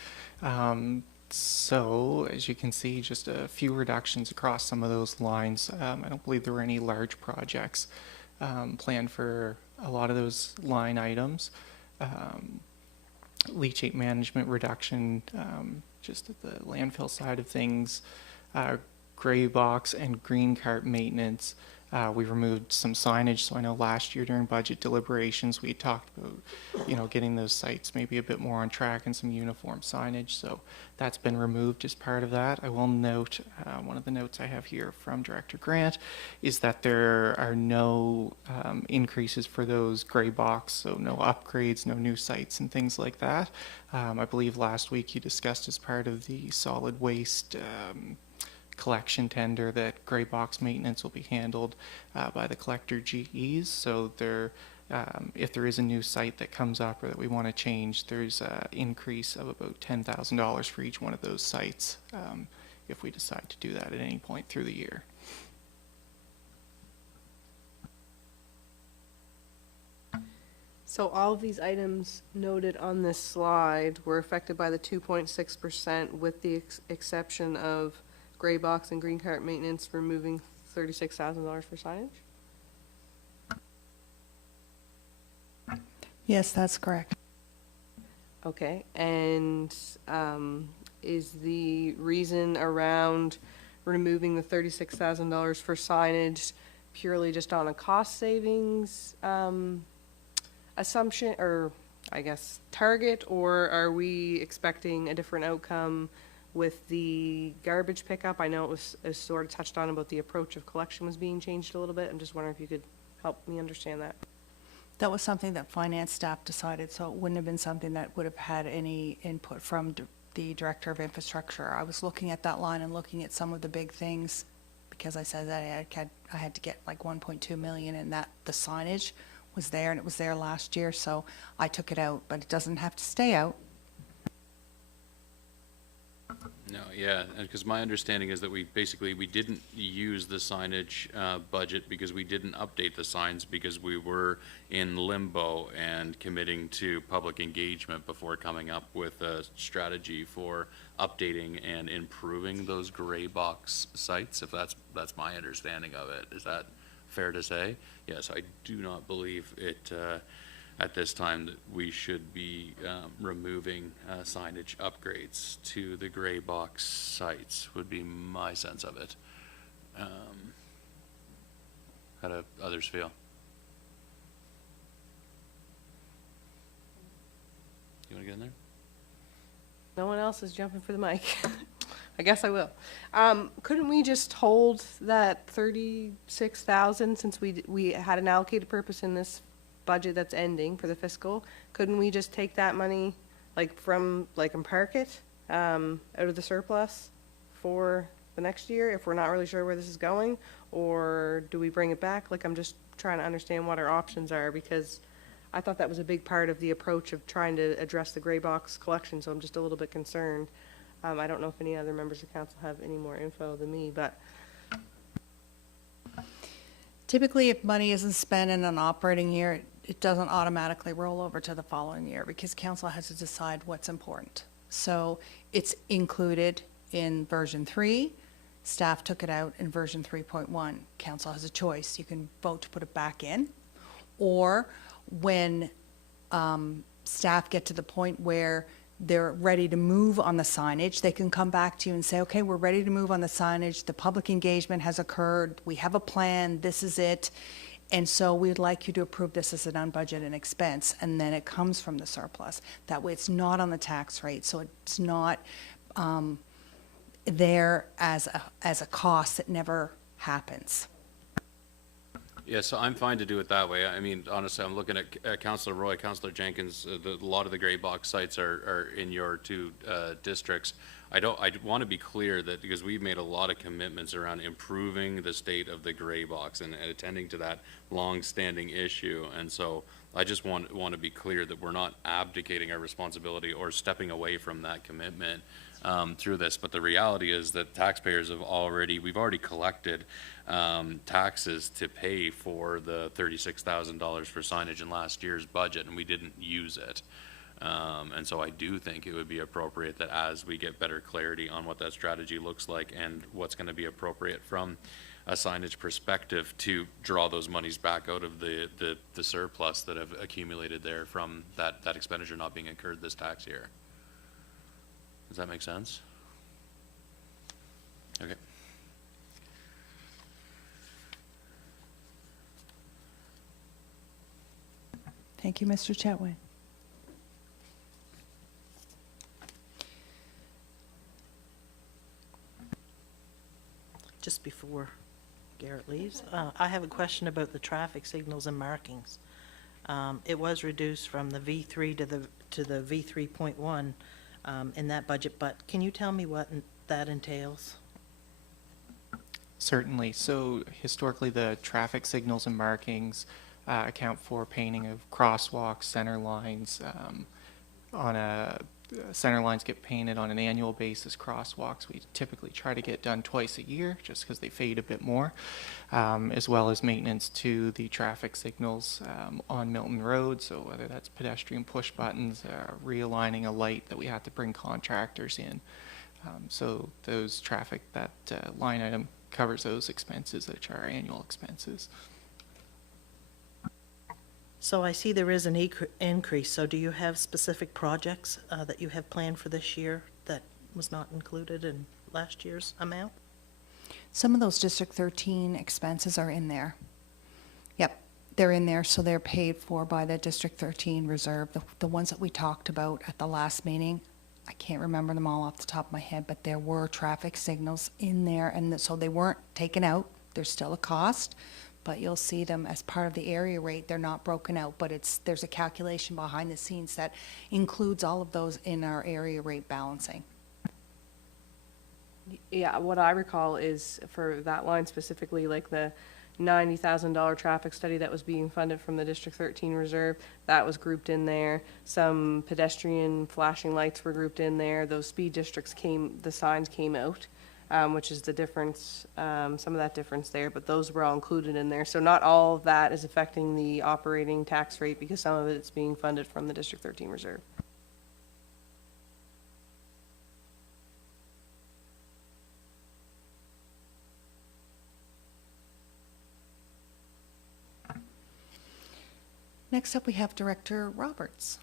So as you can see, just a few reductions across some of those lines. I don't believe there were any large projects planned for a lot of those line items. Leachate management reduction, just at the landfill side of things. Gray box and green cart maintenance We removed some signage, so I know last year during budget deliberations, we talked about, getting those sites maybe a bit more on track and some uniform signage, so that's been removed as part of that. I will note, one of the notes I have here from Director Grant is that there are no increases for those gray box, so no upgrades, no new sites and things like that. I believe last week you discussed as part of the solid waste collection tender that gray box maintenance will be handled by the collector GEs. So there, if there is a new site that comes up or that we want to change, there's an increase of about $10,000 for each one of those sites if we decide to do that at any point through the year. So all of these items noted on this slide were affected by the 2.6% with the exception of gray box and green cart maintenance removing $36,000 for signage? Yes, that's correct. Okay, and is the reason around removing the $36,000 for signage purely just on a cost savings assumption, or I guess target, or are we expecting a different outcome with the garbage pickup? I know it was sort of touched on about the approach of collection was being changed a little bit. I'm just wondering if you could help me understand that. That was something that finance staff decided, so it wouldn't have been something that would have had any input from the Director of Infrastructure. I was looking at that line and looking at some of the big things, because I said that I had to get like 1.2 million, and that the signage was there, and it was there last year, so I took it out, but it doesn't have to stay out. No, yeah, because my understanding is that we didn't use the signage budget because we didn't update the signs because we were in limbo and committing to public engagement before coming up with a strategy for updating and improving those gray box sites, if that's my understanding of it. Is that fair to say? Yes, I do not believe it at this time that we should be removing signage upgrades to the gray box sites, would be my sense of it. How do others feel? You want to get in there? No one else is jumping for the mic. I guess I will. Couldn't we just hold that 36,000 since we had an allocated purpose in this budget that's ending for the fiscal? Couldn't we just take that money and park it out of the surplus for the next year if we're not really sure where this is going? Or do we bring it back? I'm just trying to understand what our options are, because I thought that was a big part of the approach of trying to address the gray box collection, so I'm just a little bit concerned. I don't know if any other members of council have any more info than me, but Typically, if money isn't spent in an operating year, it doesn't automatically roll over to the following year because council has to decide what's important. So it's included in version 3. Staff took it out in version 3.1. Council has a choice. You can vote to put it back in, or when staff get to the point where they're ready to move on the signage, they can come back to you and say, okay, we're ready to move on the signage. The public engagement has occurred. We have a plan. This is it. And so we'd like you to approve this as an unbudgeted expense. And then it comes from the surplus. That way it's not on the tax rate. So it's not there as a cost that never happens. Yeah, so I'm fine to do it that way. I mean, honestly, I'm looking at Councillor Roy, Councillor Jenkins. A lot of the gray box sites are in your two districts. I want to be clear that because we've made a lot of commitments around improving the state of the gray box and attending to that long-standing issue, and so I just want to be clear that we're not abdicating our responsibility or stepping away from that commitment through this. But the reality is that taxpayers we've already collected taxes to pay for the $36,000 for signage in last year's budget, and we didn't use it. And so I do think it would be appropriate that as we get better clarity on what that strategy looks like and what's going to be appropriate from a signage perspective, to draw those monies back out of the surplus that have accumulated there from that expenditure not being incurred this tax year. Does that make sense? Okay. Thank you, Mr. Chetwin. Just before Garrett leaves, I have a question about the traffic signals and markings. It was reduced from the V3 to the V3.1 in that budget, but can you tell me what that entails? Certainly. So historically, the traffic signals and markings account for painting of crosswalks, center lines. Center lines get painted on an annual basis. Crosswalks we typically try to get done twice a year, just because they fade a bit more, as well as maintenance to the traffic signals on Milton Road. So whether that's pedestrian push buttons, realigning a light that we have to bring contractors in. So those traffic, that line item covers those expenses, which are annual expenses. So I see there is an increase, so do you have specific projects that you have planned for this year that was not included in last year's amount? Some of those District 13 expenses are in there. Yep, they're in there, so they're paid for by the District 13 reserve. The ones that we talked about at the last meeting, I can't remember them all off the top of my head, but there were traffic signals in there, and so they weren't taken out. There's still a cost, but you'll see them as part of the area rate. They're not broken out, but there's a calculation behind the scenes that includes all of those in our area rate balancing. Yeah, what I recall is for that line specifically, like the $90,000 traffic study that was being funded from the District 13 reserve, that was grouped in there. Some pedestrian flashing lights were grouped in there. Those speed districts the signs came out, which is the difference, some of that difference there, but those were all included in there. So not all of that is affecting the operating tax rate because some of it is being funded from the District 13 reserve. Next up, we have Director Roberts.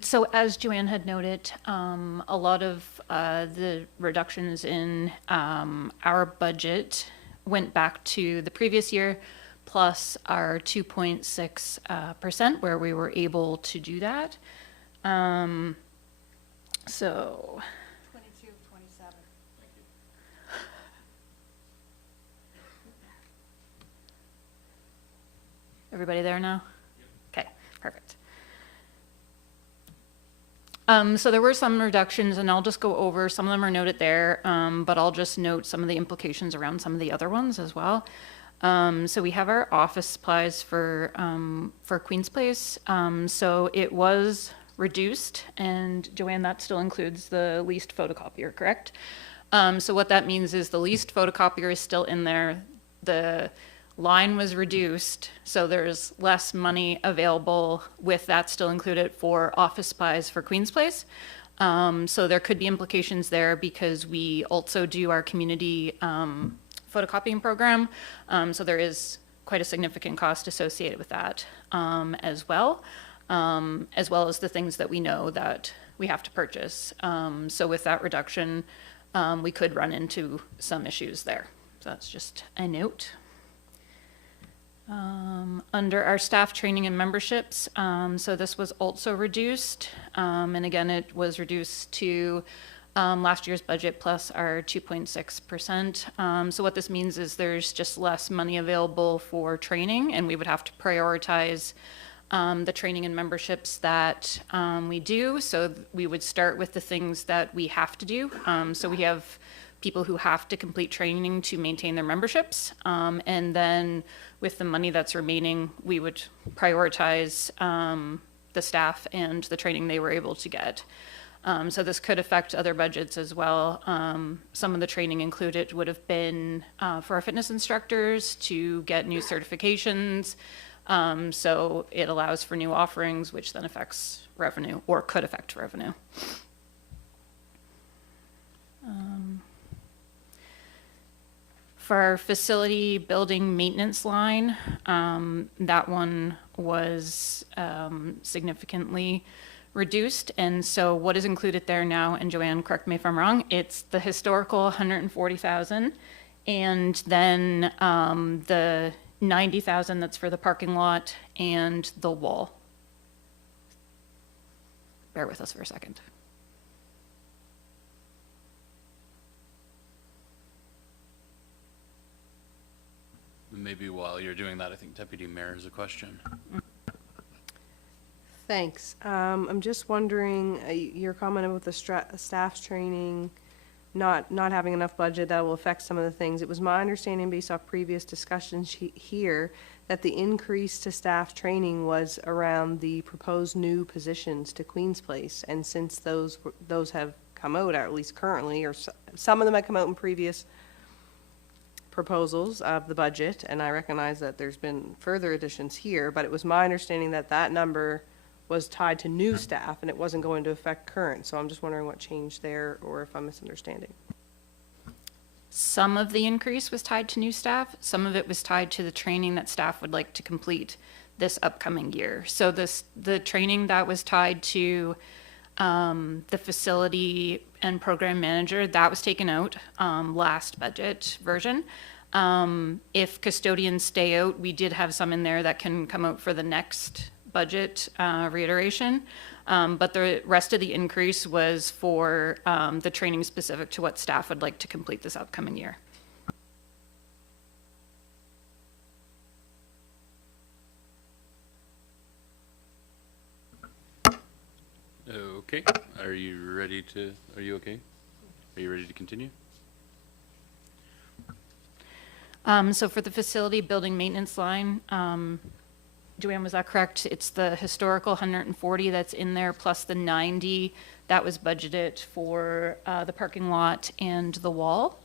So as Joanne had noted, a lot of the reductions in our budget went back to the previous year, plus our 2.6% where we were able to do that. So 22, 27. everybody there now? Okay, perfect. So there were some reductions, and I'll just go over, some of them are noted there, but I'll just note some of the implications around some of the other ones as well. So we have our office supplies for Queen's Place. So it was reduced, and Joanne, that still includes the leased photocopier, correct? So what that means is the leased photocopier is still in there. The line was reduced, so there's less money available with that still included for office supplies for Queen's Place. So there could be implications there because we also do our community photocopying program. So there is quite a significant cost associated with that as well as the things that we know that we have to purchase. So with that reduction, we could run into some issues there. So that's just a note. Under our staff training and memberships, so this was also reduced, and again, it was reduced to last year's budget plus our 2.6%. So what this means is there's just less money available for training, and we would have to prioritize the training and memberships that we do. So we would start with the things that we have to do. So we have people who have to complete training to maintain their memberships. And then with the money that's remaining, we would prioritize the staff and the training they were able to get. So this could affect other budgets as well. Some of the training included would have been for our fitness instructors to get new certifications. So it allows for new offerings, which then affects revenue or could affect revenue. For our facility building maintenance line, that one was significantly reduced. And so what is included there now, and Joanne, correct me if I'm wrong, it's the historical 140,000 and then the 90,000 that's for the parking lot and the wall. Bear with us for a second. Maybe while you're doing that, I think Deputy Mayor has a question. Thanks. I'm just wondering, your comment about the staff's training, not having enough budget, that will affect some of the things. It was my understanding, based off previous discussions here, that the increase to staff training was around the proposed new positions to Queen's Place. And since those have come out, or at least currently, or some of them have come out in previous proposals of the budget, and I recognize that there's been further additions here, but it was my understanding that that number was tied to new staff and it wasn't going to affect current. So I'm just wondering what changed there, or if I'm misunderstanding. Some of the increase was tied to new staff. Some of it was tied to the training that staff would like to complete this upcoming year. So the training that was tied to the facility and program manager, that was taken out last budget version. If custodians stay out, we did have some in there that can come out for the next budget reiteration. But the rest of the increase was for the training specific to what staff would like to complete this upcoming year. Okay, are you ready to continue? So for the facility building maintenance line, Joanne, was that correct? It's the historical 140 that's in there plus the 90 that was budgeted for the parking lot and the wall.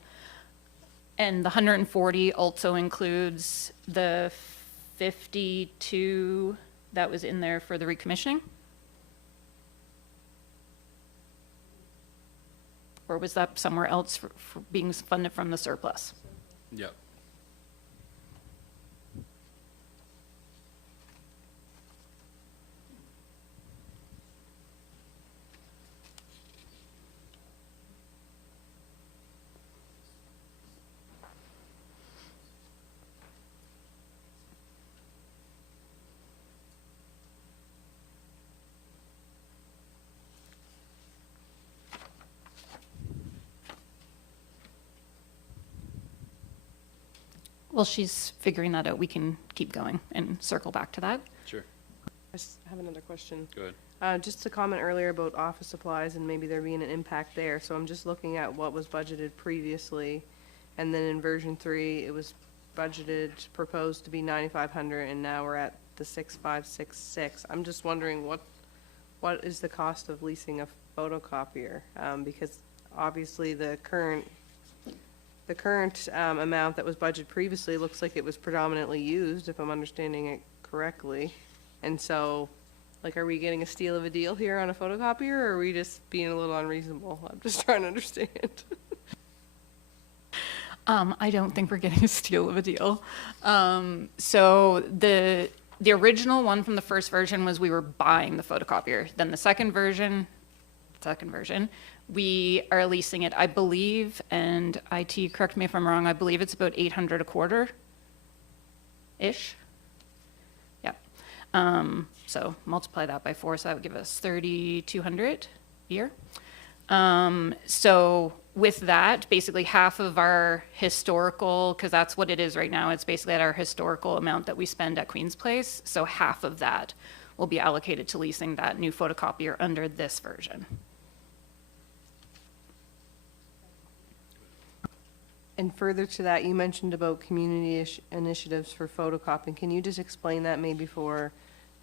And the 140 also includes the 52 that was in there for the recommissioning? Or was that somewhere else for being funded from the surplus? Yep. Well, she's figuring that out. We can keep going and circle back to that. Sure. I just have another question. Go ahead. Just a comment earlier about office supplies and maybe there being an impact there. So I'm just looking at what was budgeted previously. And then in version 3, it was budgeted, proposed to be 9,500, and now we're at the 6,566. I'm just wondering what is the cost of leasing a photocopier? Because obviously the current amount that was budgeted previously looks like it was predominantly used, if I'm understanding it correctly. And so, like, are we getting a steal of a deal here on a photocopier, or are we just being a little unreasonable? I'm just trying to understand. I don't think we're getting a steal of a deal. So the original one from the first version was we were buying the photocopier. Then the second version, we are leasing it, I believe, and IT, correct me if I'm wrong, I believe it's about $800 a quarter-ish. Yeah. So multiply that by 4, so that would give us $3,200 a year. So with that, basically half of our historical, because that's what it is right now, it's basically at our historical amount that we spend at Queen's Place. So half of that will be allocated to leasing that new photocopier under this version. And further to that, you mentioned about community initiatives for photocopying. Can you just explain that maybe for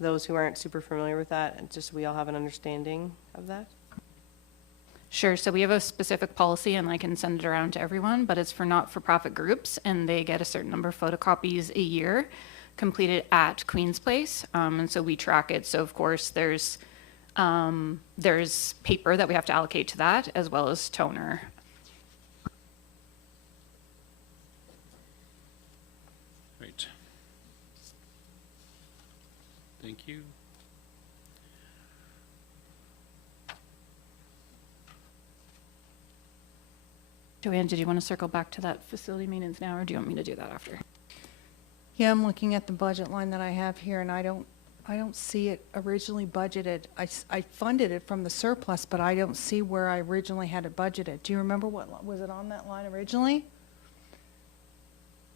those who aren't super familiar with that, and just so we all have an understanding of that? Sure. So we have a specific policy, and I can send it around to everyone, but it's for not-for-profit groups, and they get a certain number of photocopies a year completed at Queen's Place. And so we track it. So of course, there's paper that we have to allocate to that, as well as toner. Great. Thank you. Joanne, did you want to circle back to that facility maintenance now, or do you want me to do that after? Yeah, I'm looking at the budget line that I have here, and I don't see it originally budgeted. I funded it from the surplus, but I don't see where I originally had it budgeted. Do you remember was it on that line originally?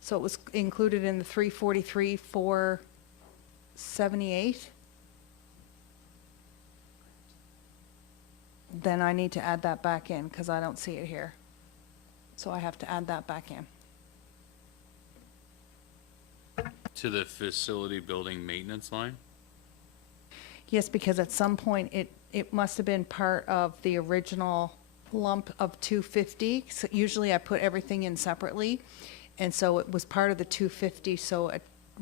So it was included in the 343, 478? Then I need to add that back in, because I don't see it here. So I have to add that back in. To the facility building maintenance line? Yes, because at some point, it must have been part of the original lump of 250. So usually I put everything in separately, and so it was part of the 250. So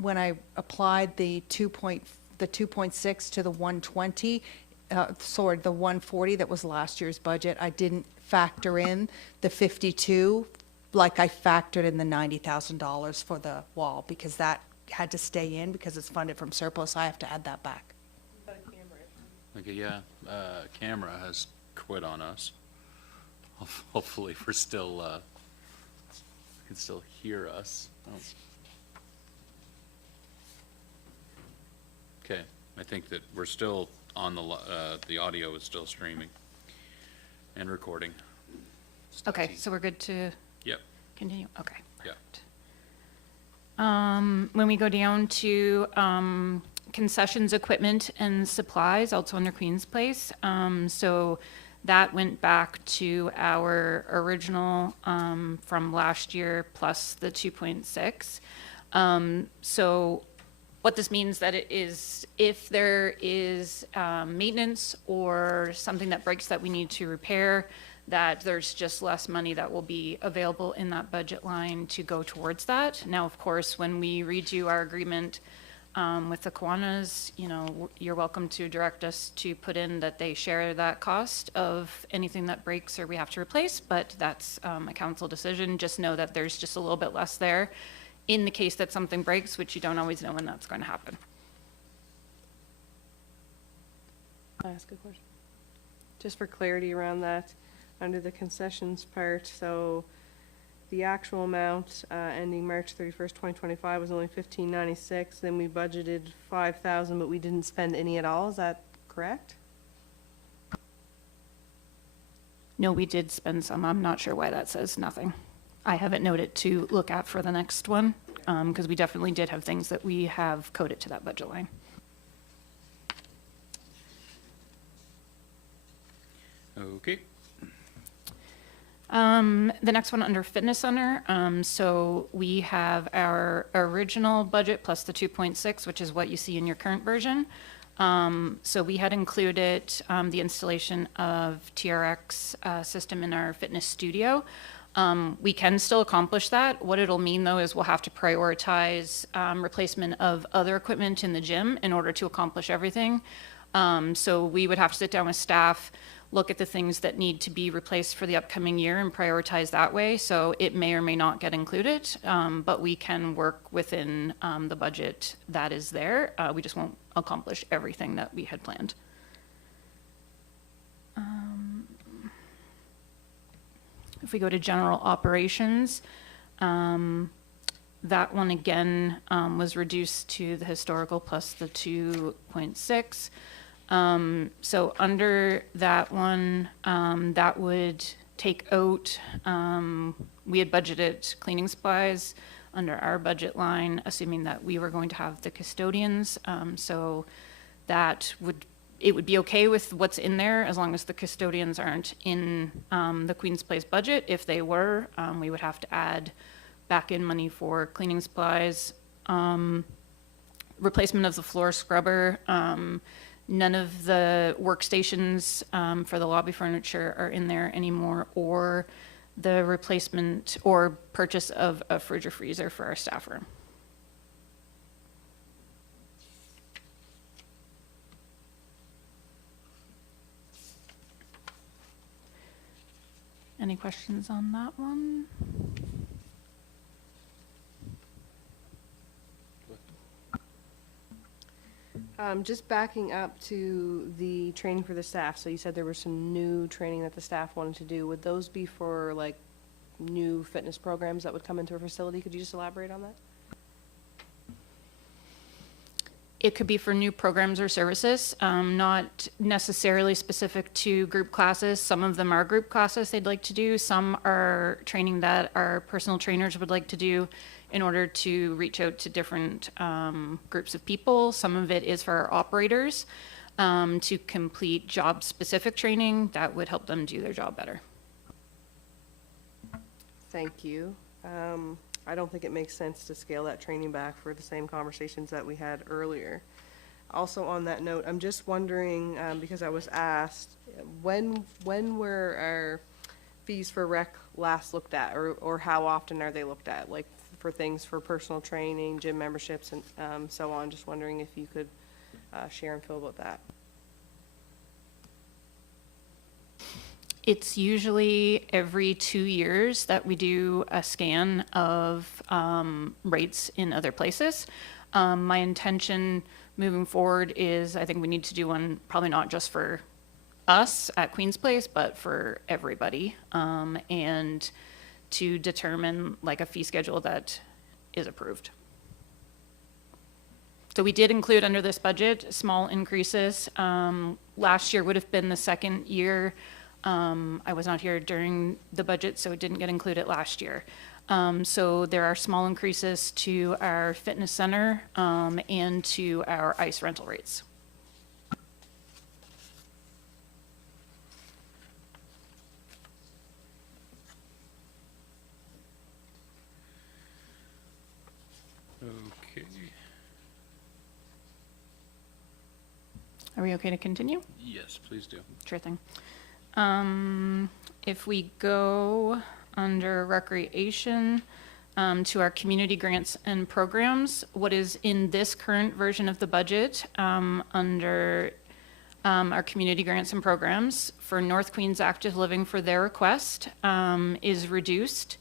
when I applied the 2.6 to the 120, the 140 that was last year's budget, I didn't factor in the 52 like I factored in the $90,000 for the wall, because that had to stay in because it's funded from surplus. I have to add that back. Okay, yeah, camera has quit on us. Hopefully we're still, can still hear us. Oh. Okay, I think that we're still on the audio is still streaming and recording. Okay, so we're good to Yep, continue? Okay. yeah. When we go down to concessions, equipment, and supplies, also under Queen's Place, so that went back to our original from last year plus the 2.6. So what this means that it is, if there is maintenance or something that breaks that we need to repair, that there's just less money that will be available in that budget line to go towards that. Now, of course, when we redo our agreement with the Kiwanis, you know, you're welcome to direct us to put in that they share that cost of anything that breaks or we have to replace, but that's a council decision. Just know that there's just a little bit less there in the case that something breaks, which you don't always know when that's going to happen. Can I ask a question? Just for clarity around that, under the concessions part, so the actual amount ending March 31st, 2025 was only $1596, then we budgeted $5,000, but we didn't spend any at all, is that correct? No, we did spend some. I'm not sure why that says nothing. I have it noted to look at for the next one, because we definitely did have things that we have coded to that budget line. Okay. The next one under fitness center, so we have our original budget plus the 2.6, which is what you see in your current version. So we had included the installation of TRX system in our fitness studio. We can still accomplish that. What it'll mean, though, is we'll have to prioritize replacement of other equipment in the gym in order to accomplish everything. So we would have to sit down with staff, look at the things that need to be replaced for the upcoming year and prioritize that way. So it may or may not get included, but we can work within the budget that is there. We just won't accomplish everything that we had planned. If we go to general operations, that one again was reduced to the historical plus the 2.6. So under that one, that would take out, we had budgeted cleaning supplies under our budget line, assuming that we were going to have the custodians. So that it would be okay with what's in there as long as the custodians aren't in the Queen's Place budget. If they were, we would have to add back in money for cleaning supplies. Replacement of the floor scrubber, None of the workstations for the lobby furniture are in there anymore, or the replacement or purchase of a fridge or freezer for our staff room. Any questions on that one? Just backing up to the training for the staff, so you said there was some new training that the staff wanted to do. Would those be for like new fitness programs that would come into a facility? Could you just elaborate on that? It could be for new programs or services, not necessarily specific to group classes. Some of them are group classes they'd like to do. Some are training that our personal trainers would like to do in order to reach out to different groups of people. Some of it is for our operators to complete job-specific training that would help them do their job better. Thank you. I don't think it makes sense to scale that training back for the same conversations that we had earlier. Also on that note, I'm just wondering, because I was asked, when were our fees for rec last looked at, or how often are they looked at? Like for things for personal training, gym memberships, and so on. Just wondering if you could share and feel about that. It's usually every 2 years that we do a scan of rates in other places. My intention moving forward is I think we need to do one, probably not just for us at Queen's Place, but for everybody, and to determine like a fee schedule that is approved. So we did include under this budget small increases. Last year would have been the second year. I was not here during the budget, so it didn't get included last year. So there are small increases to our fitness center and to our ice rental rates. Okay. Are we okay to continue? Yes, please do. Sure thing. If we go under recreation to our community grants and programs, what is in this current version of the budget under our community grants and programs for North Queens Active Living for their request is reduced.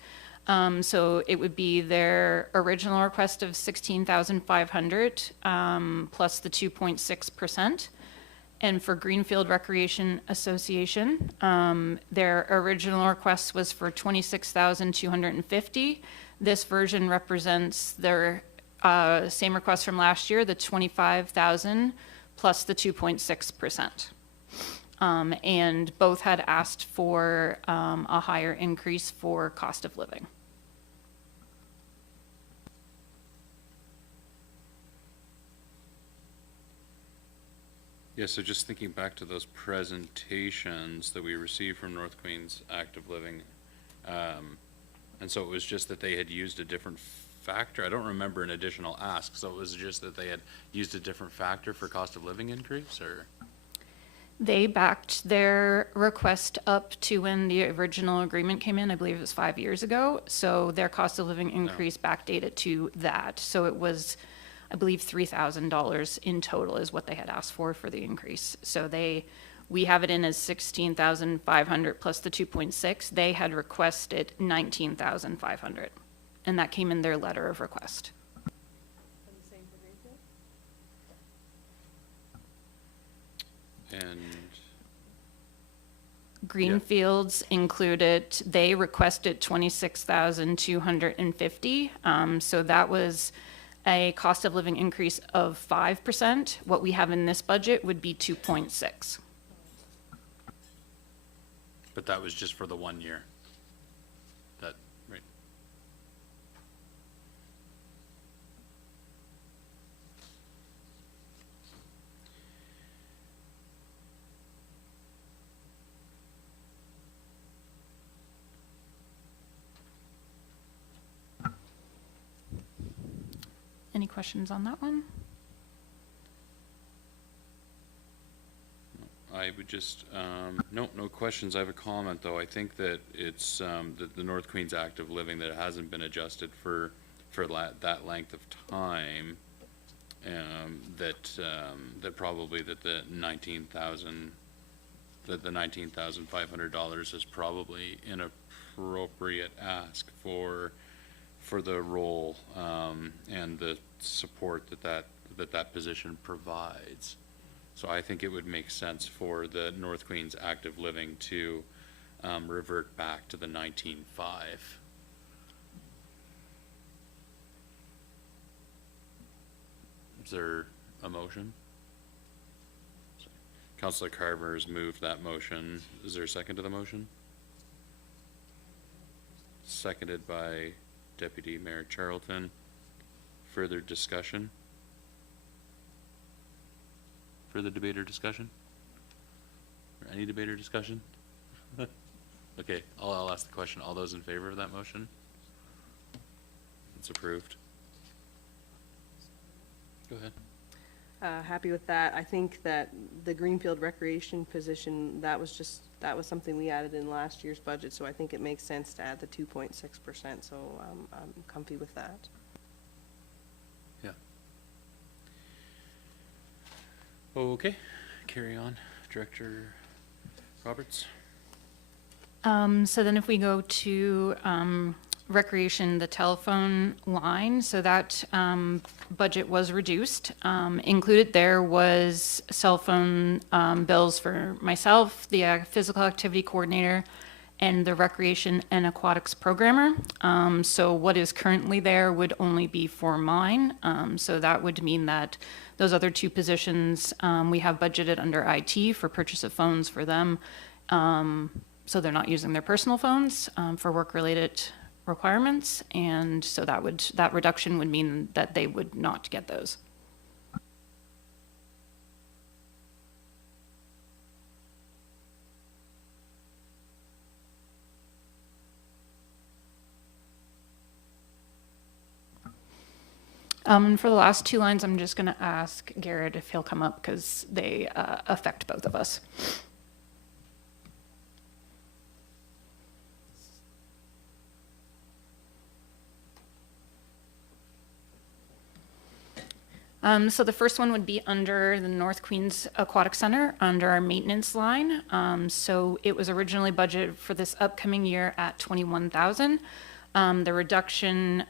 So it would be their original request of $16,500 plus the 2.6%. And for Greenfield Recreation Association, their original request was for $26,250. This version represents their same request from last year, the $25,000 plus the 2.6%. And both had asked for a higher increase for cost of living. Yeah, so just thinking back to those presentations that we received from North Queens Active Living, and so it was just that they had used a different factor. I don't remember an additional ask, so it was just that they had used a different factor for cost of living increase, or? They backed their request up to when the original agreement came in. I believe it was 5 years ago. So their cost of living increase backdated to that. So it was, I believe, $3,000 in total is what they had asked for the increase. So we have it in as $16,500 plus the 2.6. They had requested $19,500, and that came in their letter of request. And Greenfields included, they requested $26,250. So that was a cost of living increase of 5%. What we have in this budget would be 2.6. but that was just for the 1 year. That, right? Any questions on that one? I would just, no questions. I have a comment, though. I think that it's, the North Queens Active Living, that it hasn't been adjusted for that length of time, that probably that the $19,500 is probably inappropriate ask for the role, and the support that position provides. So I think it would make sense for the North Queens Active Living to revert back to the 19.5. Is there a motion? Councillor Carver has moved that motion. Is there a second to the motion? Seconded by Deputy Mayor Charlton. Further discussion? Further debate or discussion? Or any debate or discussion? Okay, I'll ask the question. All those in favor of that motion? It's approved. Go ahead. Happy with that. I think that the Greenfield Recreation position, that was something we added in last year's budget, so I think it makes sense to add the 2.6%, so I'm comfy with that. Yeah. Okay, carry on. Director Roberts. So then if we go to recreation, the telephone line, so that budget was reduced. Included there was cell phone bills for myself, the physical activity coordinator, and the recreation and aquatics programmer. So what is currently there would only be for mine. So that would mean that those other two positions, we have budgeted under IT for purchase of phones for them. So they're not using their personal phones for work-related requirements, and so that reduction would mean that they would not get those. For the last two lines, I'm just going to ask Garrett if he'll come up because they affect both of us. So the first one would be under the North Queens Aquatic Center, under our maintenance line. So it was originally budgeted for this upcoming year at $21,000. The reduction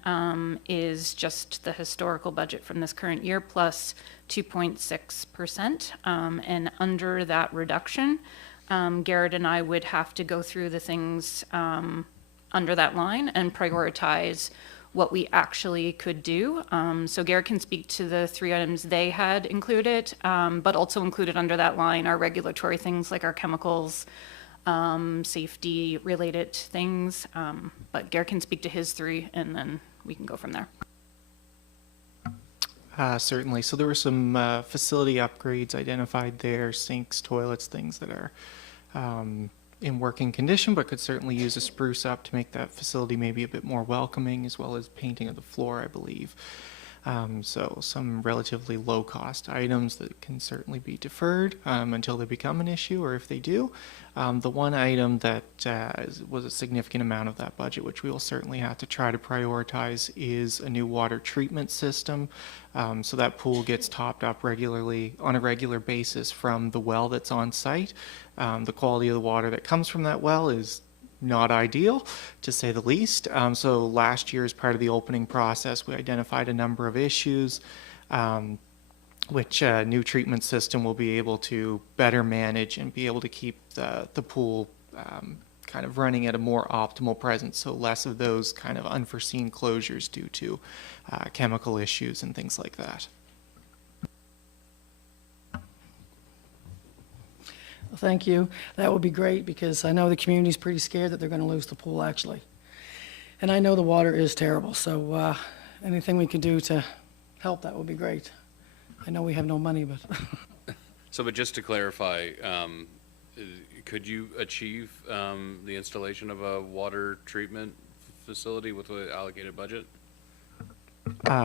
is just the historical budget from this current year plus 2.6%. And under that reduction, Garrett and I would have to go through the things under that line and prioritize what we actually could do. So Garrett can speak to the three items they had included, but also included under that line are regulatory things like our chemicals, safety related things. But Garrett can speak to his three and then we can go from there. Certainly. So there were some facility upgrades identified there, sinks, toilets, things that are in working condition, but could certainly use a spruce up to make that facility maybe a bit more welcoming, as well as painting of the floor, I believe. So some relatively low-cost items that can certainly be deferred until they become an issue, or if they do. The one item that was a significant amount of that budget, which we will certainly have to try to prioritize, is a new water treatment system. So that pool gets topped up regularly, on a regular basis, from the well that's on site. The quality of the water that comes from that well is not ideal, to say the least. So last year, as part of the opening process, we identified a number of issues, which a new treatment system will be able to better manage and be able to keep the pool kind of running at a more optimal presence, so less of those kind of unforeseen closures due to chemical issues and things like that. Well, thank you. That would be great because I know the community's pretty scared that they're going to lose the pool, actually. And I know the water is terrible, so anything we can do to help, that would be great. I know we have no money, but... So, but just to clarify, could you achieve the installation of a water treatment facility with an allocated budget?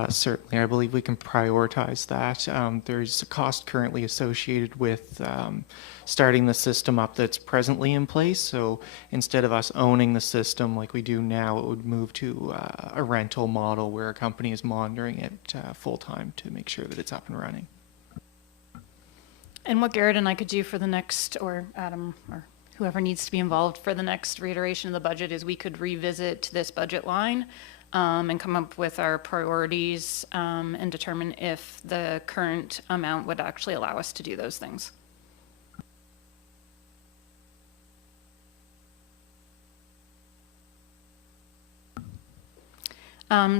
Certainly, I believe we can prioritize that. There's a cost currently associated with starting the system up that's presently in place. So instead of us owning the system like we do now, it would move to a rental model where a company is monitoring it full time to make sure that it's up and running. And what Garrett and I could do for the next, or Adam, or whoever needs to be involved for the next reiteration of the budget, is we could revisit this budget line and come up with our priorities and determine if the current amount would actually allow us to do those things.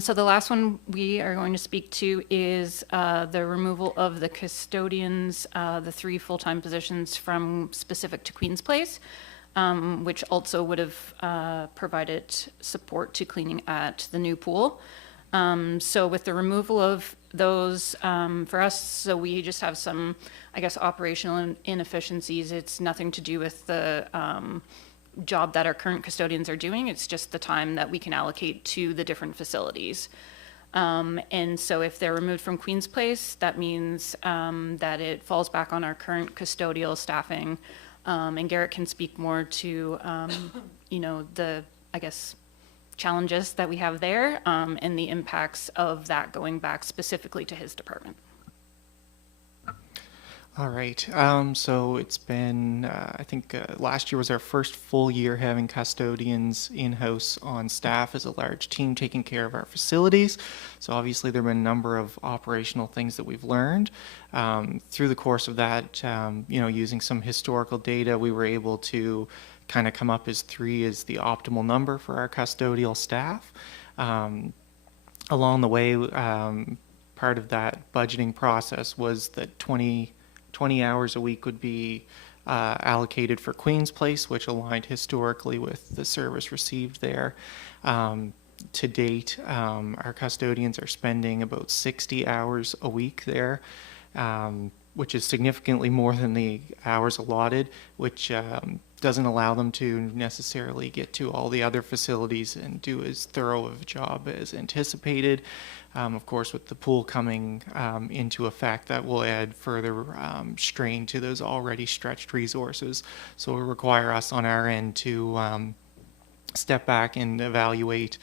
So the last one we are going to speak to is the removal of the custodians, the 3 full-time positions from specific to Queen's Place, which also would have provided support to cleaning at the new pool. So with the removal of those for us, so we just have some, I guess, operational inefficiencies. It's nothing to do with the job that our current custodians are doing. It's just the time that we can allocate to the different facilities. And so if they're removed from Queen's Place, that means that it falls back on our current custodial staffing. And Garrett can speak more to, you know, the, I guess, challenges that we have there and the impacts of that going back specifically to his department. All right. So it's been, I think last year was our first full year having custodians in-house on staff as a large team taking care of our facilities. So obviously there have been a number of operational things that we've learned. Through the course of that, you know, using some historical data, we were able to kind of come up as 3 is the optimal number for our custodial staff. Along the way, part of that budgeting process was that 20 hours a week would be allocated for Queen's Place, which aligned historically with the service received there. To date, our custodians are spending about 60 hours a week there, which is significantly more than the hours allotted, which doesn't allow them to necessarily get to all the other facilities and do as thorough of a job as anticipated. Of course, with the pool coming into effect, that will add further strain to those already stretched resources. So it will require us on our end to step back and evaluate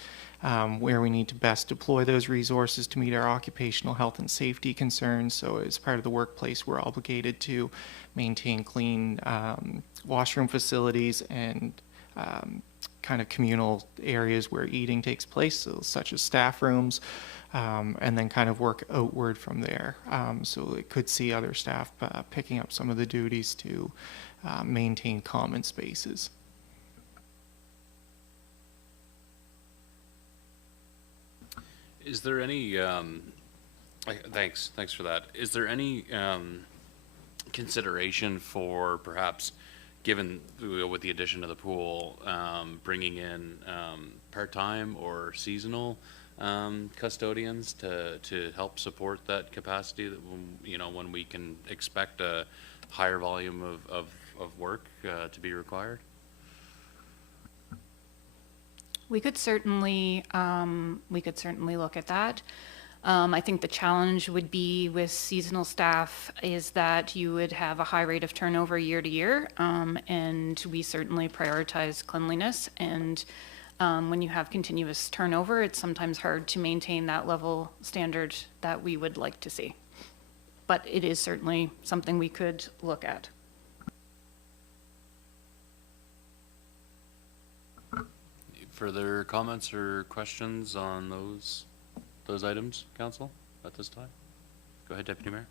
where we need to best deploy those resources to meet our occupational health and safety concerns. So as part of the workplace, we're obligated to maintain clean washroom facilities and kind of communal areas where eating takes place, so such as staff rooms, and then kind of work outward from there. So it could see other staff picking up some of the duties to maintain common spaces. Is there any, thanks for that. Is there any consideration for perhaps, given with the addition of the pool, bringing in part-time or seasonal custodians to help support that capacity that when we can expect a higher volume of work to be required? We could certainly look at that. I think the challenge would be with seasonal staff is that you would have a high rate of turnover year to year, and we certainly prioritize cleanliness. And when you have continuous turnover, it's sometimes hard to maintain that level standard that we would like to see. But it is certainly something we could look at. Further comments or questions on those items, Council, at this time? Go ahead, Deputy Mayor.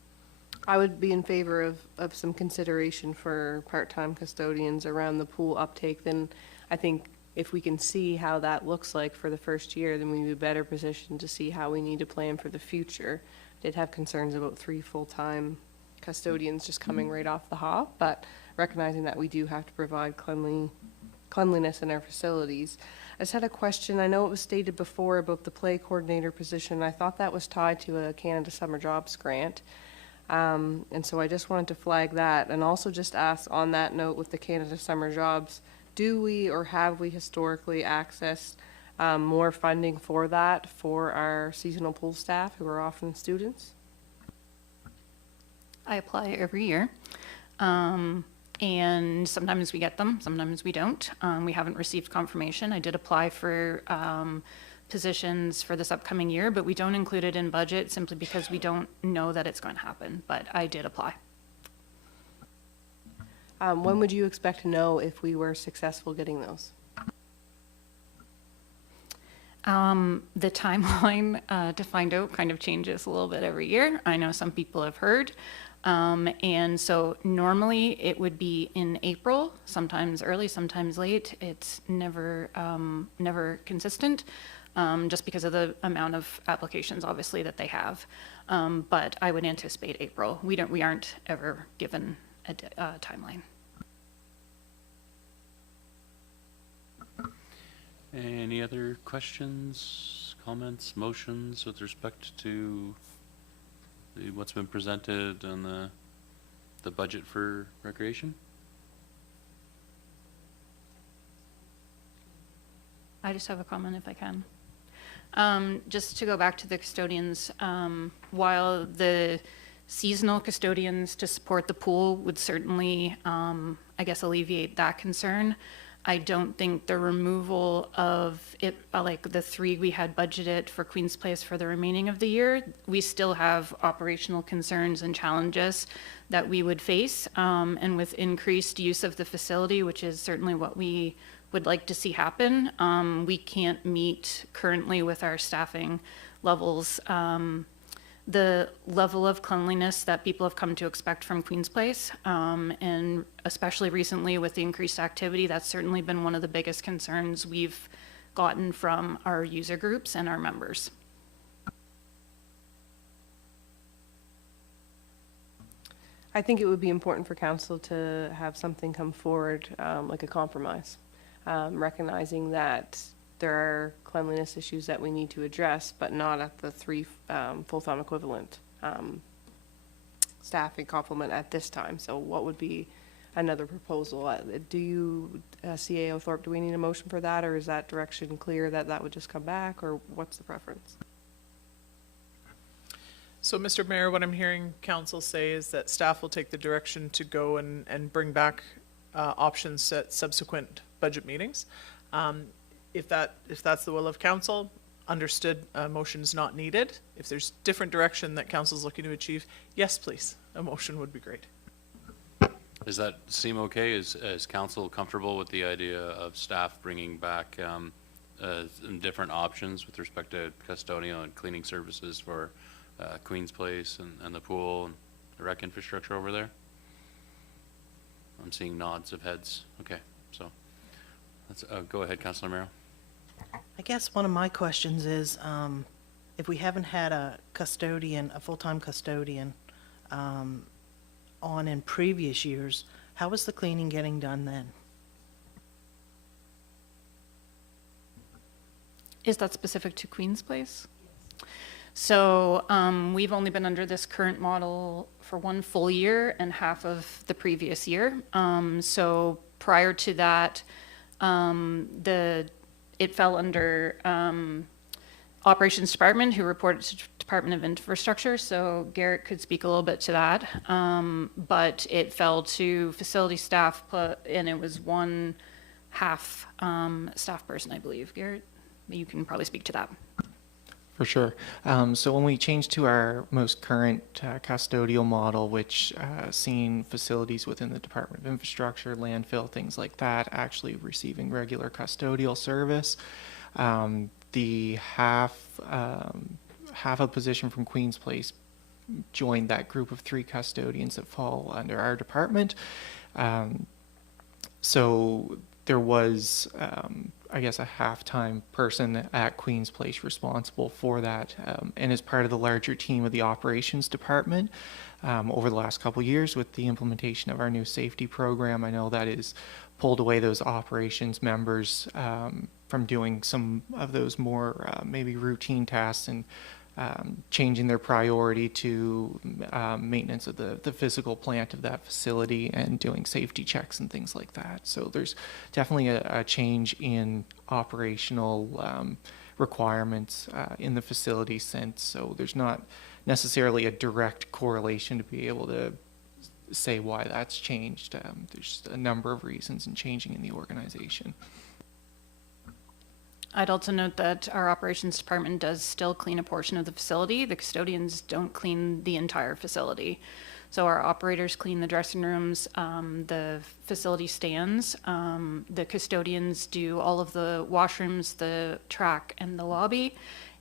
I would be in favor of some consideration for part-time custodians around the pool uptake. Then I think if we can see how that looks like for the first year, then we'd be better positioned to see how we need to plan for the future. Did have concerns about 3 full-time custodians just coming right off the hop, but recognizing that we do have to provide cleanliness in our facilities. I just had a question. I know it was stated before about the play coordinator position. I thought that was tied to a Canada Summer Jobs grant. And so I just wanted to flag that and also just ask on that note with the Canada Summer Jobs, do we or have we historically accessed more funding for that for our seasonal pool staff who are often students? I apply every year. And sometimes we get them, sometimes we don't. We haven't received confirmation. I did apply for positions for this upcoming year, but we don't include it in budget simply because we don't know that it's going to happen. But I did apply. When would you expect to know if we were successful getting those? The timeline to find out kind of changes a little bit every year. I know some people have heard. And so normally it would be in April, sometimes early, sometimes late. It's never, never consistent, just because of the amount of applications, obviously, that they have. But I would anticipate April. We aren't ever given a timeline. Any other questions, comments, motions with respect to what's been presented on the budget for recreation? I just have a comment if I can. Just to go back to the custodians, while the seasonal custodians to support the pool would certainly, I guess, alleviate that concern, I don't think the removal of it, like the 3 we had budgeted for Queen's Place for the remaining of the year, we still have operational concerns and challenges that we would face. And with increased use of the facility, which is certainly what we would like to see happen, we can't meet currently with our staffing levels the level of cleanliness that people have come to expect from Queen's Place. And especially recently with the increased activity, that's certainly been one of the biggest concerns we've gotten from our user groups and our members. I think it would be important for council to have something come forward, like a compromise, recognizing that there are cleanliness issues that we need to address, but not at the 3 full-time equivalent staffing complement at this time. So what would be another proposal? Do you, CAO Thorpe, do we need a motion for that, or is that direction clear that that would just come back, or what's the preference? So, Mr. Mayor, what I'm hearing council say is that staff will take the direction to go and bring back options at subsequent budget meetings. If that's the will of council, understood, a motion is not needed. If there's different direction that council's looking to achieve, yes, please, a motion would be great. Does that seem okay? Is council comfortable with the idea of staff bringing back different options with respect to custodial and cleaning services for Queen's Place and the pool and the rec infrastructure over there? I'm seeing nods of heads. Okay, so let's go ahead, Councilor Merrill. I guess one of my questions is, if we haven't had a custodian, a full-time custodian, on in previous years, how was the cleaning getting done then? Is that specific to Queen's Place? So we've only been under this current model for 1 full year and half of the previous year. So prior to that, it fell under Operations Department, who reported to Department of Infrastructure. So Garrett could speak a little bit to that. But it fell to facility staff, and it was 1/2 staff person, I believe. Garrett, you can probably speak to that. For sure. So when we changed to our most current custodial model, which seen facilities within the Department of Infrastructure, landfill, things like that, actually receiving regular custodial service, the half a position from Queen's Place joined that group of 3 custodians that fall under our department. So there was, I guess, a half-time person at Queen's Place responsible for that, and as part of the larger team of the operations department. Over the last couple of years with the implementation of our new safety program, I know that has pulled away those operations members from doing some of those more maybe routine tasks and changing their priority to maintenance of the physical plant of that facility and doing safety checks and things like that. So there's definitely a change in operational requirements in the facility sense. So there's not necessarily a direct correlation to be able to say why that's changed. There's a number of reasons in changing in the organization. I'd also note that our operations department does still clean a portion of the facility. The custodians don't clean the entire facility. So our operators clean the dressing rooms, the facility stands. The custodians do all of the washrooms, the track, and the lobby.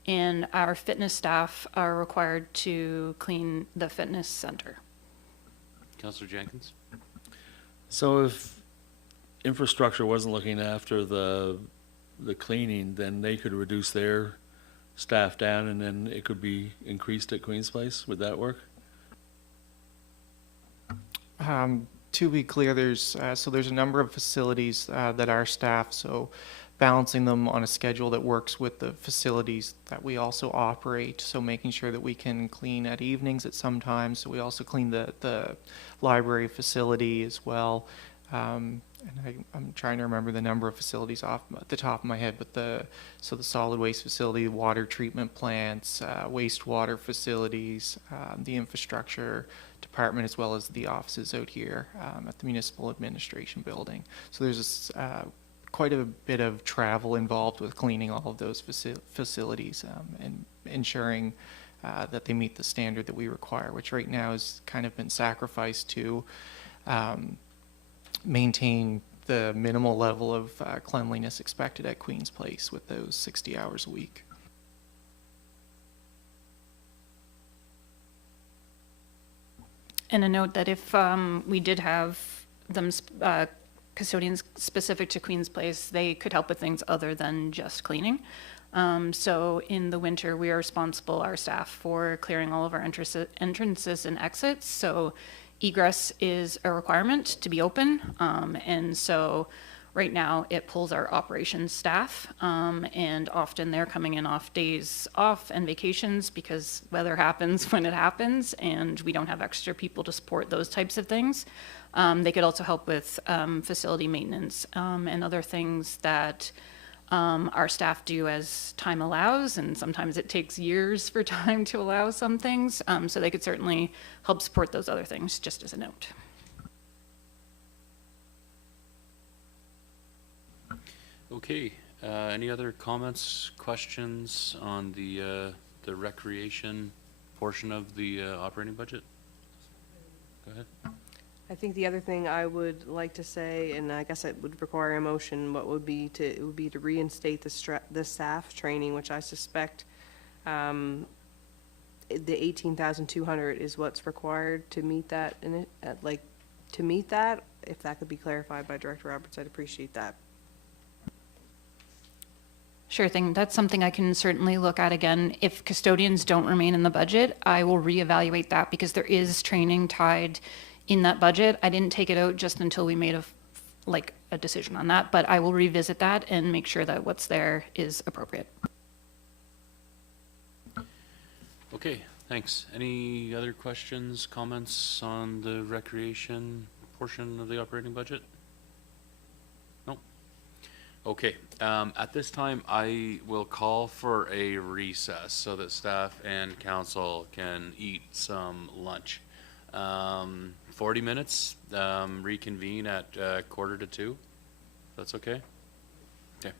And our fitness staff are required to clean the fitness center. Councillor Jenkins? So if infrastructure wasn't looking after the cleaning, then they could reduce their staff down and then it could be increased at Queen's Place. Would that work? To be clear, there's a number of facilities that are staffed, so balancing them on a schedule that works with the facilities that we also operate, so making sure that we can clean at evenings at some times. So we also clean the library facility as well. And I'm trying to remember the number of facilities off at the top of my head, but the solid waste facility, water treatment plants, wastewater facilities, the infrastructure department, as well as the offices out here at the municipal administration building. So there's quite a bit of travel involved with cleaning all of those facilities and ensuring that they meet the standard that we require, which right now has kind of been sacrificed to maintain the minimal level of cleanliness expected at Queen's Place with those 60 hours a week. And a note that if we did have them custodians specific to Queen's Place, they could help with things other than just cleaning. So in the winter, we are responsible, our staff, for clearing all of our entrances and exits. So egress is a requirement to be open. And so right now it pulls our operations staff, and often they're coming in off days off and vacations because weather happens when it happens and we don't have extra people to support those types of things. They could also help with facility maintenance and other things that our staff do as time allows, and sometimes it takes years for time to allow some things. So they could certainly help support those other things, just as a note. Okay, any other comments, questions on the recreation portion of the operating budget? Go ahead. I think the other thing I would like to say, and I guess it would require a motion, it would be to reinstate the staff training, which I suspect the 18,200 is what's required to meet that, to meet that. If that could be clarified by Director Roberts, I'd appreciate that. Sure thing. That's something I can certainly look at again. If custodians don't remain in the budget, I will reevaluate that because there is training tied in that budget. I didn't take it out just until we made a decision on that, but I will revisit that and make sure that what's there is appropriate. Okay, thanks. Any other questions, comments on the recreation portion of the operating budget? No? Okay, at this time, I will call for a recess so that staff and council can eat some lunch. 40 minutes, reconvene at 1:45. That's okay? Okay.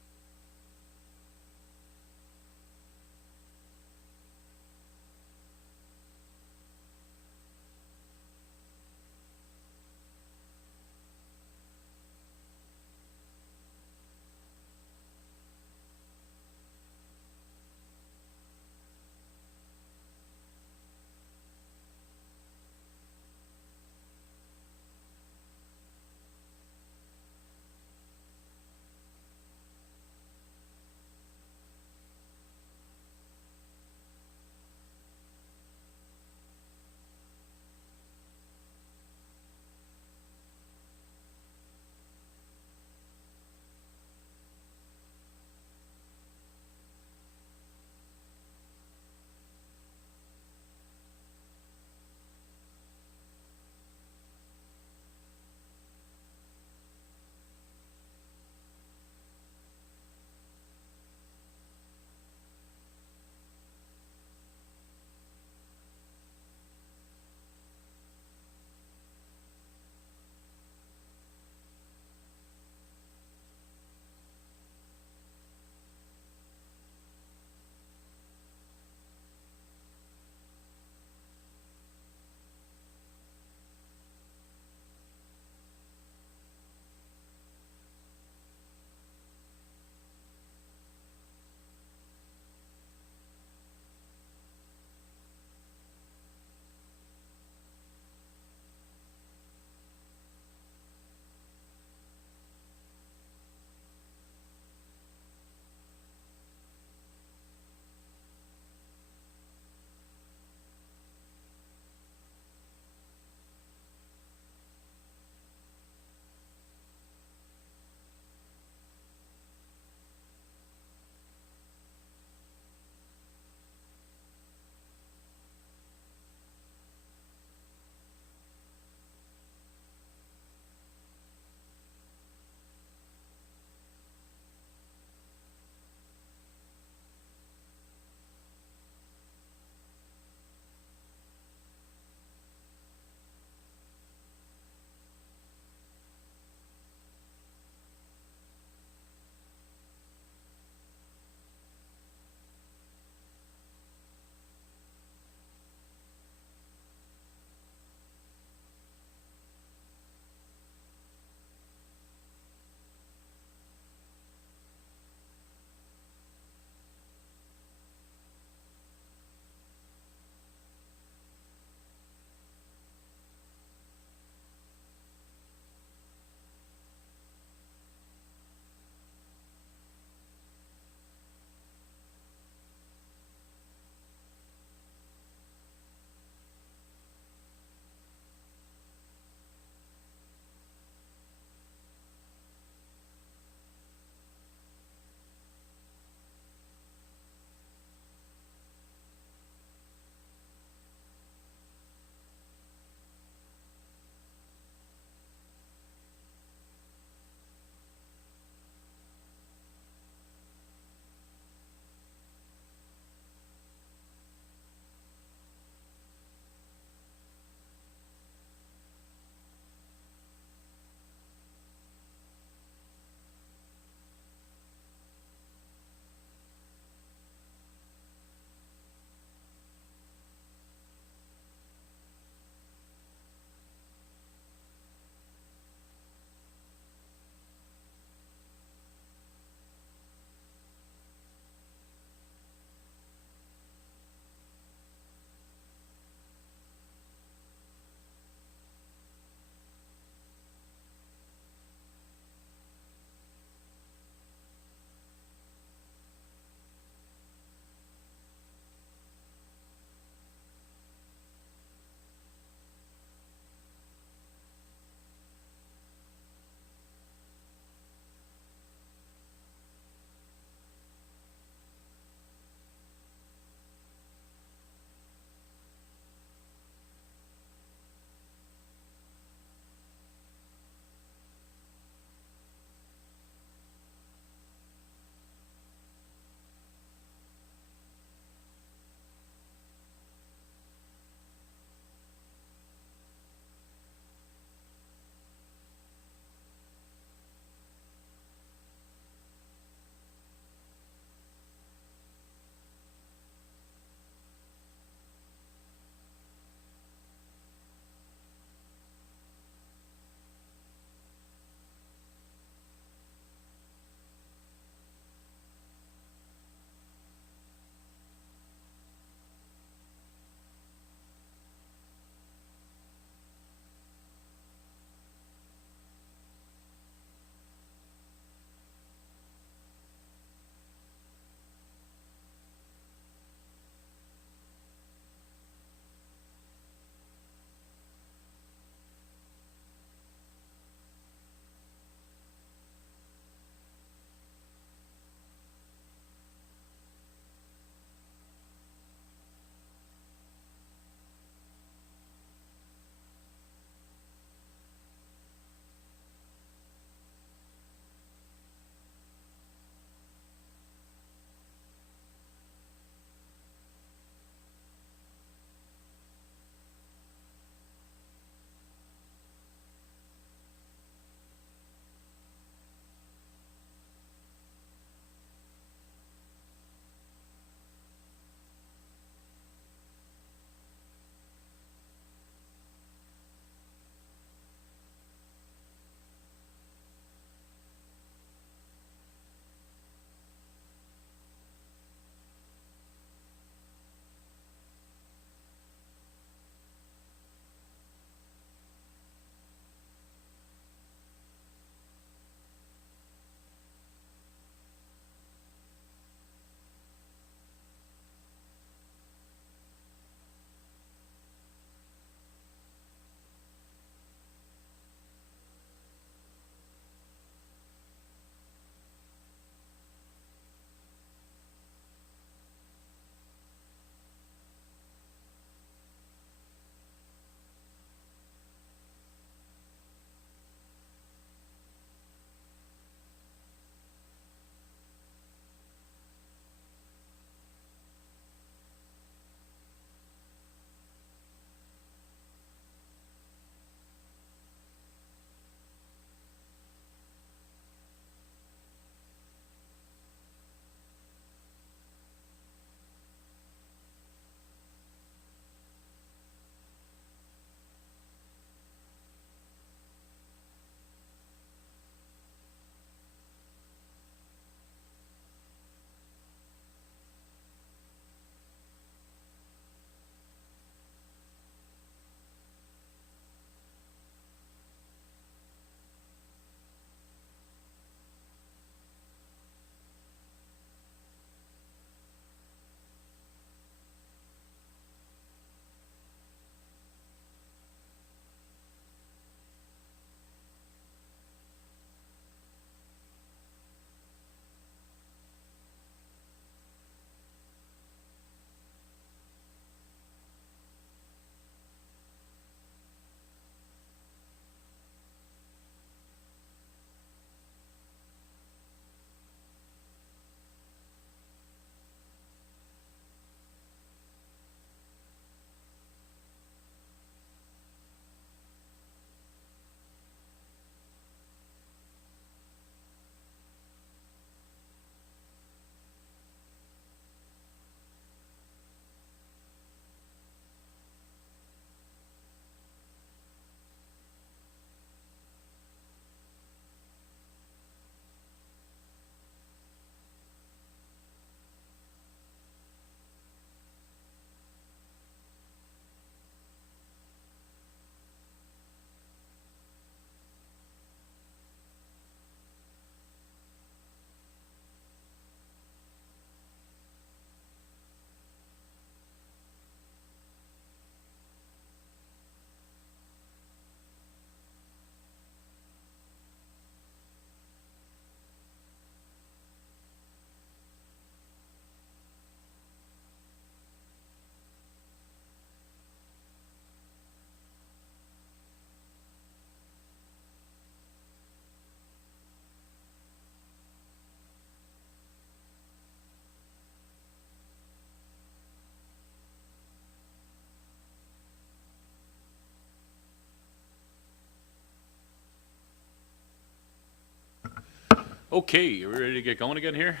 Okay, are we ready to get going again here?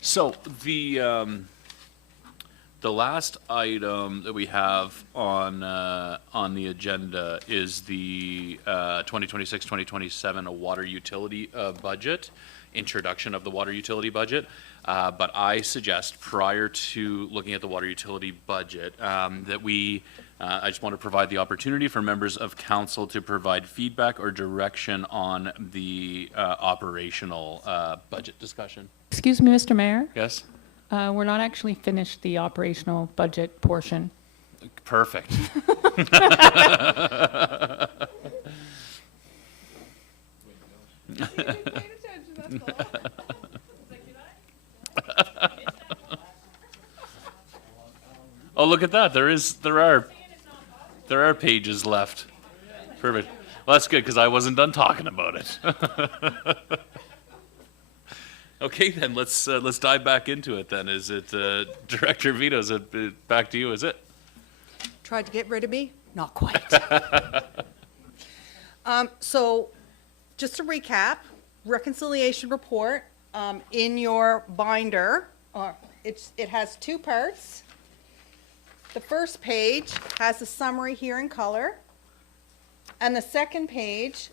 So the last item that we have on the agenda is the 2026-2027 water utility budget, introduction of the water utility budget. But I suggest, prior to looking at the water utility budget, that I just want to provide the opportunity for members of council to provide feedback or direction on the operational budget discussion. Excuse me, Mr. Mayor? Yes? We're not actually finished the operational budget portion. Perfect. Oh, look at that. There are pages left. Perfect. Well, that's good because I wasn't done talking about it. Okay, then let's dive back into it. Then is it Director Vito? Is it back to you? Is it? Tried to get rid of me? Not quite. So, just to recap, reconciliation report in your binder. It has two parts. The first page has a summary here in color, and the second page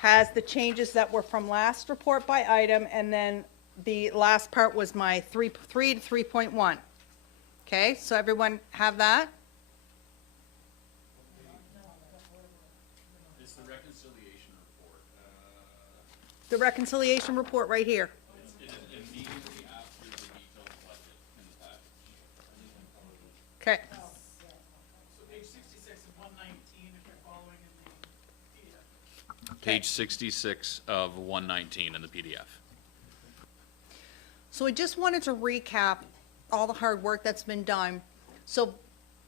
has the changes that were from last report by item, and then the last part was my 3 to 3.1. Okay, so everyone have that? It's the reconciliation report. The reconciliation report right here. It's immediately after the detailed budget in the package. Okay. So page 66 and 119, if you're following in the PDF. Page 66 of 119 in the PDF. So I just wanted to recap all the hard work that's been done. So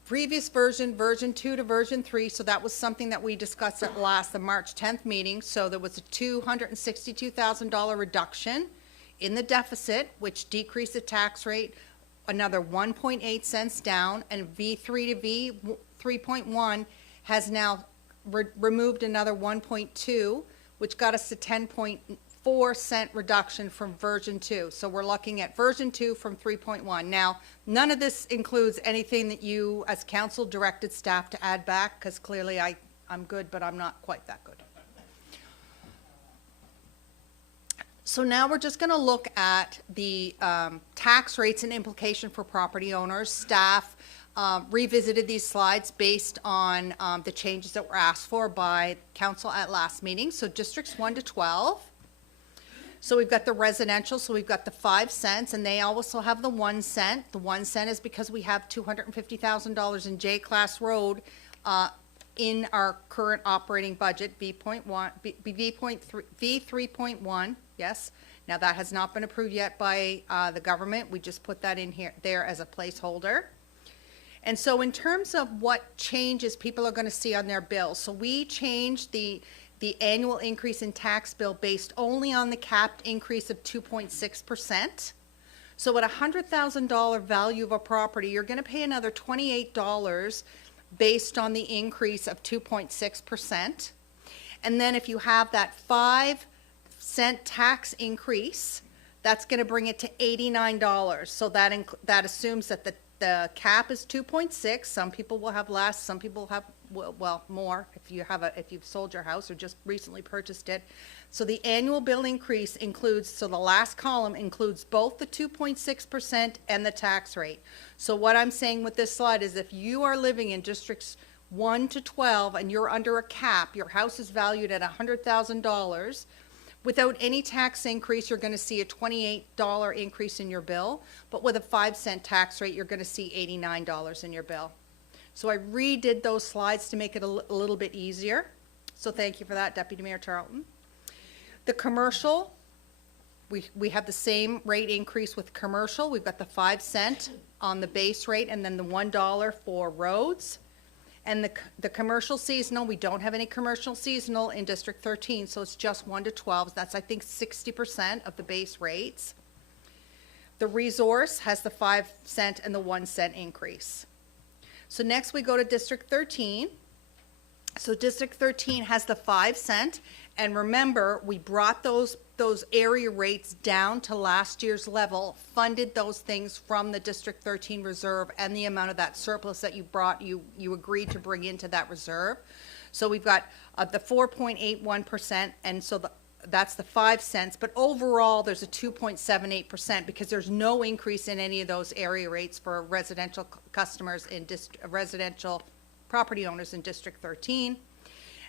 previous version 2 to version 3, so that was something that we discussed at the March 10th meeting. So there was a $262,000 reduction in the deficit, which decreased the tax rate another 1.8 cents down, and V3 to V3.1 has now removed another 1.2, which got us to 10.4 cent reduction from version 2. So we're looking at version 2 from 3.1. Now, none of this includes anything that you, as council, directed staff to add back, because clearly I'm good, but I'm not quite that good. So now we're just going to look at the tax rates and implication for property owners. Staff revisited these slides based on the changes that were asked for by council at last meeting. So districts 1 to 12. So we've got the residential, so we've got the 5 cents, and they also have the 1 cent. The 1 cent is because we have $250,000 in J-Class Road in our current operating budget, V3.1, yes. Now that has not been approved yet by the government. We just put that in there as a placeholder. And so in terms of what changes people are going to see on their bills, so we changed the annual increase in tax bill based only on the capped increase of 2.6%. So at a $100,000 value of a property, you're going to pay another $28 based on the increase of 2.6%. And then if you have that 5 cent tax increase, that's going to bring it to $89. So that assumes that the cap is 2.6. Some people will have less, some people have more if you've sold your house or just recently purchased it. So the annual bill increase includes, so the last column includes both the 2.6% and the tax rate. So what I'm saying with this slide is if you are living in districts 1 to 12 and you're under a cap, your house is valued at $100,000, without any tax increase, you're going to see a $28 increase in your bill, but with a 5 cent tax rate, you're going to see $89 in your bill. So I redid those slides to make it a little bit easier. So thank you for that, Deputy Mayor Tarleton. The commercial, we have the same rate increase with commercial. We've got the 5 cent on the base rate and then the $1 for roads. And the commercial seasonal, we don't have any commercial seasonal in District 13, so it's just 1 to 12. That's, I think, 60% of the base rates. The resource has the 5 cent and the 1 cent increase. So next we go to District 13. So District 13 has the 5 cent And remember, we brought those area rates down to last year's level, funded those things from the District 13 reserve and the amount of that surplus that you agreed to bring into that reserve. So we've got the 4.81%, and so that's the 5 cents, but overall, there's a 2.78% because there's no increase in any of those area rates for residential customers in residential property owners in District 13.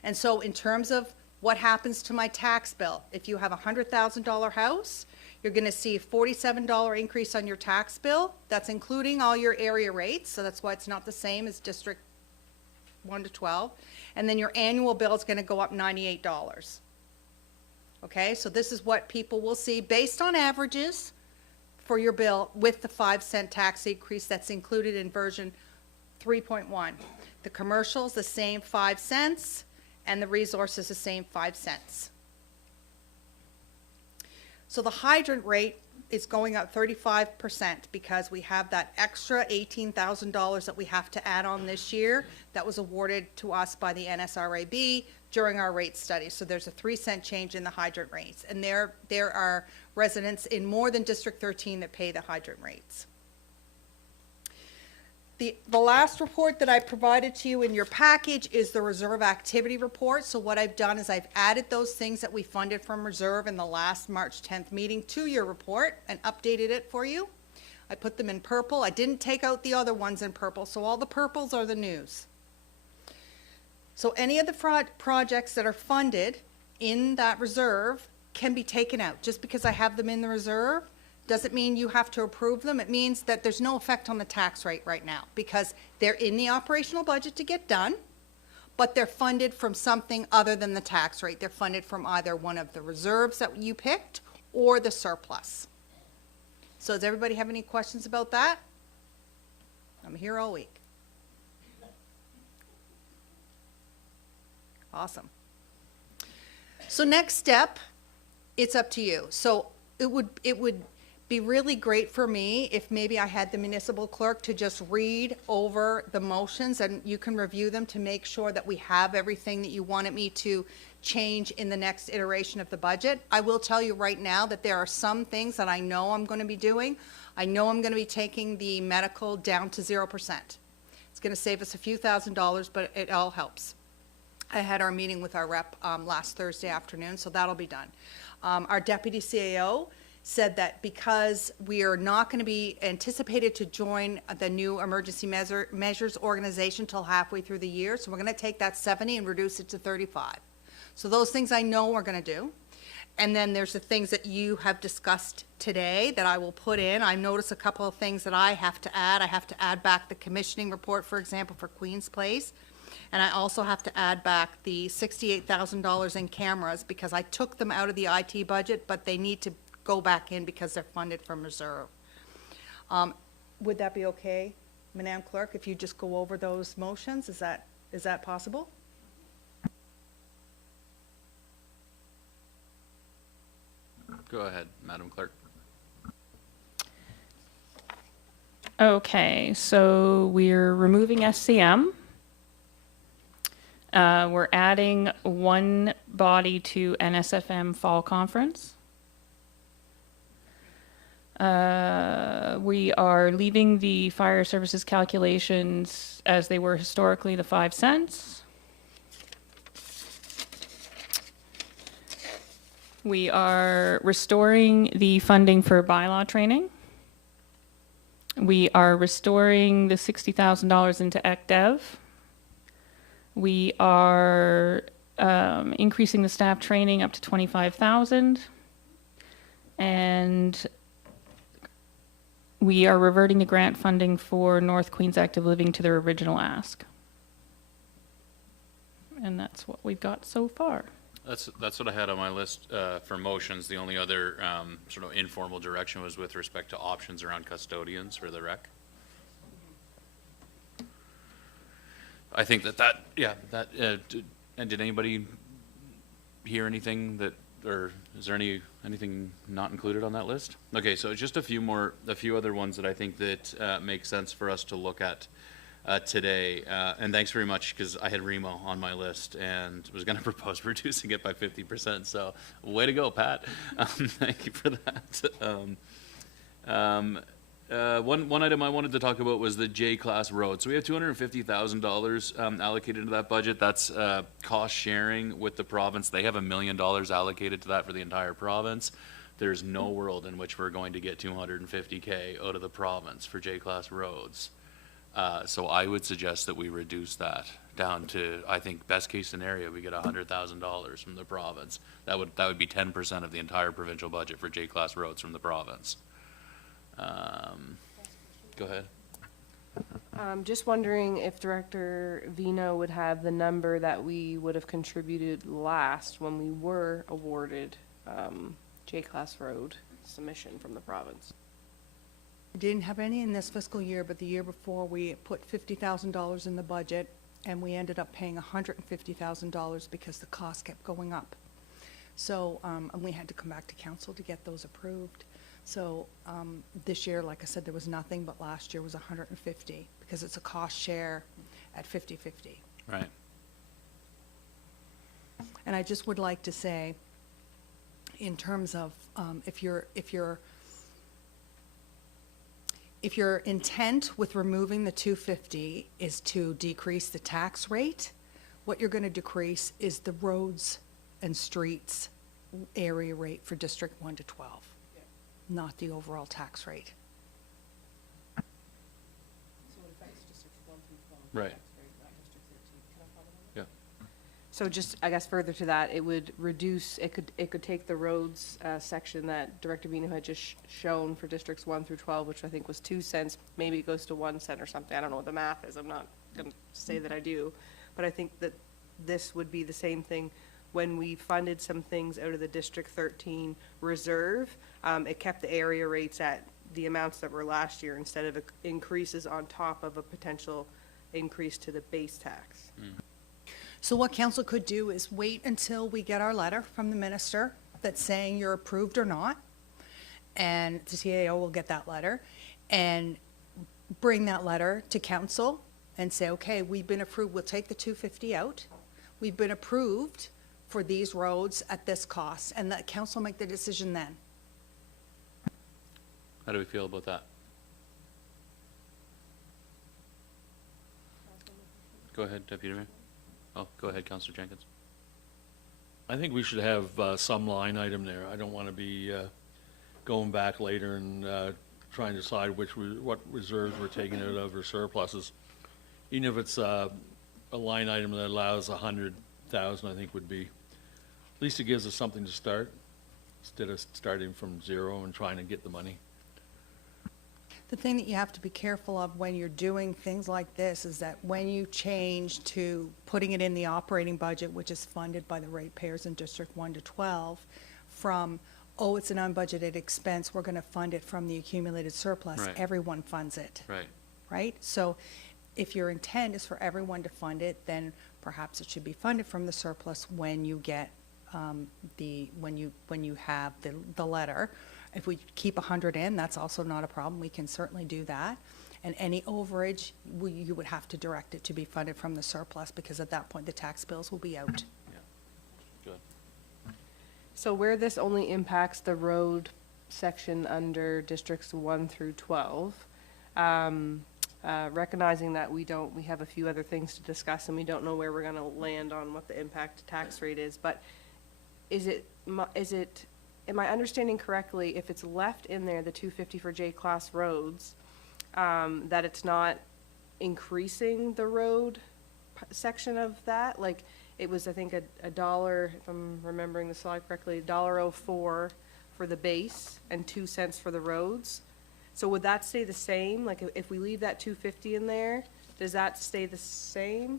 And so in terms of what happens to my tax bill, if you have a $100,000 house, you're going to see a $47 increase on your tax bill. That's including all your area rates, so that's why it's not the same as District 1 to 12. And then your annual bill is going to go up $98. Okay, so this is what people will see based on averages for your bill with the 5-cent tax increase that's included in version 3.1. The commercial's the same 5 cents, and the resource is the same 5 cents. So the hydrant rate is going up 35% because we have that extra $18,000 that we have to add on this year that was awarded to us by the NSRAB during our rate study. So there's a 3-cent change in the hydrant rates, and there are residents in more than District 13 that pay the hydrant rates. The last report that I provided to you in your package is the reserve activity report. So what I've done is I've added those things that we funded from reserve in the last March 10th meeting to your report and updated it for you. I put them in purple. I didn't take out the other ones in purple, so all the purples are the news. So any of the projects that are funded in that reserve can be taken out. Just because I have them in the reserve doesn't mean you have to approve them. It means that there's no effect on the tax rate right now because they're in the operational budget to get done, but they're funded from something other than the tax rate. They're funded from either one of the reserves that you picked or the surplus. So does everybody have any questions about that? I'm here all week. Awesome. So next step, it's up to you. So it would be really great for me if maybe I had the municipal clerk to just read over the motions and you can review them to make sure that we have everything that you wanted me to change in the next iteration of the budget. I will tell you right now that there are some things that I know I'm going to be doing. I know I'm going to be taking the medical down to 0%. It's going to save us a few $1,000s, but it all helps. I had our meeting with our rep last Thursday afternoon, so that'll be done. Our deputy CAO said that because we are not going to be anticipated to join the new emergency measures organization till halfway through the year, so we're going to take that 70 and reduce it to 35. So those things I know we're going to do. And then there's the things that you have discussed today that I will put in. I noticed a couple of things that I have to add. I have to add back the commissioning report, for example, for Queen's Place. And I also have to add back the $68,000 in cameras because I took them out of the IT budget, but they need to go back in because they're funded from reserve. Would that be okay, Madam Clerk, if you just go over those motions? Is that possible? Go ahead, Madam Clerk. Okay, so we're removing SCM. We're adding one body to NSFM Fall Conference. We are leaving the fire services calculations as they were historically, the 5 cents. We are restoring the funding for bylaw training. We are restoring the $60,000 into ECDev. We are increasing the staff training up to 25,000. And we are reverting the grant funding for North Queens Active Living to their original ask. And that's what we've got so far. That's what I had on my list for motions. The only other sort of informal direction was with respect to options around custodians for the rec. I think and did anybody hear anything that, or is there anything not included on that list? Okay, so just a few other ones that I think that make sense for us to look at today. And thanks very much, because I had Remo on my list and was going to propose reducing it by 50%. So way to go, Pat. Thank you for that. One item I wanted to talk about was the J-class road. So we have $250,000 allocated to that budget. That's cost sharing with the province. They have $1 million allocated to that for the entire province. There's no world in which we're going to get $250K out of the province for J-class roads. So I would suggest that we reduce that down to, I think, best case scenario, we get $100,000 from the province. That would be 10% of the entire provincial budget for J-class roads from the province. Go ahead. Just wondering if Director Vino would have the number that we would have contributed last when we were awarded J-Class Road submission from the province. We didn't have any in this fiscal year, but the year before, we put $50,000 in the budget, and we ended up paying $150,000 because the cost kept going up. So, and we had to come back to council to get those approved. So, this year, like I said, there was nothing, but last year was 150, because it's a cost share at 50-50. Right. And I just would like to say, in terms of, if your intent with removing the 250 is to decrease the tax rate, what you're going to decrease is the roads and streets area rate for District 1 to 12, not the overall tax rate. Right. Yeah. So just, I guess further to that, it would reduce, it could take the roads section that Director Vino had just shown for districts 1 through 12, which I think was 2 cents, maybe it goes to 1 cent or something. I don't know what the math is. I'm not going to say that I do. But I think that this would be the same thing when we funded some things out of the District 13 reserve. It kept the area rates at the amounts that were last year instead of increases on top of a potential increase to the base tax. So what council could do is wait until we get our letter from the minister that's saying you're approved or not, and the CAO will get that letter, and bring that letter to council and say, okay, we've been approved, we'll take the 250 out. We've been approved for these roads at this cost, and let council make the decision then. How do we feel about that? Go ahead, Deputy Mayor. Oh, go ahead, Councillor Jenkins. I think we should have some line item there. I don't want to be going back later and trying to decide what reserves we're taking out of or surpluses. Even if it's a line item that allows 100,000, I think would be, at least it gives us something to start instead of starting from zero and trying to get the money. The thing that you have to be careful of when you're doing things like this is that when you change to putting it in the operating budget, which is funded by the ratepayers in District 1 to 12, from, oh, it's an unbudgeted expense, we're going to fund it from the accumulated surplus. Right. Everyone funds it. Right. Right? So if your intent is for everyone to fund it, then perhaps it should be funded from the surplus when you get when you have the letter. If we keep 100 in, that's also not a problem. We can certainly do that. And any overage, you would have to direct it to be funded from the surplus, because at that point, the tax bills will be out. Good. So where this only impacts the road section under districts 1 through 12, recognizing that we have a few other things to discuss and we don't know where we're going to land on what the impact tax rate is, but am I understanding correctly, if it's left in there, the 250 for J-class roads, that it's not increasing the road section of that? Like, it was, I think, a dollar, if I'm remembering the slide correctly, $1.04 for the base and 2 cents for the roads. So would that stay the same? Like, if we leave that 250 in there, does that stay the same?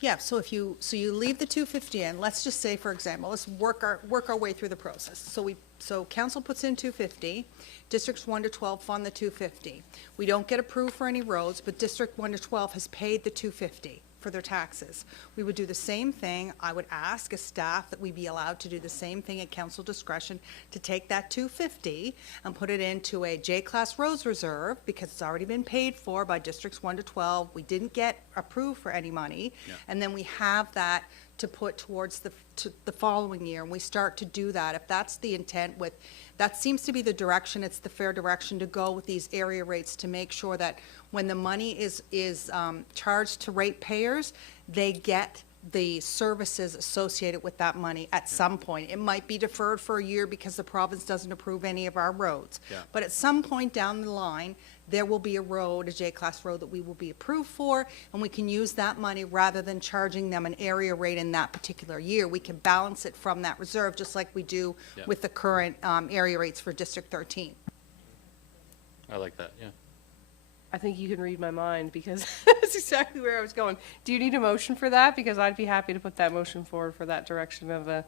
Yeah, so you leave the 250 in, let's just say, for example, let's work our way through the process. So council puts in 250, districts 1 to 12 fund the 250. We don't get approved for any roads, but district 1 to 12 has paid the 250. for their taxes. We would do the same thing. I would ask as staff that we be allowed to do the same thing at council discretion, to take that 250 and put it into a J-class roads reserve, because it's already been paid for by districts 1 to 12. We didn't get approved for any money. Yeah. And then we have that to put towards the following year, and we start to do that. If that's the intent with, that seems to be the direction, it's the fair direction to go with these area rates, to make sure that when the money is charged to ratepayers, they get the services associated with that money at some point. It might be deferred for a year because the province doesn't approve any of our roads. Yeah. But at some point down the line, there will be a road, a J-class road, that we will be approved for, and we can use that money rather than charging them an area rate in that particular year. We can balance it from that reserve, just like we do Yeah. with the current area rates for District 13. I like that, yeah. I think you can read my mind, because that's exactly where I was going. Do you need a motion for that? Because I'd be happy to put that motion forward for that direction of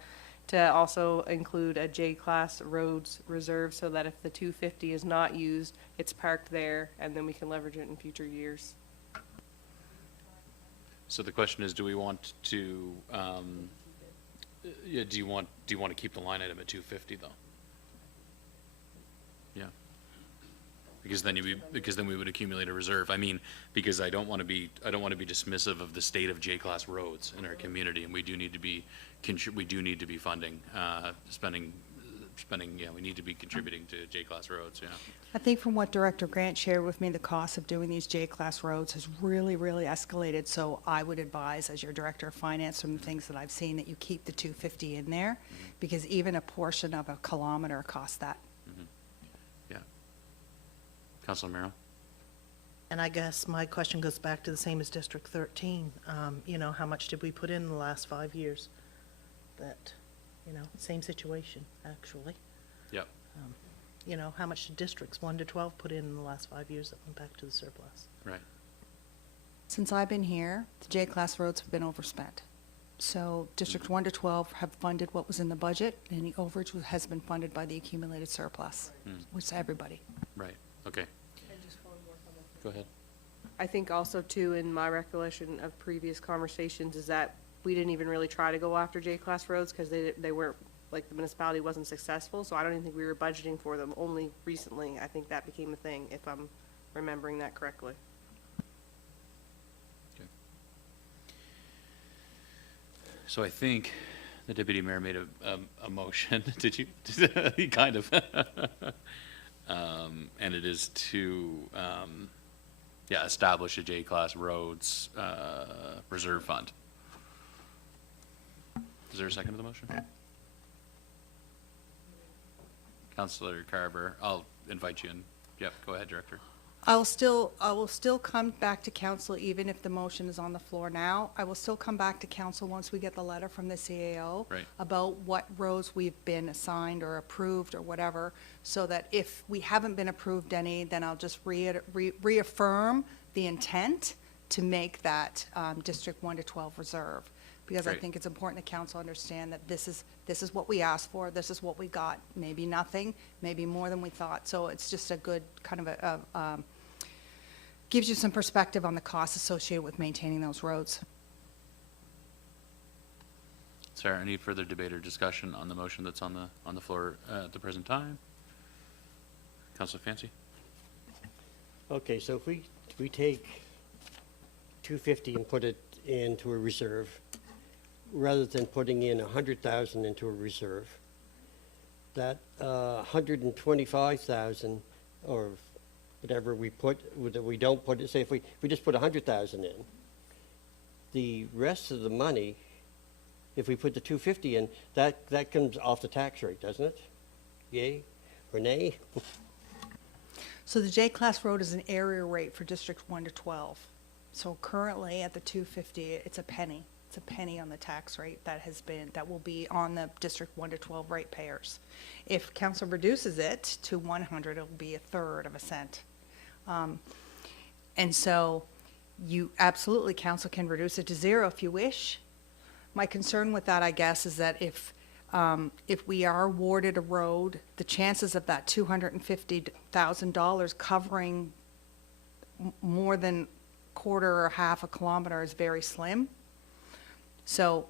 to also include a J-class roads reserve, so that if the 250 is not used, it's parked there, and then we can leverage it in future years. So the question is, do we want to, do you want to keep the line item at 250 though? Yeah. Because then we would accumulate a reserve. I mean, because I don't want to be dismissive of the state of J-class roads in our community, and we do need to be funding, spending, yeah, we need to be contributing to J-class roads, yeah. I think from what Director Grant shared with me, the cost of doing these J-class roads has really, really escalated. So I would advise, as your Director of Finance, from the things that I've seen, that you keep the 250 in there, because even a portion of a kilometer costs that. Yeah. Councilor Merrill? And I guess my question goes back to the same as District 13. You know, how much did we put in the last 5 years? That, you know, same situation, actually. Yep. You know, how much did districts 1 to 12 put in the last 5 years that went back to the surplus? Right. Since I've been here, the J-class roads have been overspent. So District 1 to 12 have funded what was in the budget, and the overage has been funded by the accumulated surplus, which is everybody. Right, okay. Go ahead. I think also too, in my recollection of previous conversations, is that we didn't even really try to go after J-class roads, because they weren't, like, the municipality wasn't successful, so I don't even think we were budgeting for them. Only recently, I think that became a thing, if I'm remembering that correctly. Okay. So I think the deputy mayor made a motion. Did you? He kind of. And it is to, yeah, establish a J-class roads reserve fund. Is there a second to the motion? Councillor Carver, I'll invite you in. Yep, go ahead, Director. I will still come back to council, even if the motion is on the floor now. I will still come back to council once we get the letter from the CAO Right. about what roads we've been assigned or approved or whatever, so that if we haven't been approved any, then I'll just reaffirm the intent to make that District 1 to 12 reserve. Because I Great. think it's important that council understand that this is what we asked for, this is what we got. Maybe nothing, maybe more than we thought. So it's just a good kind of gives you some perspective on the costs associated with maintaining those roads. Is there any further debate or discussion on the motion that's on the floor at the present time? Councilor Fancy? Okay, so if we take 250 and put it into a reserve, rather than putting in 100,000 into a reserve, that 125,000 or whatever we put, that we don't put it, say if we just put 100,000 in, the rest of the money, if we put the 250 in, that comes off the tax rate, doesn't it? Yay or nay? So the J-class road is an area rate for District 1 to 12. So currently at the 250, it's a penny. It's a penny on the tax rate that will be on the District 1 to 12 ratepayers. If council reduces it to 100, it'll be a third of a cent. And so you absolutely, council can reduce it to 0 if you wish. My concern with that, I guess, is that if we are awarded a road, the chances of that $250,000 covering more than quarter or half a kilometer is very slim. So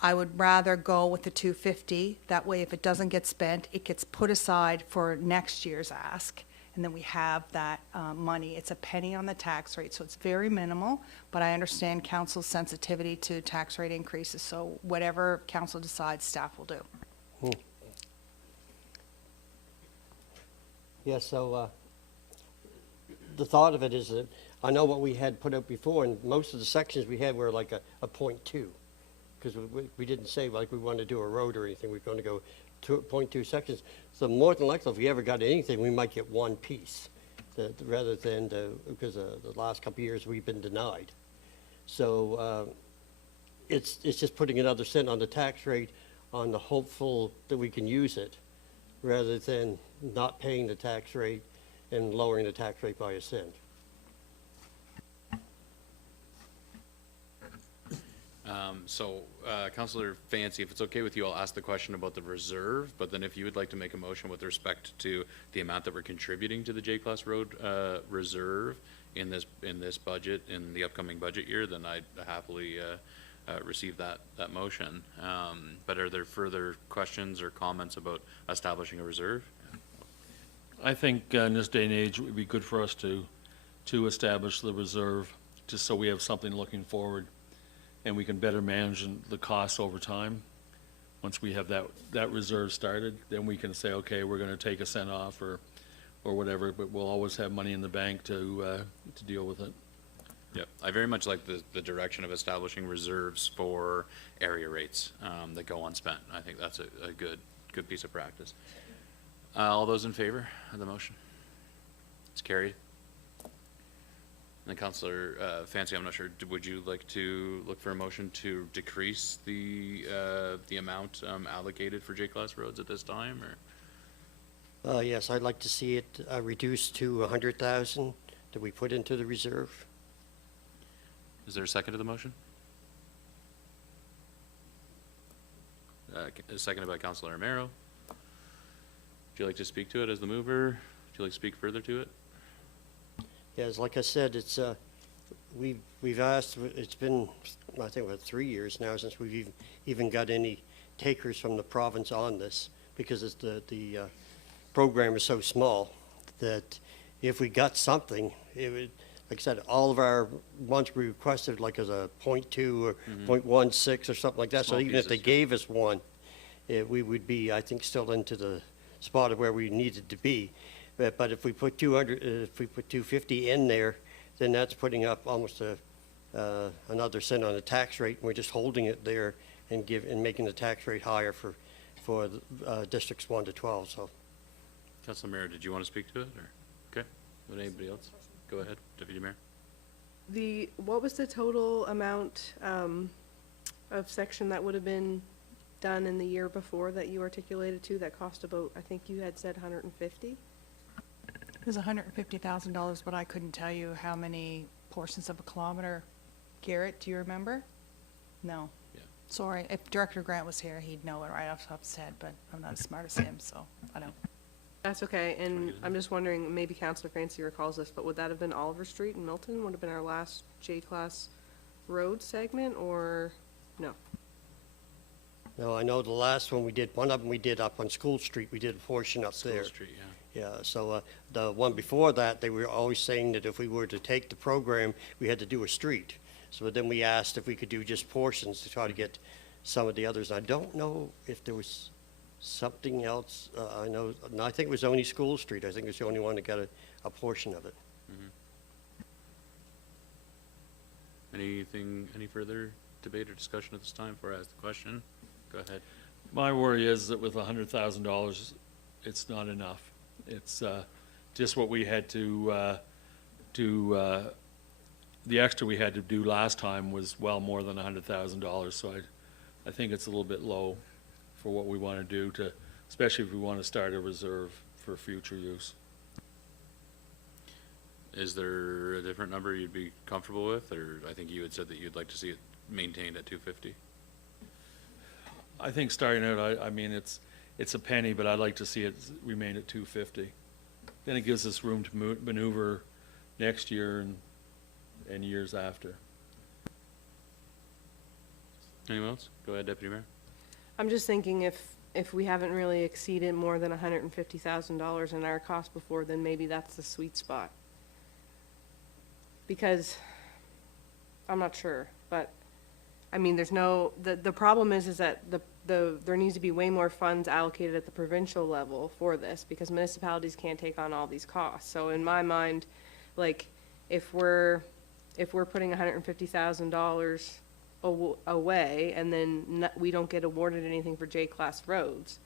I would rather go with the 250. That way, if it doesn't get spent, it gets put aside for next year's ask. And then we have that money. It's a penny on the tax rate, so it's very minimal. But I understand council's sensitivity to tax rate increases. So whatever council decides, staff will do. Yeah, so the thought of it is that I know what we had put up before, and most of the sections we had were like a 0.2, because we didn't say like we wanted to do a road or anything. We're going to go 0.2 sections. So more than likely, if we ever got anything, we might get one piece, rather than because the last couple of years we've been denied. So it's just putting another cent on the tax rate on the hopeful that we can use it, rather than not paying the tax rate and lowering the tax rate by a cent. Councillor Fancy, if it's okay with you, I'll ask the question about the reserve, but then if you would like to make a motion with respect to the amount that we're contributing to the J-Class Road reserve in this budget, in the upcoming budget year, then I'd happily receive that motion. But are there further questions or comments about establishing a reserve? I think in this day and age, it would be good for us to establish the reserve, just so we have something looking forward, and we can better manage the costs over time. Once we have that reserve started, then we can say, okay, we're gonna take a cent off or whatever, but we'll always have money in the bank to deal with it. Yep, I very much like the direction of establishing reserves for area rates that go unspent. I think that's a good piece of practice. All those in favor of the motion? It's carried. And Councillor Fancy, I'm not sure, would you like to look for a motion to decrease the amount allocated for J-Class roads at this time, or? Yes, I'd like to see it reduced to 100,000 that we put into the reserve. Is there a second to the motion? Seconded by Councillor Romero. Would you like to speak to it as the mover? Would you like to speak further to it? Yes, like I said, it's we've asked. It's been, I think, about 3 years now since we've even got any takers from the province on this, because it's the program is so small that if we got something, it would, like I said, all of our ones we requested, like as a 0.2 or 0.16 or something like that. Small so even if they pieces, gave us one, we would be, I think, still into the spot of where we needed to be. But if we put 200, if we put 250 in there, then that's putting up almost another cent on the tax rate. And we're just holding it there and making the tax rate higher for districts 1 to 12. So, Councillor Mayor, did you want to speak to it, or? Okay, would anybody else? Go ahead, Deputy Mayor. What was the total amount of section that would have been done in the year before that you articulated to, that cost about, I think you had said 150? It was $150,000, but I couldn't tell you how many portions of a kilometer. Garrett, do you remember? No. Yeah. Sorry, if Director Grant was here, he'd know it right off the top of his head, but I'm not as smart as him, so I don't. That's okay, and I'm just wondering, maybe Councillor Fancy recalls this, but would that have been Oliver Street in Milton? Would have been our last J-Class road segment, or no? no, I know the last one we did, one of them we did up on School Street. We did a portion up there. School Street, yeah. Yeah, so the one before that, they were always saying that if we were to take the program, we had to do a street. So then we asked if we could do just portions to try to get some of the others. I don't know if there was something else. I know, no, I think it was only School Street. I think it's the only one that got a portion of it. Any further debate or discussion at this time before I ask the question? Go ahead. My worry is that with $100,000, it's not enough. It's just what we had to do. The extra we had to do last time was well more than $100,000. So I think it's a little bit low for what we want to do, especially if we want to start a reserve for future use. Is there a different number you'd be comfortable with, or I think you had said that you'd like to see it maintained at 250? I think starting out, I mean, it's a penny, but I'd like to see it remain at 250. Then it gives us room to maneuver next year and years after. Anyone else? Go ahead, Deputy Mayor. I'm just thinking if we haven't really exceeded more than $150,000 in our cost before, then maybe that's the sweet spot. Because, I'm not sure, but, I mean, there's no, the problem is that there needs to be way more funds allocated at the provincial level for this, because municipalities can't take on all these costs. So in my mind, like, if we're putting $150,000 away, and then we don't get awarded anything for J-class roads,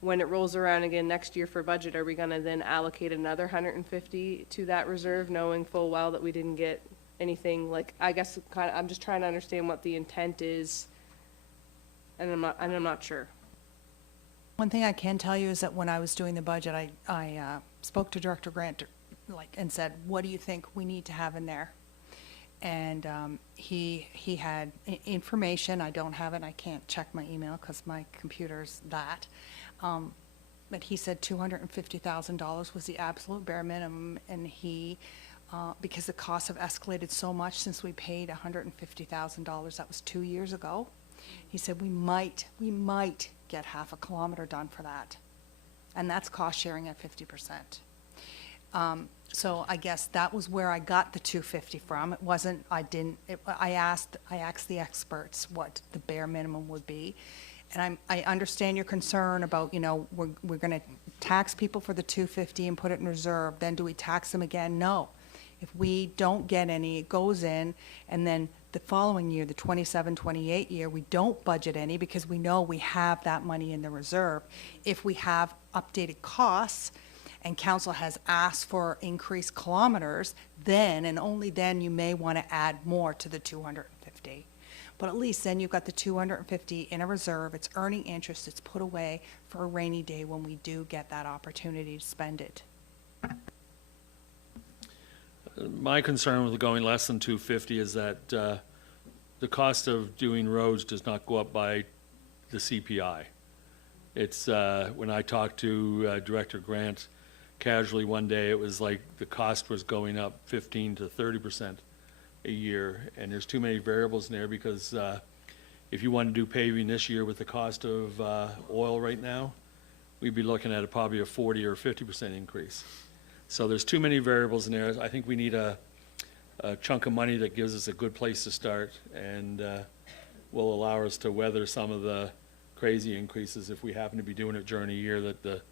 when it rolls around again next year for budget, are we gonna then allocate another 150 to that reserve, knowing full well that we didn't get anything? Like, I guess I'm just trying to understand what the intent is, and I'm not sure. One thing I can tell you is that when I was doing the budget, I spoke to Director Grant, and said, what do you think we need to have in there? And he had information. I don't have it. I can't check my email because my computer's that. But he said $250,000 was the absolute bare minimum, and he, because the costs have escalated so much since we paid $150,000, that was 2 years ago. He said we might get half a kilometer done for that, and that's cost sharing at 50%. So I guess that was where I got the 250 from. It wasn't, I asked the experts what the bare minimum would be. And I understand your concern about, we're gonna tax people for the 250 and put it in reserve, then do we tax them again? No. If we don't get any, it goes in, and then the following year, the 27-28 year, we don't budget any because we know we have that money in the reserve. If we have updated costs, and council has asked for increased kilometers, then and only then you may want to add more to the 250. But at least then you've got the 250 in a reserve, it's earning interest, it's put away for a rainy day when we do get that opportunity to spend it. My concern with going less than 250 is that the cost of doing roads does not go up by the CPI. It's, when I talked to Director Grant, casually one day, it was like the cost was going up 15 to 30% a year, and there's too many variables in there because if you want to do paving this year with the cost of oil right now, we'd be looking at probably a 40 or 50% increase. So there's too many variables in there. I think we need a chunk of money that gives us a good place to start and will allow us to weather some of the crazy increases if we happen to be doing it during a year that the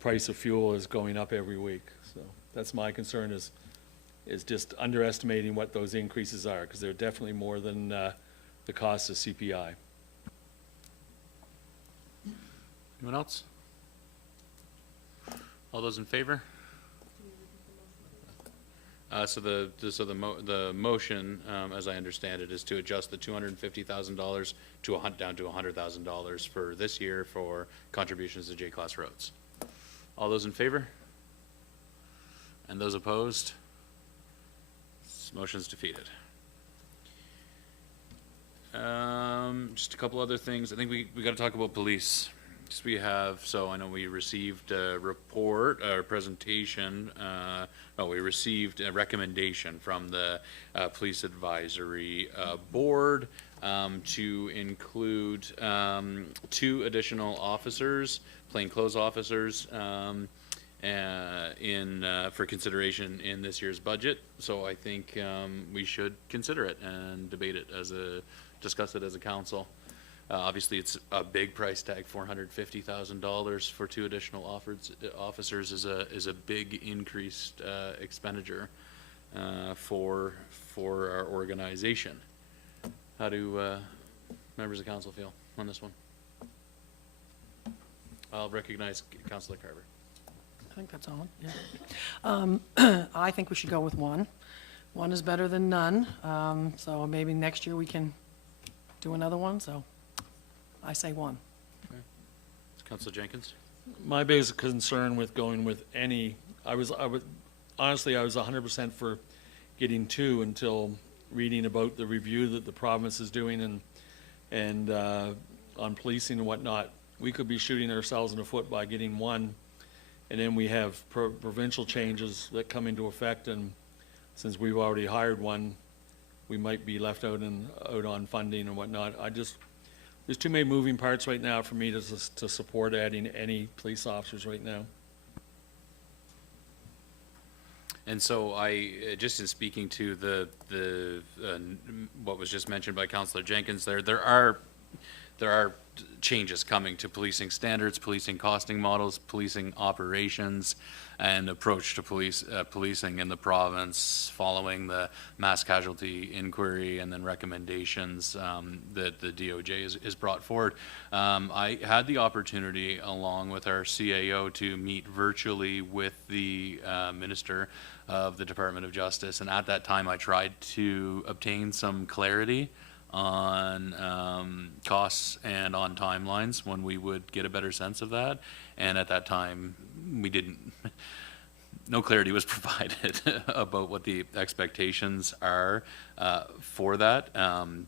price of fuel is going up every week. So that's my concern, is just underestimating what those increases are, because they're definitely more than the cost of CPI. Anyone else? All those in favor? So the motion, as I understand it, is to adjust the $250,000 down to $100,000 for this year for contributions to J-class roads. All those in favor? And those opposed? This motion's defeated. Just a couple other things. I think we got to talk about police. We have, so I know we received a report, or presentation, we received a recommendation from the Police Advisory Board to include 2 additional officers, plainclothes officers, for consideration in this year's budget. So I think we should consider it and debate it discuss it as a council. Obviously, it's a big price tag. $450,000 for 2 additional officers is a big increased expenditure for our organization. How do members of council feel on this one? I'll recognize Councillor Carver. I think that's on, yeah. I think we should go with 1. 1 is better than none, so maybe next year we can do another one, so I say 1. Okay. Councillor Jenkins? My basic concern with going with any, honestly, I was 100% for getting 2 until reading about the review that the province is doing and on policing and whatnot. We could be shooting ourselves in the foot by getting 1, and then we have provincial changes that come into effect, and since we've already hired one, we might be left out on funding and whatnot. There's too many moving parts right now for me to support adding any police officers right now. And so just in speaking to what was just mentioned by Councillor Jenkins there are changes coming to policing standards, policing costing models, policing operations, and approach to policing in the province following the mass casualty inquiry and then recommendations that the DOJ has brought forward. I had the opportunity, along with our CAO, to meet virtually with the Minister of the Department of Justice, and at that time I tried to obtain some clarity on costs and on timelines when we would get a better sense of that. And at that time, no clarity was provided about what the expectations are for that.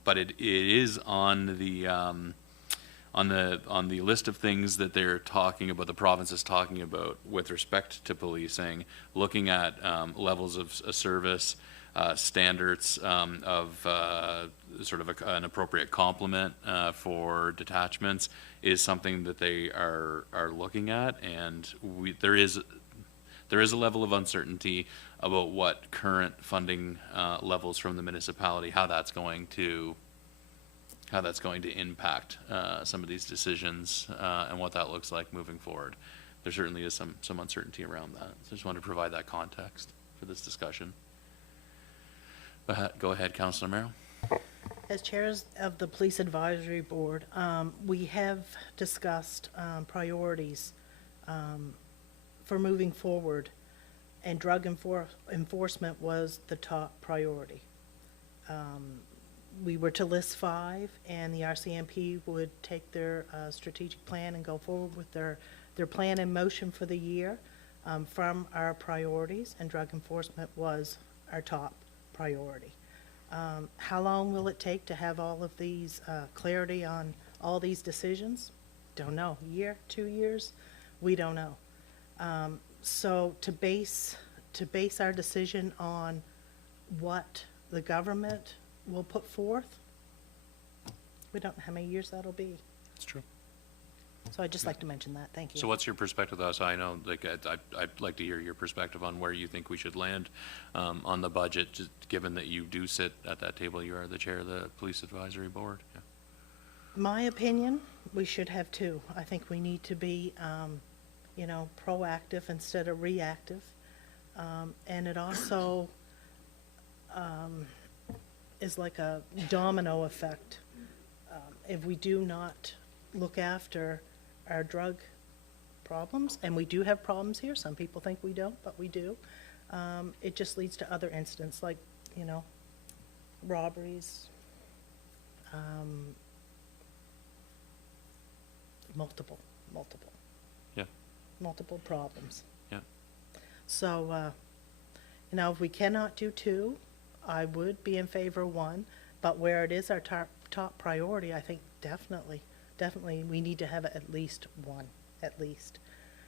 But it is on the list of things that they're talking about, the province is talking about with respect to policing, looking at levels of service, standards of sort of an appropriate complement for detachments is something that they are looking at, and there is a level of uncertainty about what current funding levels from the municipality, how that's going to impact some of these decisions and what that looks like moving forward. There certainly is some uncertainty around that. So I just wanted to provide that context for this discussion. Go ahead, Councillor Merrill. As chairs of the Police Advisory Board, we have discussed priorities for moving forward, and drug enforcement was the top priority. We were to list 5, and the RCMP would take their strategic plan and go forward with their plan in motion for the year from our priorities, and drug enforcement was our top priority. How long will it take to have all of these clarity on all these decisions? Don't know. A year, 2 years? We don't know. So to base our decision on what the government will put forth, we don't know how many years that'll be. That's true. So I'd just like to mention that. Thank you. So what's your perspective, though? So I know, like, I'd like to hear your perspective on where you think we should land on the budget, just given that you do sit at that table. You are the chair of the Police Advisory Board. Yeah. My opinion, we should have 2. I think we need to be, proactive instead of reactive. And it also is like a domino effect. If we do not look after our drug problems, and we do have problems here, some people think we don't, but we do, it just leads to other incidents like, robberies, multiple Yeah. multiple problems. Yeah. So, if we cannot do 2, I would be in favor of 1, but where it is our top priority, I think definitely we need to have at least 1, at least.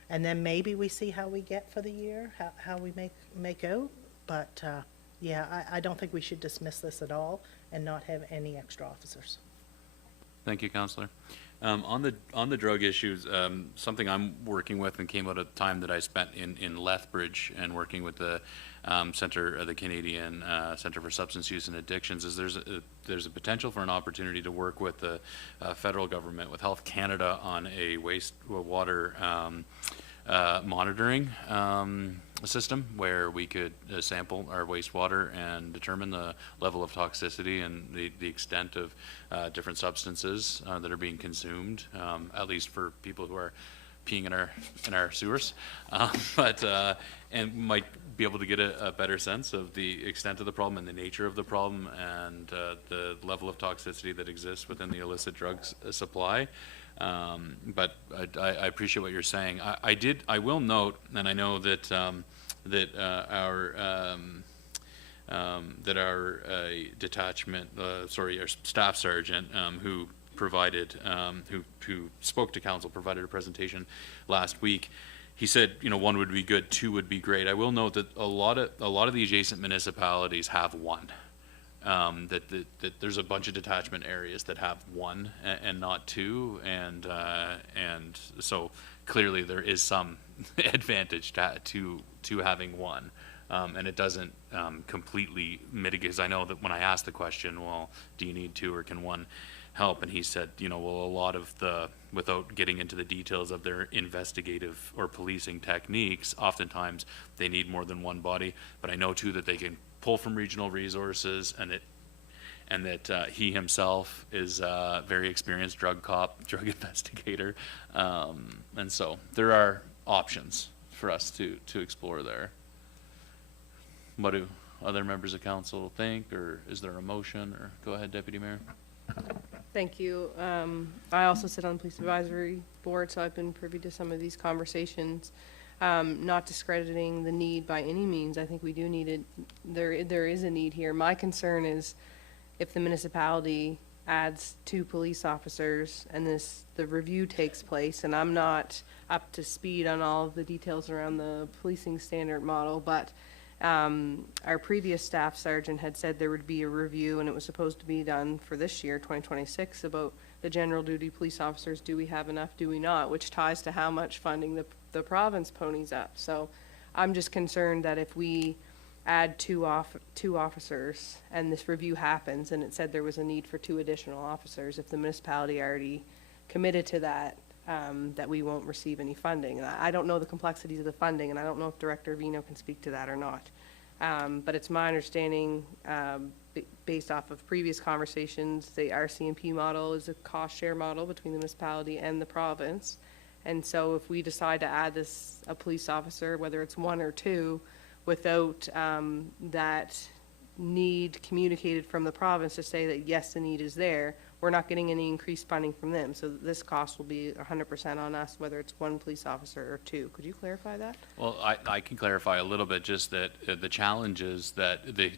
And then maybe we see how we get for the year, how we make out, but, I don't think we should dismiss this at all and not have any extra officers. Thank you, Councillor. On the drug issues, something I'm working with and came out of time that I spent in Lethbridge and working with the the Canadian Centre for Substance Use and Addictions, is there's a potential for an opportunity to work with the federal government, with Health Canada, on a wastewater monitoring system where we could sample our wastewater and determine the level of toxicity and the extent of different substances that are being consumed, at least for people who are peeing in our sewers, and might be able to get a better sense of the extent of the problem and the nature of the problem and the level of toxicity that exists within the illicit drugs supply. But I appreciate what you're saying. I will note, and I know that our detachment, our staff sergeant, who provided, who spoke to council, provided a presentation last week. he said, you know, one would be good, two would be great. I will note that a lot of the adjacent municipalities have one. That there's a bunch of detachment areas that have one and not two, and so clearly there is some advantage to having one, and it doesn't completely mitigate. Because I know that when I asked the question, well, do you need two or can one help? And he said, you know, well, a lot of without getting into the details of their investigative or policing techniques, oftentimes they need more than one body. But I know too that they can pull from regional resources, and that he himself is a very experienced drug investigator, and so there are options for us to explore there. What do other members of council think, or is there a motion? Or go ahead, Deputy Mayor. Thank you. I also sit on the Police Advisory Board, so I've been privy to some of these conversations. Not discrediting the need by any means. I think we do need it. There is a need here. My concern is if the municipality adds 2 police officers and the review takes place, and I'm not up to speed on all of the details around the policing standard model, but our previous staff sergeant had said there would be a review, and it was supposed to be done for this year, 2026, about the general duty police officers. Do we have enough? Do we not? Which ties to how much funding the province ponies up. So I'm just concerned that if we add two officers and this review happens, and it said there was a need for 2 additional officers, if the municipality already committed to that, that we won't receive any funding. And I don't know the complexities of the funding, and I don't know if Director Vino can speak to that or not. But it's my understanding, based off of previous conversations, the RCMP model is a cost share model between the municipality and the province. And so if we decide to add a police officer, whether it's 1 or 2, without that need communicated from the province to say that yes, the need is there, we're not getting any increased funding from them. So this cost will be 100% on us, whether it's 1 police officer or 2. Could you clarify that? Well, I can clarify a little bit, just that the challenge is that the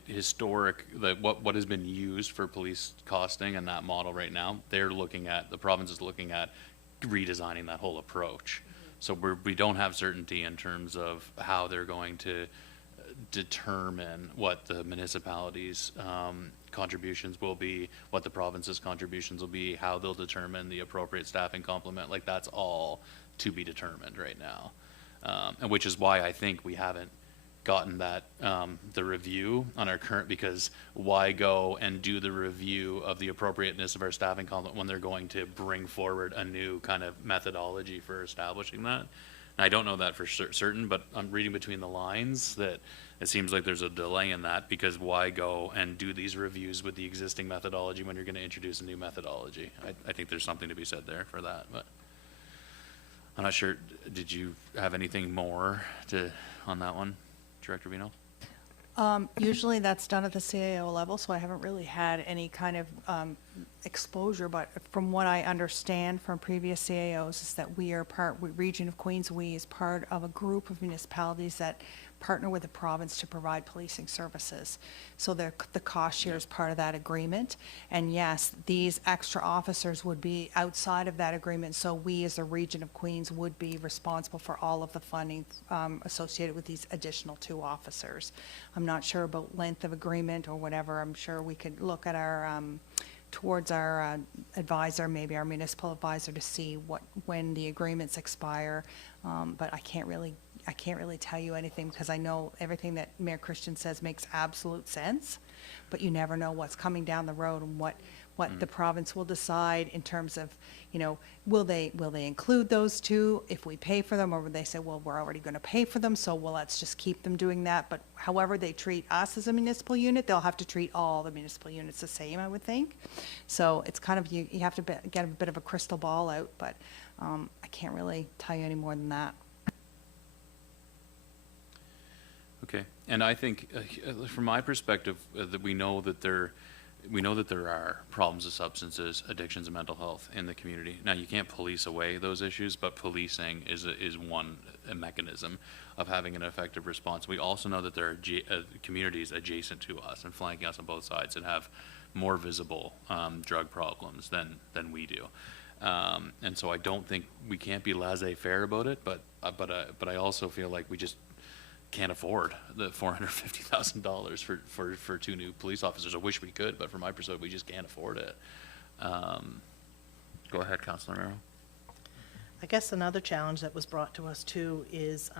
what has been used for police costing and that model right now, the province is looking at redesigning that whole approach. So we don't have certainty in terms of how they're going to determine what the municipalities' contributions will be, what the province's contributions will be, how they'll determine the appropriate staffing complement. Like, that's all to be determined right now, and which is why I think we haven't gotten that the review on our current, because why go and do the review of the appropriateness of our staffing complement when they're going to bring forward a new kind of methodology for establishing that? And I don't know that for certain, but I'm reading between the lines that it seems like there's a delay in that, because why go and do these reviews with the existing methodology when you're going to introduce a new methodology? I think there's something to be said there for that, but I'm not sure. Did you have anything more on that one, Director Vino? Usually that's done at the CAO level, so I haven't really had any kind of exposure, but from what I understand from previous CAOs is that Region of Queens, we is part of a group of municipalities that partner with the province to provide policing services. So the cost share is part of that agreement. And yes, these extra officers would be outside of that agreement, so we as a Region of Queens would be responsible for all of the funding associated with these additional 2 officers. I'm not sure about length of agreement or whatever. I'm sure we could look at our towards our advisor, maybe our municipal advisor, to see when the agreements expire. But I can't really tell you anything, because I know everything that Mayor Christian says makes absolute sense, but you never know what's coming down the road and what the province will decide in terms of, will they include those 2 if we pay for them, or will they say, well, we're already going to pay for them, so let's just keep them doing that. But however they treat us as a municipal unit, they'll have to treat all the municipal units the same, I would think. So it's kind of, you have to get a bit of a crystal ball out, but I can't really tell you any more than that. Okay, and I think from my perspective, that we know that there are problems of substances, addictions, and mental health in the community. Now, you can't police away those issues, but policing is one mechanism of having an effective response. We also know that there are communities adjacent to us and flanking us on both sides that have more visible drug problems than we do. And so I don't think we can't be laissez-faire about it, but I also feel like we just can't afford the $450,000 for 2 new police officers. I wish we could, but from my perspective, we just can't afford it. Go ahead, Councilor Merrill. I guess another challenge that was brought to us too is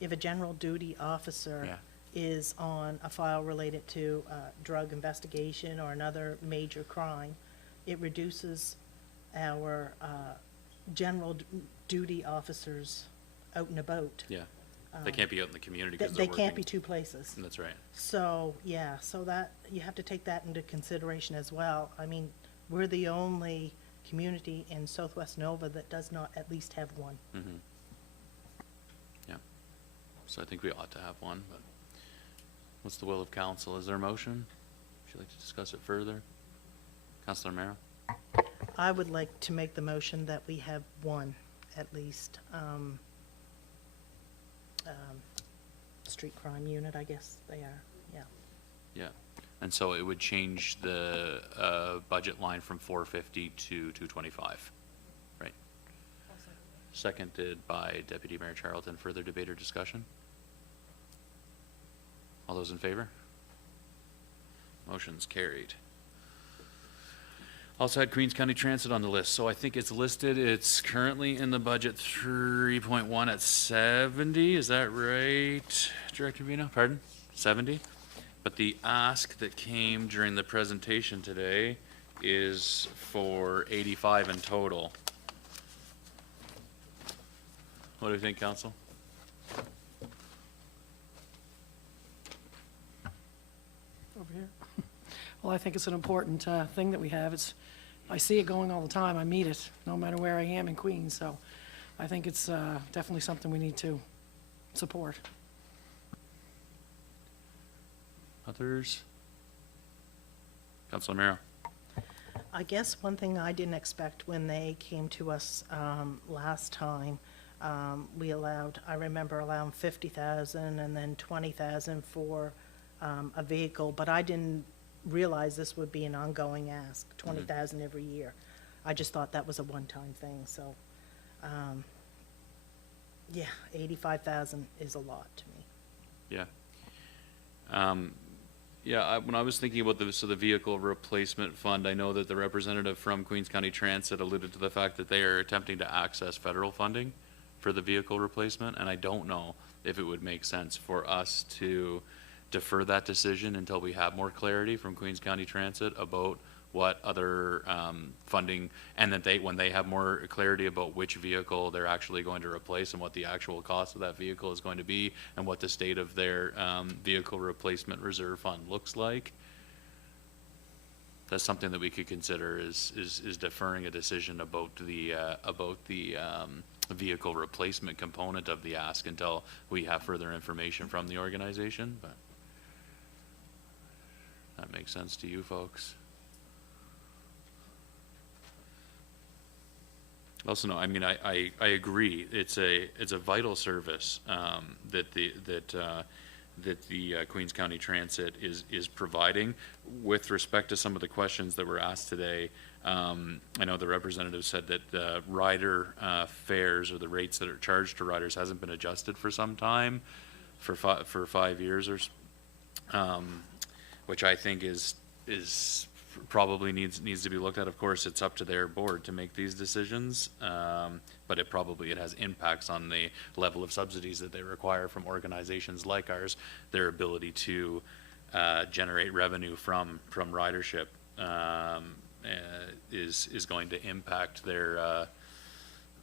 if a general duty officer Yeah. is on a file related to drug investigation or another major crime, it reduces our general duty officers out and about. Yeah. They can't be out in the community because They they're can't be working. two places. That's right. So, yeah, so that, you have to take that into consideration as well. I mean, we're the only community in Southwest Nova that does not at least have one. Mm-hmm. Yeah. So I think we ought to have one, but what's the will of council? Is there a motion? Would you like to discuss it further? Councilor Merrill? I would like to make the motion that we have one, at least, street crime unit, I guess they are, yeah. Yeah. And so it would change the budget line from 450 to 225, right? Seconded by Deputy Mayor Charlton. Further debate or discussion? All those in favor? Motion's carried. Also had Queens County Transit on the list, so I think it's listed, it's currently in the budget 3.1 at 70, is that right, Director Vino? Pardon? 70? But the ask that came during the presentation today is for 85 in total. What do you think, council? Over here. Well, I think it's an important thing that we have. I see it going all the time. I meet it, no matter where I am in Queens, so I think it's definitely something we need to support. Others? Councilor Merrill? I guess one thing I didn't expect when they came to us last time, I remember allowing 50,000 and then 20,000 for a vehicle, but I didn't realize this would be an ongoing ask, 20,000 every year. I just thought that was a one-time thing, so, yeah, 85,000 is a lot to me. Yeah. Yeah, when I was thinking about the vehicle replacement fund, I know that the representative from Queens County Transit alluded to the fact that they are attempting to access federal funding for the vehicle replacement, and I don't know if it would make sense for us to defer that decision until we have more clarity from Queens County Transit about what other funding, and that when they have more clarity about which vehicle they're actually going to replace and what the actual cost of that vehicle is going to be and what the state of their vehicle replacement reserve fund looks like. That's something that we could consider is deferring a decision about the vehicle replacement component of the ask until we have further information from the organization, but that makes sense to you folks. Also, no, I mean, I agree. It's a vital service that the Queens County Transit is providing. With respect to some of the questions that were asked today, I know the representative said that the rider fares or the rates that are charged to riders hasn't been adjusted for some time, for 5 years or, which I think is probably needs to be looked at. Of course, it's up to their board to make these decisions, but it has impacts on the level of subsidies that they require from organizations like ours, their ability to generate revenue from ridership is going to impact their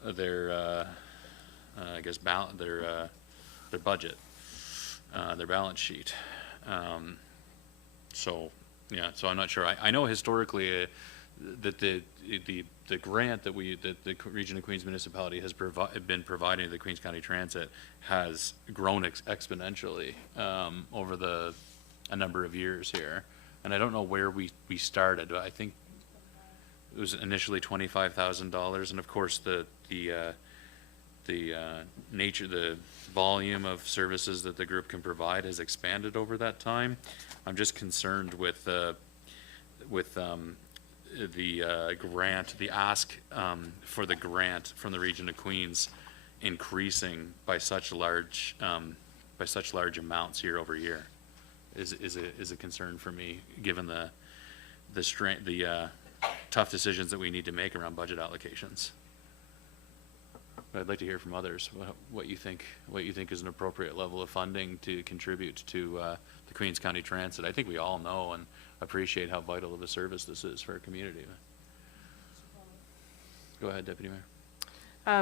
I guess their budget, their balance sheet. So yeah, so I'm not sure. I know historically that the grant that the Region of Queens Municipality has been providing to the Queens County Transit has grown exponentially over a number of years here, and I don't know where we started. But I think it was initially $25,000, and of course the nature, the volume of services that the group can provide has expanded over that time. I'm just concerned with grant, the ask for the grant from the region of Queens increasing by such large amounts year over year is a concern for me, given the tough decisions that we need to make around budget allocations. But I'd like to hear from others what you think is an appropriate level of funding to contribute to the Queens County Transit. I think we all know and appreciate how vital of a service this is for our community. Go ahead, Deputy Mayor.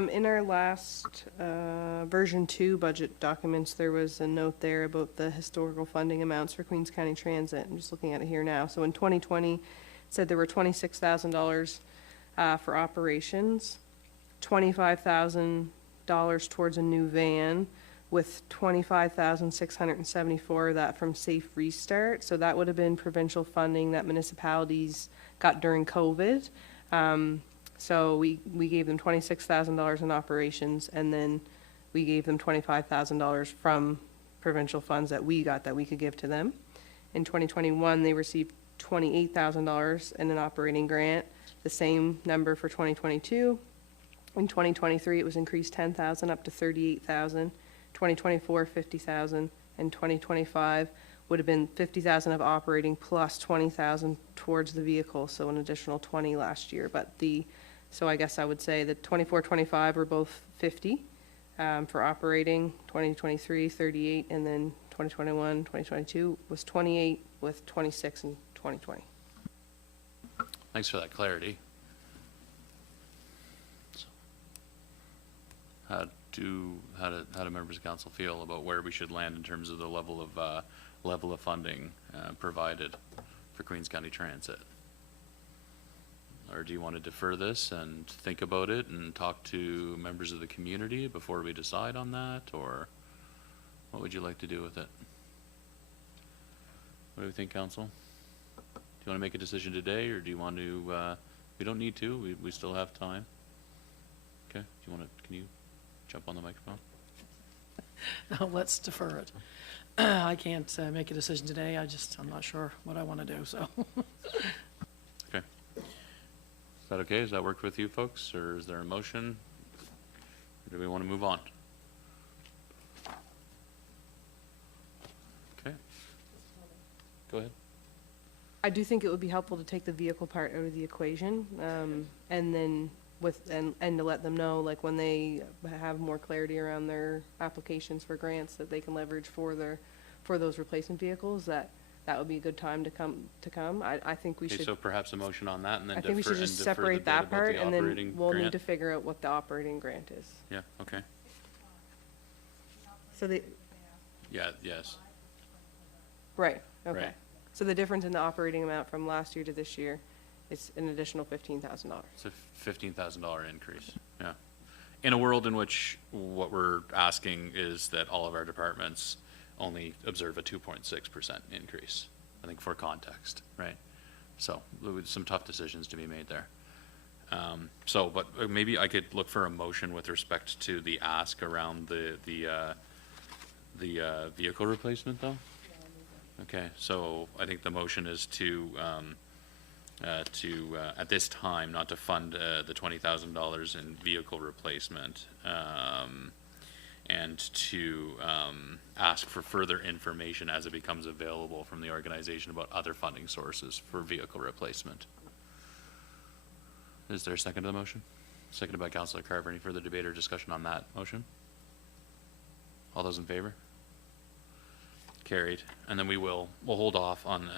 In our last version 2 budget documents, there was a note there about the historical funding amounts for Queens County Transit. I'm just looking at it here now. So in 2020, it said there were $26,000 for operations, $25,000 towards a new van, with $25,674 of that from Safe Restart. So that would have been provincial funding that municipalities got during COVID. So we gave them $26,000 in operations, and then we gave them $25,000 from provincial funds that we got that we could give to them. In 2021, they received $28,000 in an operating grant, the same number for 2022. In 2023, it was increased $10,000 up to $38,000. 2024, $50,000, and 2025 would have been $50,000 of operating plus $20,000 towards the vehicle, so an additional $20,000 last year. But so I guess I would say that 24, 25 were both $50 for operating. 2023, $38, and then 2021, 2022 was $28 with $26 in 2020. Thanks for that clarity. How do members of council feel about where we should land in terms of the level of funding provided for Queens County Transit? Or do you want to defer this and think about it and talk to members of the community before we decide on that, or what would you like to do with it? What do you think, council? Do you want to make a decision today, or do you want to? We don't need to. We still have time. Okay. Do you want to? Can you jump on the microphone? No, let's defer it. I can't make a decision today. I'm not sure what I want to do, so. Okay. Is that okay? Does that work with you folks, or is there a motion? Or do we want to move on? Okay. Go ahead. I do think it would be helpful to take the vehicle part out of the equation, and then and to let them know, like, when they have more clarity around their applications for grants that they can leverage for those replacement vehicles, that would be a good time to come. I think we should. So perhaps a motion on that, and then I think we should just separate that part, and then we'll need to figure out what the operating grant is. Yeah. Okay. So Yes. Right. Okay. Right. So the difference in the operating amount from last year to this year is an additional $15,000. It's a $15,000 increase. Yeah. In a world in which what we're asking is that all of our departments only observe a 2.6% increase, I think, for context, right? So there were some tough decisions to be made there. But maybe I could look for a motion with respect to the ask around the vehicle replacement, though. Okay, so I think the motion is to at this time, not to fund the $20,000 in vehicle replacement, and to ask for further information as it becomes available from the organization about other funding sources for vehicle replacement. Is there a second to the motion? Seconded by Councillor Carver. Any further debate or discussion on that motion? All those in favor? Carried. And then we'll hold off on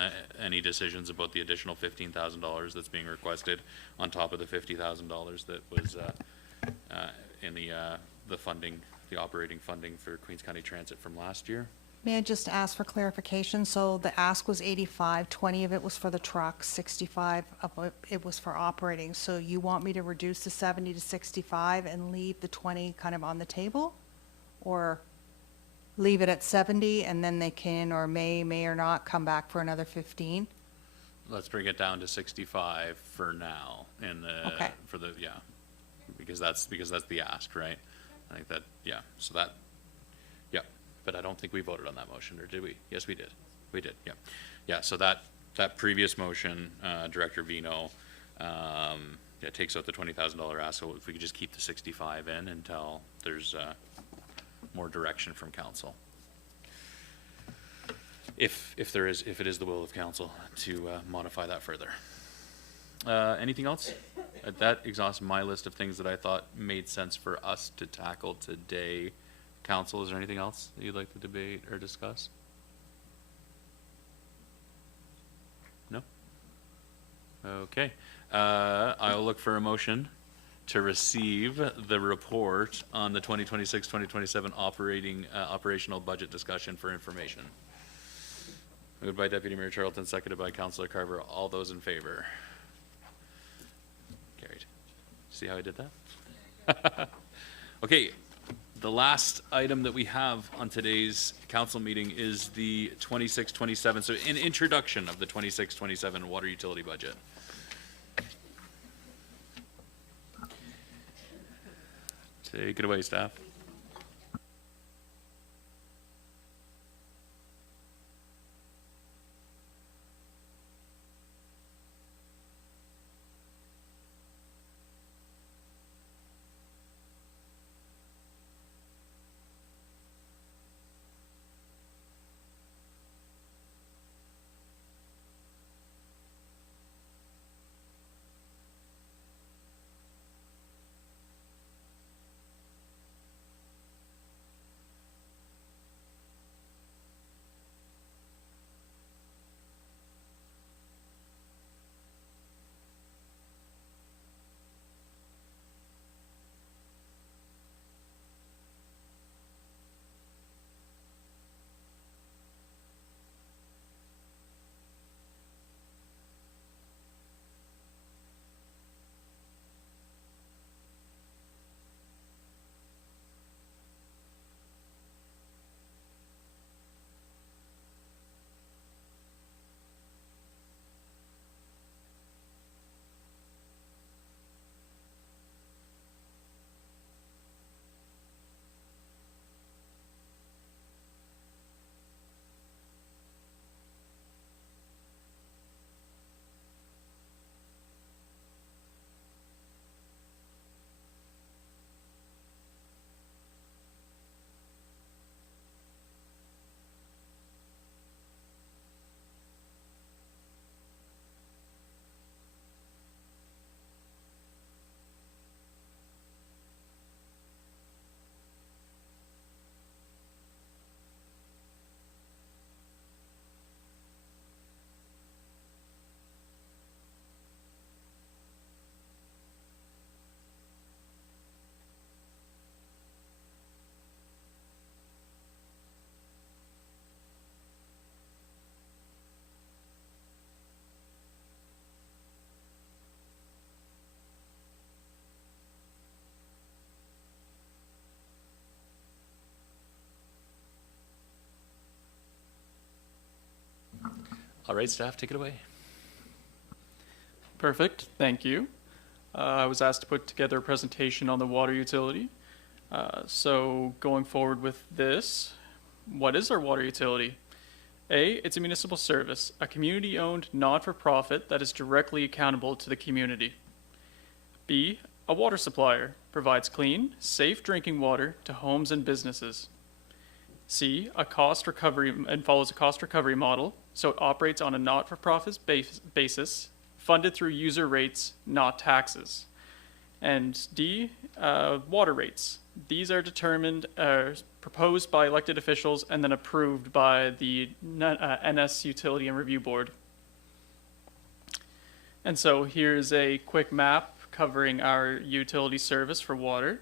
any decisions about the additional $15,000 that's being requested on top of the $50,000 that was in the funding, the operating funding for Queens County Transit from last year. May I just ask for clarification? So the ask was 85, 20 of it was for the truck, 65 of it was for operating. So you want me to reduce the 70 to 65 and leave the 20 kind of on the table? Or leave it at 70 and then they can, or may or not, come back for another 15? Let's bring it down to 65 for now, and Okay. because that's the ask, right? I think that, yeah. So that, yeah. But I don't think we voted on that motion, or did we? Yes, we did. We did. Yeah. Yeah. So that previous motion, Director Vino, It takes out the $20,000 ask, so if we could just keep the 65 in until there's more direction from council. If it is the will of council to modify that further. Anything else? That exhausts my list of things that I thought made sense for us to tackle today. Council, is there anything else that you'd like to debate or discuss? No? Okay. I'll look for a motion to receive the report on the 2026-2027 operational budget discussion for information. Moved by Deputy Mayor Charlton, seconded by Councillor Carver. All those in favor? Carried. See how I did that? Okay, the last item that we have on today's council meeting is the 26-27, so an introduction of the 26-27 water utility budget. Take it away, staff. All right, staff, take it away. Perfect, thank you. I was asked to put together a presentation on the water utility. So going forward with this, what is our water utility? A, it's a municipal service, a community-owned not-for-profit that is directly accountable to the community. B, a water supplier, provides clean, safe drinking water to homes and businesses. C, a cost recovery and follows a cost recovery model, so it operates on a not-for-profit basis, funded through user rates, not taxes. And D, water rates. These are determined, proposed by elected officials and then approved by the NS Utility and Review Board. And so here's a quick map covering our utility service for water.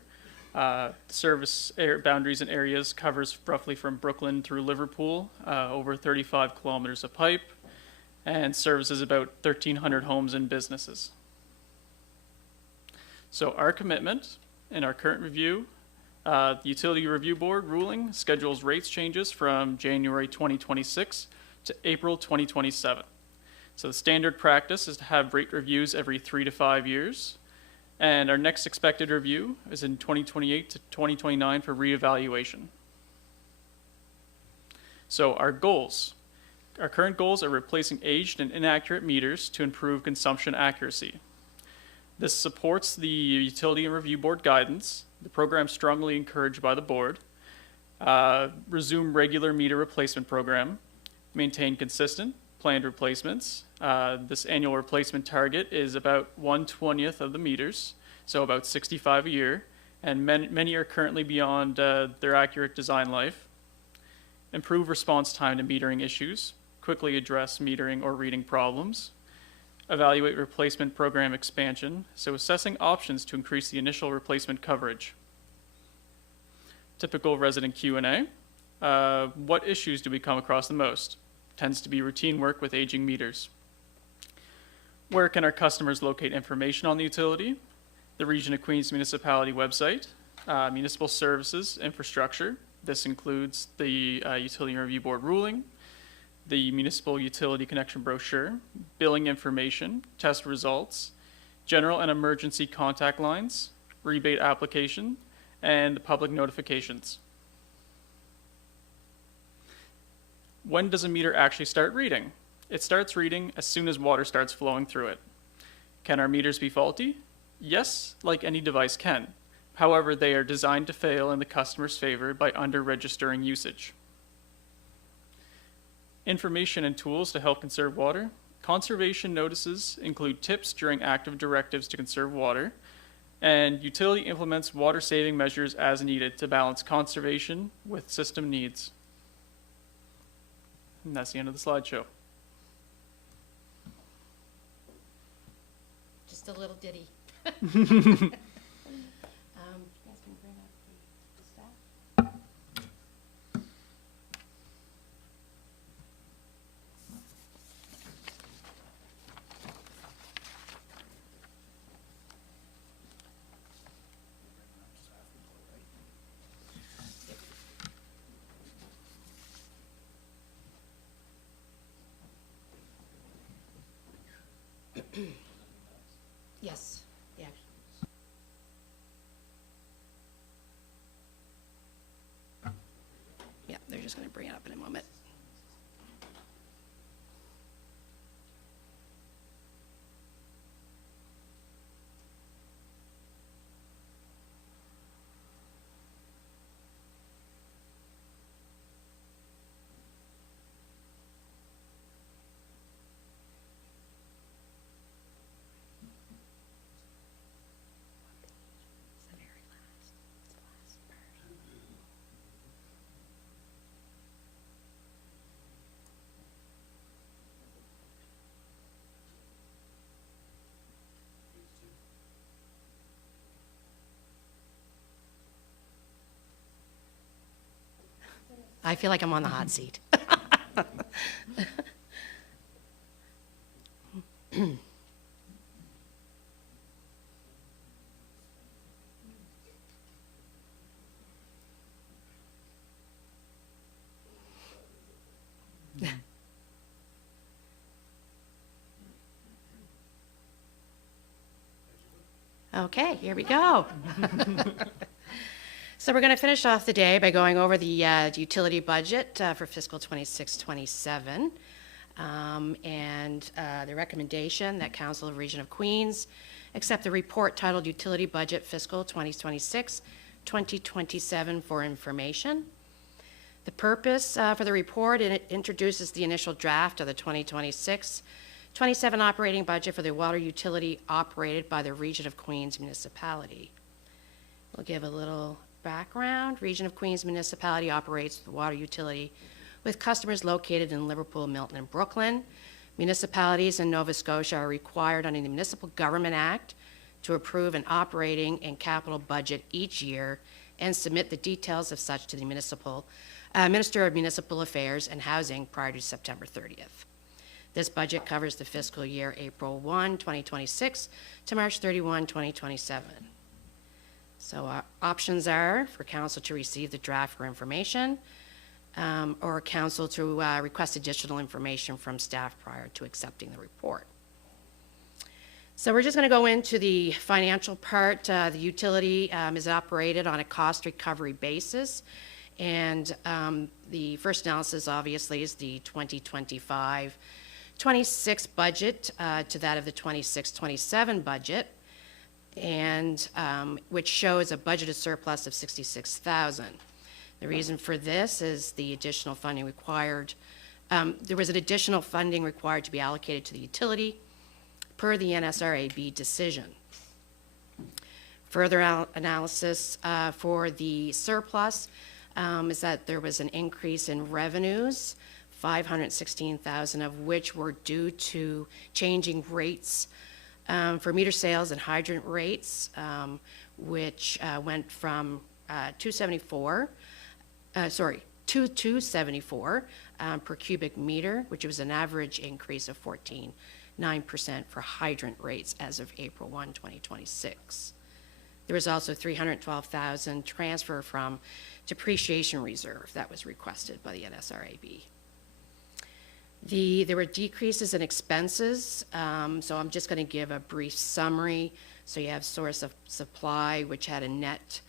Service boundaries and areas covers roughly from Brooklyn through Liverpool, over 35 kilometers of pipe, and services about 1,300 homes and businesses. So our commitment in our current review, the Utility Review Board ruling schedules rates changes from January 2026 to April 2027. So the standard practice is to have rate reviews every 3 to 5 years. And our next expected review is in 2028 to 2029 for reevaluation. So our goals. Our current goals are replacing aged and inaccurate meters to improve consumption accuracy. This supports the Utility and Review Board guidance. The program strongly encouraged by the board. Resume regular meter replacement program. Maintain consistent planned replacements. This annual replacement target is about 1/20th of the meters, so about 65 a year, and many are currently beyond their accurate design life. Improve response time to metering issues. Quickly address metering or reading problems. Evaluate replacement program expansion, so assessing options to increase the initial replacement coverage. Typical resident Q&A. What issues do we come across the most? Tends to be routine work with aging meters. Where can our customers locate information on the utility? The Region of Queens Municipality website, municipal services, infrastructure. This includes the Utility and Review Board ruling, the Municipal Utility Connection brochure, billing information, test results, general and emergency contact lines, rebate application, and the public notifications. When does a meter actually start reading? It starts reading as soon as water starts flowing through it. Can our meters be faulty? Yes, like any device can. However, they are designed to fail in the customer's favor by under-registering usage. Information and tools to help conserve water. Conservation notices include tips during active directives to conserve water, and utility implements water-saving measures as needed to balance conservation with system needs. And that's the end of the slideshow. Just a little ditty. Yes, yeah. Yeah, they're just going to bring it up in a moment. I feel like I'm on the hot seat. Okay, here we go. So we're going to finish off the day by going over the utility budget for fiscal 26-27, and the recommendation that Council of Region of Queens accept the report titled Utility Budget Fiscal 2026-2027 for information. The purpose for the report, and it introduces the initial draft of the 2026-27 operating budget for the water utility operated by the Region of Queens Municipality. We'll give a little background. Region of Queens Municipality operates the water utility with customers located in Liverpool, Milton, and Brooklyn. Municipalities in Nova Scotia are required under the Municipal Government Act to approve an operating and capital budget each year and submit the details of such to the Minister of Municipal Affairs and Housing prior to September 30th. This budget covers the fiscal year April 1, 2026 to March 31, 2027. So our options are for council to receive the draft for information, or council to request additional information from staff prior to accepting the report. So we're just going to go into the financial part. The utility is operated on a cost recovery basis, and the first analysis obviously is the 2025-26 budget to that of the 26-27 budget. and which shows a budgeted surplus of $66,000. The reason for this is the additional funding required. There was an additional funding required to be allocated to the utility per the NSRAB decision. Further analysis for the surplus is that there was an increase in revenues, $516,000 of which were due to changing rates for meter sales and hydrant rates, which went from 274 per cubic meter, which was an average increase of 14.9% for hydrant rates as of April 1, 2026. There was also $312,000 transfer from depreciation reserve that was requested by the NSRAB. There were decreases in expenses, so I'm just going to give a brief summary. So you have source of supply, which had a net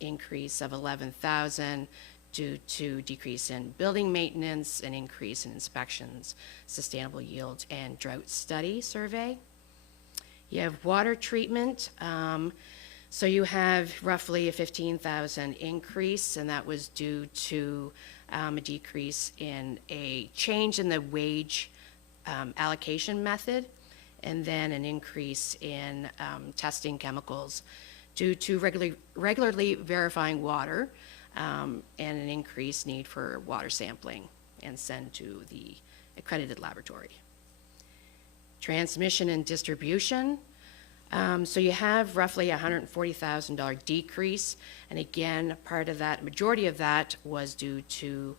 increase of $11,000 due to decrease in building maintenance, an increase in inspections, sustainable yield, and drought study survey. You have water treatment. So you have roughly a $15,000 increase, and that was due to a decrease in a change in the wage allocation method, and then an increase in testing chemicals due to regularly verifying water, and an increased need for water sampling and send to the accredited laboratory. Transmission and distribution. So you have roughly a $140,000 decrease, and again, part of that, majority of that was due to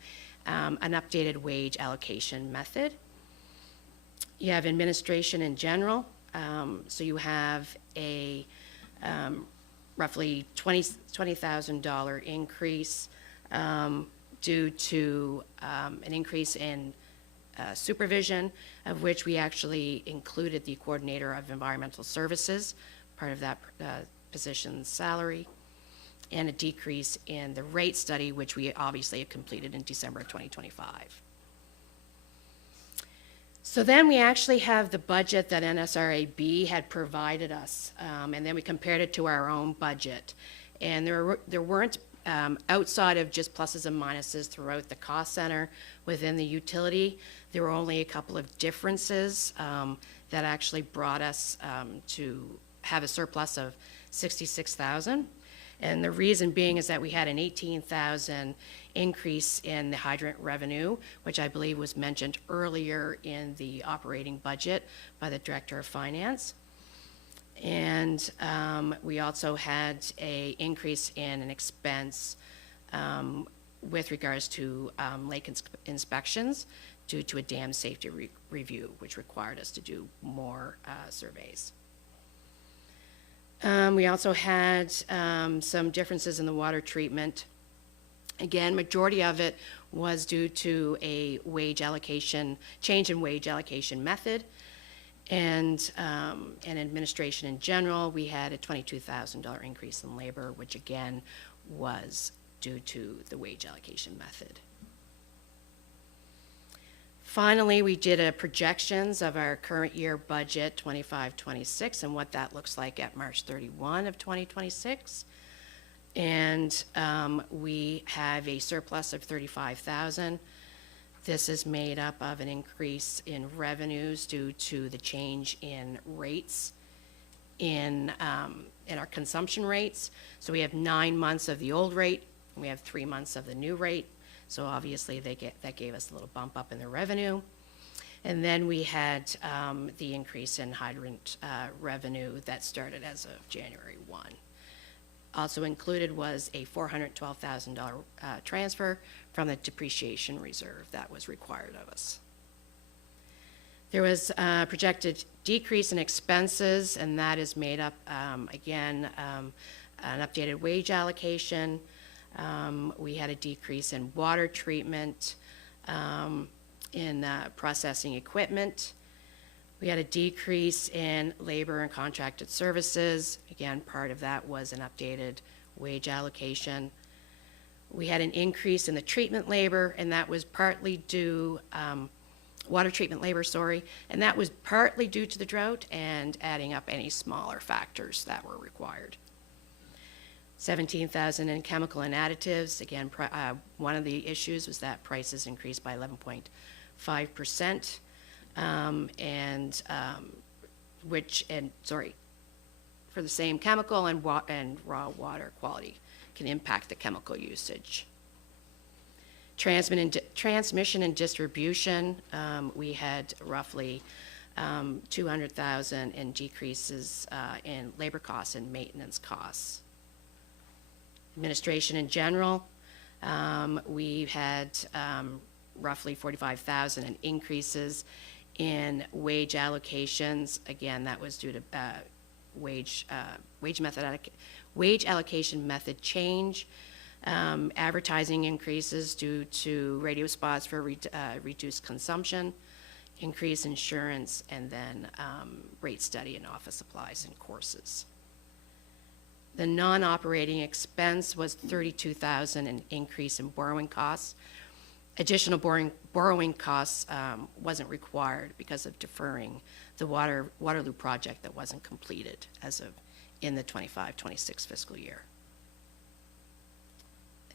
an updated wage allocation method. You have administration in general, so you have a roughly $20,000 increase due to an increase in supervision, of which we actually included the coordinator of environmental services, part of that position's salary, and a decrease in the rate study, which we obviously have completed in December of 2025. So then we actually have the budget that NSRAB had provided us, and then we compared it to our own budget. And there weren't, outside of just pluses and minuses throughout the cost center within the utility, there were only a couple of differences that actually brought us to have a surplus of $66,000. And the reason being is that we had an $18,000 increase in the hydrant revenue, which I believe was mentioned earlier in the operating budget by the Director of Finance. And we also had an increase in an expense with regards to lake inspections due to a dam safety review, which required us to do more surveys. We also had some differences in the water treatment. Again, majority of it was due to a wage allocation, change in wage allocation method. And administration in general, we had a $22,000 increase in labor, which again was due to the wage allocation method. Finally, we did a projections of our current year budget 25-26 and what that looks like at March 31 of 2026. And we have a surplus of $35,000. This is made up of an increase in revenues due to the change in rates in our consumption rates. So we have 9 months of the old rate, and we have 3 months of the new rate. So obviously that gave us a little bump up in the revenue. And then we had the increase in hydrant revenue that started as of January 1. Also included was a $412,000 transfer from the depreciation reserve that was required of us. There was a projected decrease in expenses, and that is made up, again, an updated wage allocation. We had a decrease in water treatment, in processing equipment. We had a decrease in labor and contracted services. Again, part of that was an updated wage allocation. We had an increase in the treatment labor, and that was partly due water treatment labor, and that was partly due to the drought and adding up any smaller factors that were required. 17,000 in chemical and additives. Again, one of the issues was that prices increased by 11.5%, for the same chemical and raw water quality can impact the chemical usage. Transmission and distribution, we had roughly 200,000 in decreases in labor costs and maintenance costs. Administration in general, we had roughly 45,000 in increases in wage allocations. Again, that was due to wage allocation method change. Advertising increases due to radio spots for reduced consumption, increased insurance, and then rate study in office supplies and courses. The non-operating expense was 32,000, an increase in borrowing costs. Additional borrowing costs wasn't required because of deferring the Waterloo project that wasn't completed as of in the 25-26 fiscal year.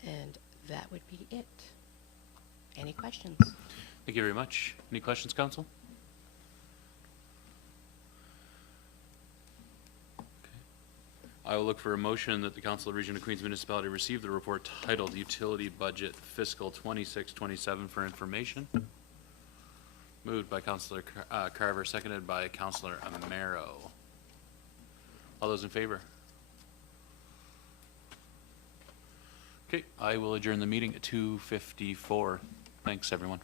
And that would be it. Any questions? Thank you very much. Any questions, council? I will look for a motion that the Council of Region of Queens Municipality receive the report titled Utility Budget Fiscal 26-27 for information. Moved by Councillor Carver, seconded by Councillor Amaro. All those in favor? Okay, I will adjourn the meeting at 2:54. Thanks, everyone.